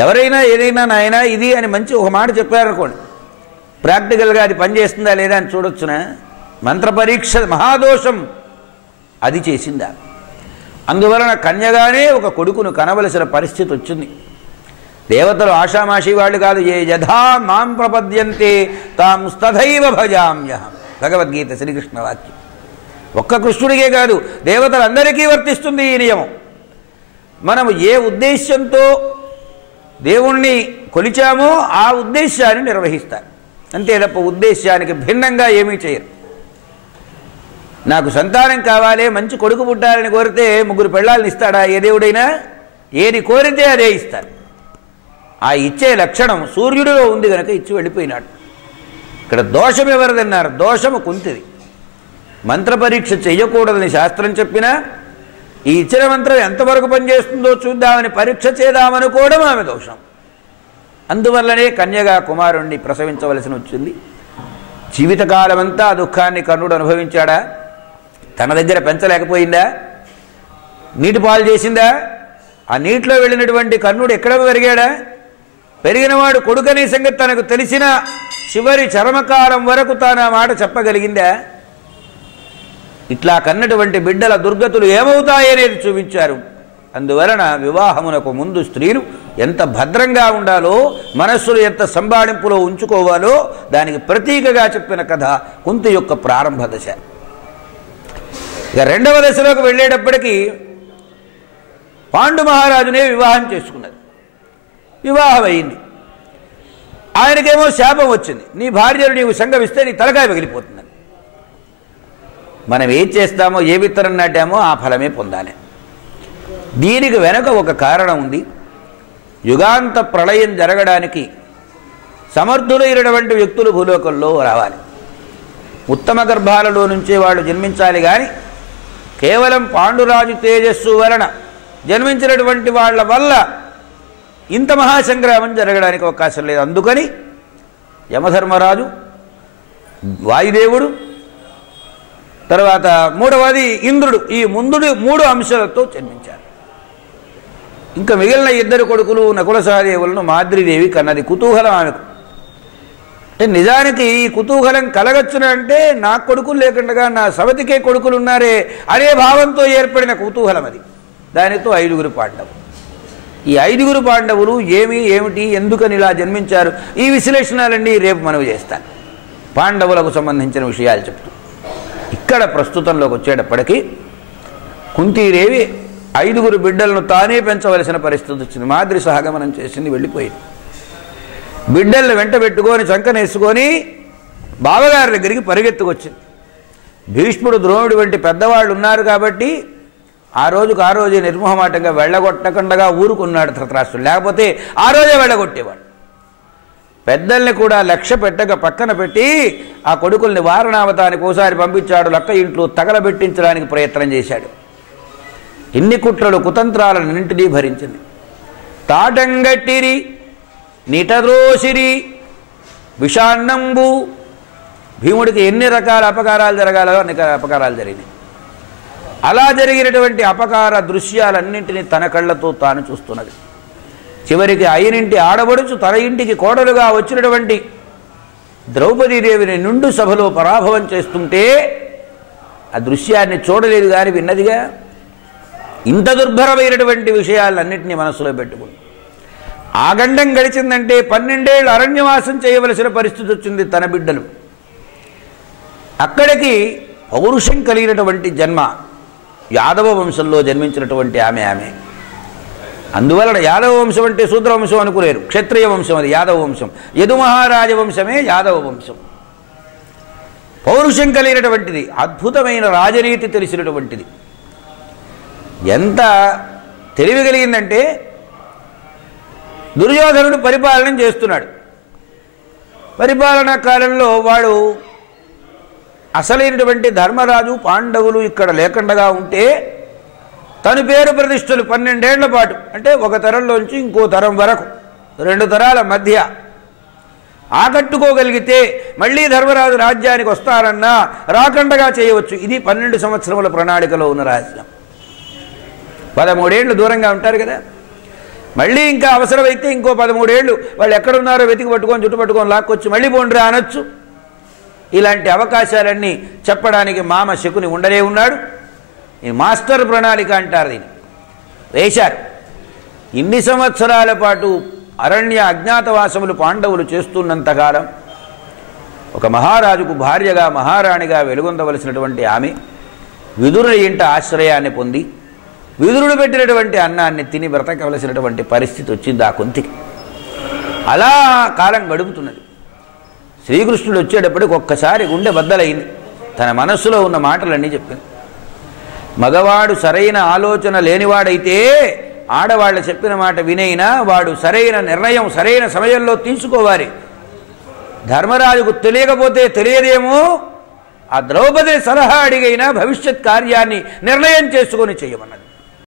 ఎవరైనా ఏదైనా నాయనా ఇది అని మంచి ఒక మాట చెప్పారనుకోండి, ప్రాక్టికల్గా అది పనిచేస్తుందా లేదా అని చూడొచ్చునా? మంత్ర పరీక్ష మహాదోషం అది చేసిందా? అందువలన కన్యగానే ఒక కొడుకును కనవలసిన పరిస్థితి వచ్చింది. దేవతలు ఆషామాషి వాళ్ళు కాదు. ఏ యథా మాం ప్రపద్యంతే తాం తథైవ భజామ్యహం. భగవద్గీత శ్రీకృష్ణ వాక్యం. ఒక్క కృష్ణుడికే కాదు, దేవతలందరికీ వర్తిస్తుంది ఈ నియమం. మనము ఏ ఉద్దేశ్యంతో దేవుణ్ణి కొలిచామో ఆ ఉద్దేశాన్ని నిర్వహిస్తారు. అంతే తప్ప ఉద్దేశానికి భిన్నంగా ఏమీ చేయరు. నాకు సంతానం కావాలి, మంచి కొడుకు పుట్టాలని కోరితే 3 పెళ్ళాలను ఇస్తాడా ఏ దేవుడైనా? ఏది కోరితే అదే ఇస్తాడు. ఆ ఇచ్చే లక్షణం సూర్యుడిలో ఉంది కనుక ఇచ్చి వెళ్ళిపోయినాడు. ఇక్కడ దోషం ఎవరిదన్నారు? దోషము కుంతిది. మంత్ర పరీక్ష చేయకూడదని శాస్త్రం చెప్పినా ఈ ఇచ్చిన మంత్రం ఎంతవరకు పనిచేస్తుందో చూద్దామని పరీక్ష చేద్దామనుకోవడం ఆమె దోషం. అందువల్లనే కన్యగా కుమారుణ్ణి ప్రసవించవలసి వచ్చింది. జీవితకాలమంతా ఆ దుఃఖాన్ని కర్ణుడు అనుభవించాడా? తన దగ్గర పెంచలేకపోయిందా? నీటి పాలు చేసిందా? ఆ నీటిలో వెళ్ళినటువంటి కర్ణుడు ఎక్కడ పెరిగాడా? పెరిగినవాడు కొడుకనే సంగతి తనకు తెలిసిన చివరి చరమకాలం వరకు తాను ఆ మాట చెప్పగలిగిందా? ఇట్లా కన్నటువంటి బిడ్డల దుర్గతులు ఏమవుతాయనేది చూపించారు. అందువలన వివాహమునకు ముందు స్త్రీలు ఎంత భద్రంగా ఉండాలో, మనస్సులు ఎంత సంబాళింపులో ఉంచుకోవాలో దానికి ప్రతీకగా చెప్పిన కథ కుంతి యొక్క ప్రారంభ దశ. ఇక రెండవ దశలోకి వెళ్ళేటప్పటికీ పాండు మహారాజునే వివాహం చేసుకున్నది. వివాహం అయింది. ఆయనకేమో శాపం వచ్చింది, నీ భార్యను నీవు సంగమిస్తే నీ తలకాయ పగిలిపోతుందని. మనం ఏం చేస్తామో, ఏ విత్తనం నాటామో ఆ ఫలమే పొందాలి. దీనికి వెనుక ఒక కారణం ఉంది. యుగాంత ప్రళయం జరగడానికి సమర్థులైనటువంటి వ్యక్తులు భూలోకంలో రావాలి. ఉత్తమ గర్భాలలో నుంచే వాళ్ళు జన్మించాలి కానీ కేవలం పాండురాజు తేజస్సు వలన జన్మించినటువంటి వాళ్ళ వల్ల ఇంత మహాసంగ్రామం జరగడానికి అవకాశం లేదు. అందుకని యమధర్మరాజు, వాయుదేవుడు, తర్వాత మూడవది ఇంద్రుడు, ఈ మూడు అంశాలతో జన్మించారు. ఇంకా మిగిలిన ఇద్దరు కొడుకులు నకుల సహదేవులను మాద్రీదేవి కన్నది. కుతూహలం ఆమెకు. అంటే నిజానికి ఈ కుతూహలం కలగచ్చునంటే నా కొడుకులు లేకుండా నా సవతికే కొడుకులు ఉన్నారే అనే భావంతో ఏర్పడిన కుతూహలం అది. దానితో 5 పాండవులు. ఈ 5 పాండవులు ఏమిటి, ఎందుకని ఇలా జన్మించారు, ఈ విశ్లేషణలన్నీ రేపు మనవి చేస్తాను. పాండవులకు సంబంధించిన విషయాలు చెప్తూ ఇక్కడ ప్రస్తుతంలోకి వచ్చేటప్పటికీ కుంతీదేవి 5 బిడ్డలను తానే పెంచవలసిన పరిస్థితి వచ్చింది. మాద్రి సహగమనం చేసింది, వెళ్ళిపోయింది. బిడ్డలను వెంట పెట్టుకొని చంకనేసుకొని బావగారి దగ్గరికి పరిగెత్తుకొచ్చింది. భీష్ముడు, ద్రోణుడు వంటి పెద్దవాళ్ళు ఉన్నారు కాబట్టి ఆ రోజే నిర్మోహమాటంగా వెళ్ళగొట్టకుండా ఊరుకున్నాడు ధృతరాష్ట్రుడు. లేకపోతే ఆ రోజే వెళ్ళగొట్టేవాడు. పెద్దల్ని కూడా లక్ష్య పెట్టక పక్కన పెట్టి ఆ కొడుకుల్ని వారణావతానికి ఒకసారి పంపించాడు. లక్క ఇంట్లో తగలబెట్టించడానికి ప్రయత్నం చేశాడు. ఇన్ని కుట్రలు కుతంత్రాలన్నింటినీ భరించింది. తాటంగట్టిరి, నిటద్రోసిరి, విషాన్నంబు. భీముడికి ఎన్ని రకాల అపకారాలు జరగాలో అన్ని అపకారాలు జరిగినాయి. అలా జరిగినటువంటి అపకార దృశ్యాలన్నింటినీ తన కళ్ళతో తాను చూస్తున్నది. చివరికి అయినింటి ఆడబడుచు తన ఇంటికి కోడలుగా వచ్చినటువంటి ద్రౌపదీదేవిని నిండు సభలో పరాభవం చేస్తుంటే ఆ దృశ్యాన్ని చూడలేదు కానీ విన్నదిగా. ఇంత దుర్భరమైనటువంటి విషయాలన్నింటినీ మనసులో పెట్టుకుంది. ఆ గండం గడిచిందంటే 12 ఏళ్ళు అరణ్యవాసం చేయవలసిన పరిస్థితి వచ్చింది తన బిడ్డలు. అక్కడికి పౌరుషం కలిగినటువంటి జన్మ. యాదవ వంశంలో జన్మించినటువంటి ఆమె. అందువలన యాదవ వంశం అంటే శూద్రవంశం అనుకునేరు. క్షత్రియ వంశం అది యాదవ వంశం. యదుమహారాజవంశమే యాదవ వంశం. పౌరుషం కలిగినటువంటిది, అద్భుతమైన రాజనీతి తెలిసినటువంటిది. ఎంత తెలివి కలిగిందంటే దుర్యోధనుడు పరిపాలన చేస్తున్నాడు. పరిపాలనా కాలంలో వాడు అసలైనటువంటి ధర్మరాజు, పాండవులు ఇక్కడ లేకుండా ఉంటే తన పేరు ప్రతిష్టలు 12 ఏళ్ల పాటు, అంటే ఒక తరంలోంచి ఇంకో తరం వరకు 2 తరాల మధ్య ఆకట్టుకోగలిగితే మళ్ళీ ధర్మరాజు రాజ్యానికి వస్తారన్నా రాకండగా చేయవచ్చు. ఇది 12 సంవత్సరముల ప్రణాళికలో ఉన్న రహస్యం. 13 ఏళ్ళు దూరంగా ఉంటారు కదా, మళ్ళీ ఇంకా అవసరమైతే ఇంకో 13 ఏళ్ళు వాళ్ళు ఎక్కడున్నారో వెతికి పట్టుకొని చుట్టుపట్టుకొని లాక్కొచ్చి మళ్ళీ పోండ్రా అనొచ్చు. ఇలాంటి అవకాశాలన్నీ చెప్పడానికి మామ శకుని ఉండనే ఉన్నాడు. ఈ మాస్టర్ ప్రణాళిక అంటారు దీన్ని. వేశారు. ఇన్ని సంవత్సరాల పాటు అరణ్య అజ్ఞాతవాసములు పాండవులు చేస్తున్నంతకాలం ఒక మహారాజుకు భార్యగా మహారాణిగా వెలుగొందవలసినటువంటి ఆమె విదురుల ఇంట ఆశ్రయాన్ని పొంది విదురుడు పెట్టినటువంటి అన్నాన్ని తిని బ్రతకవలసినటువంటి పరిస్థితి వచ్చింది ఆ కుంతికి. అలా కాలం గడుపుతున్నది. శ్రీకృష్ణుడు వచ్చేటప్పటికి ఒక్కసారి గుండె బద్దలైంది. తన మనస్సులో ఉన్న మాటలన్నీ చెప్పింది. మగవాడు సరైన ఆలోచన లేనివాడైతే ఆడవాళ్ళు చెప్పిన మాట వినైనా వాడు సరైన నిర్ణయం సరైన సమయంలో తీసుకోవాలి. ధర్మరాజుకు తెలియకపోతే తెలియదేమో, ఆ ద్రౌపది సలహా అడిగైనా భవిష్యత్ కార్యాన్ని నిర్ణయం చేసుకొని చేయమన్నది.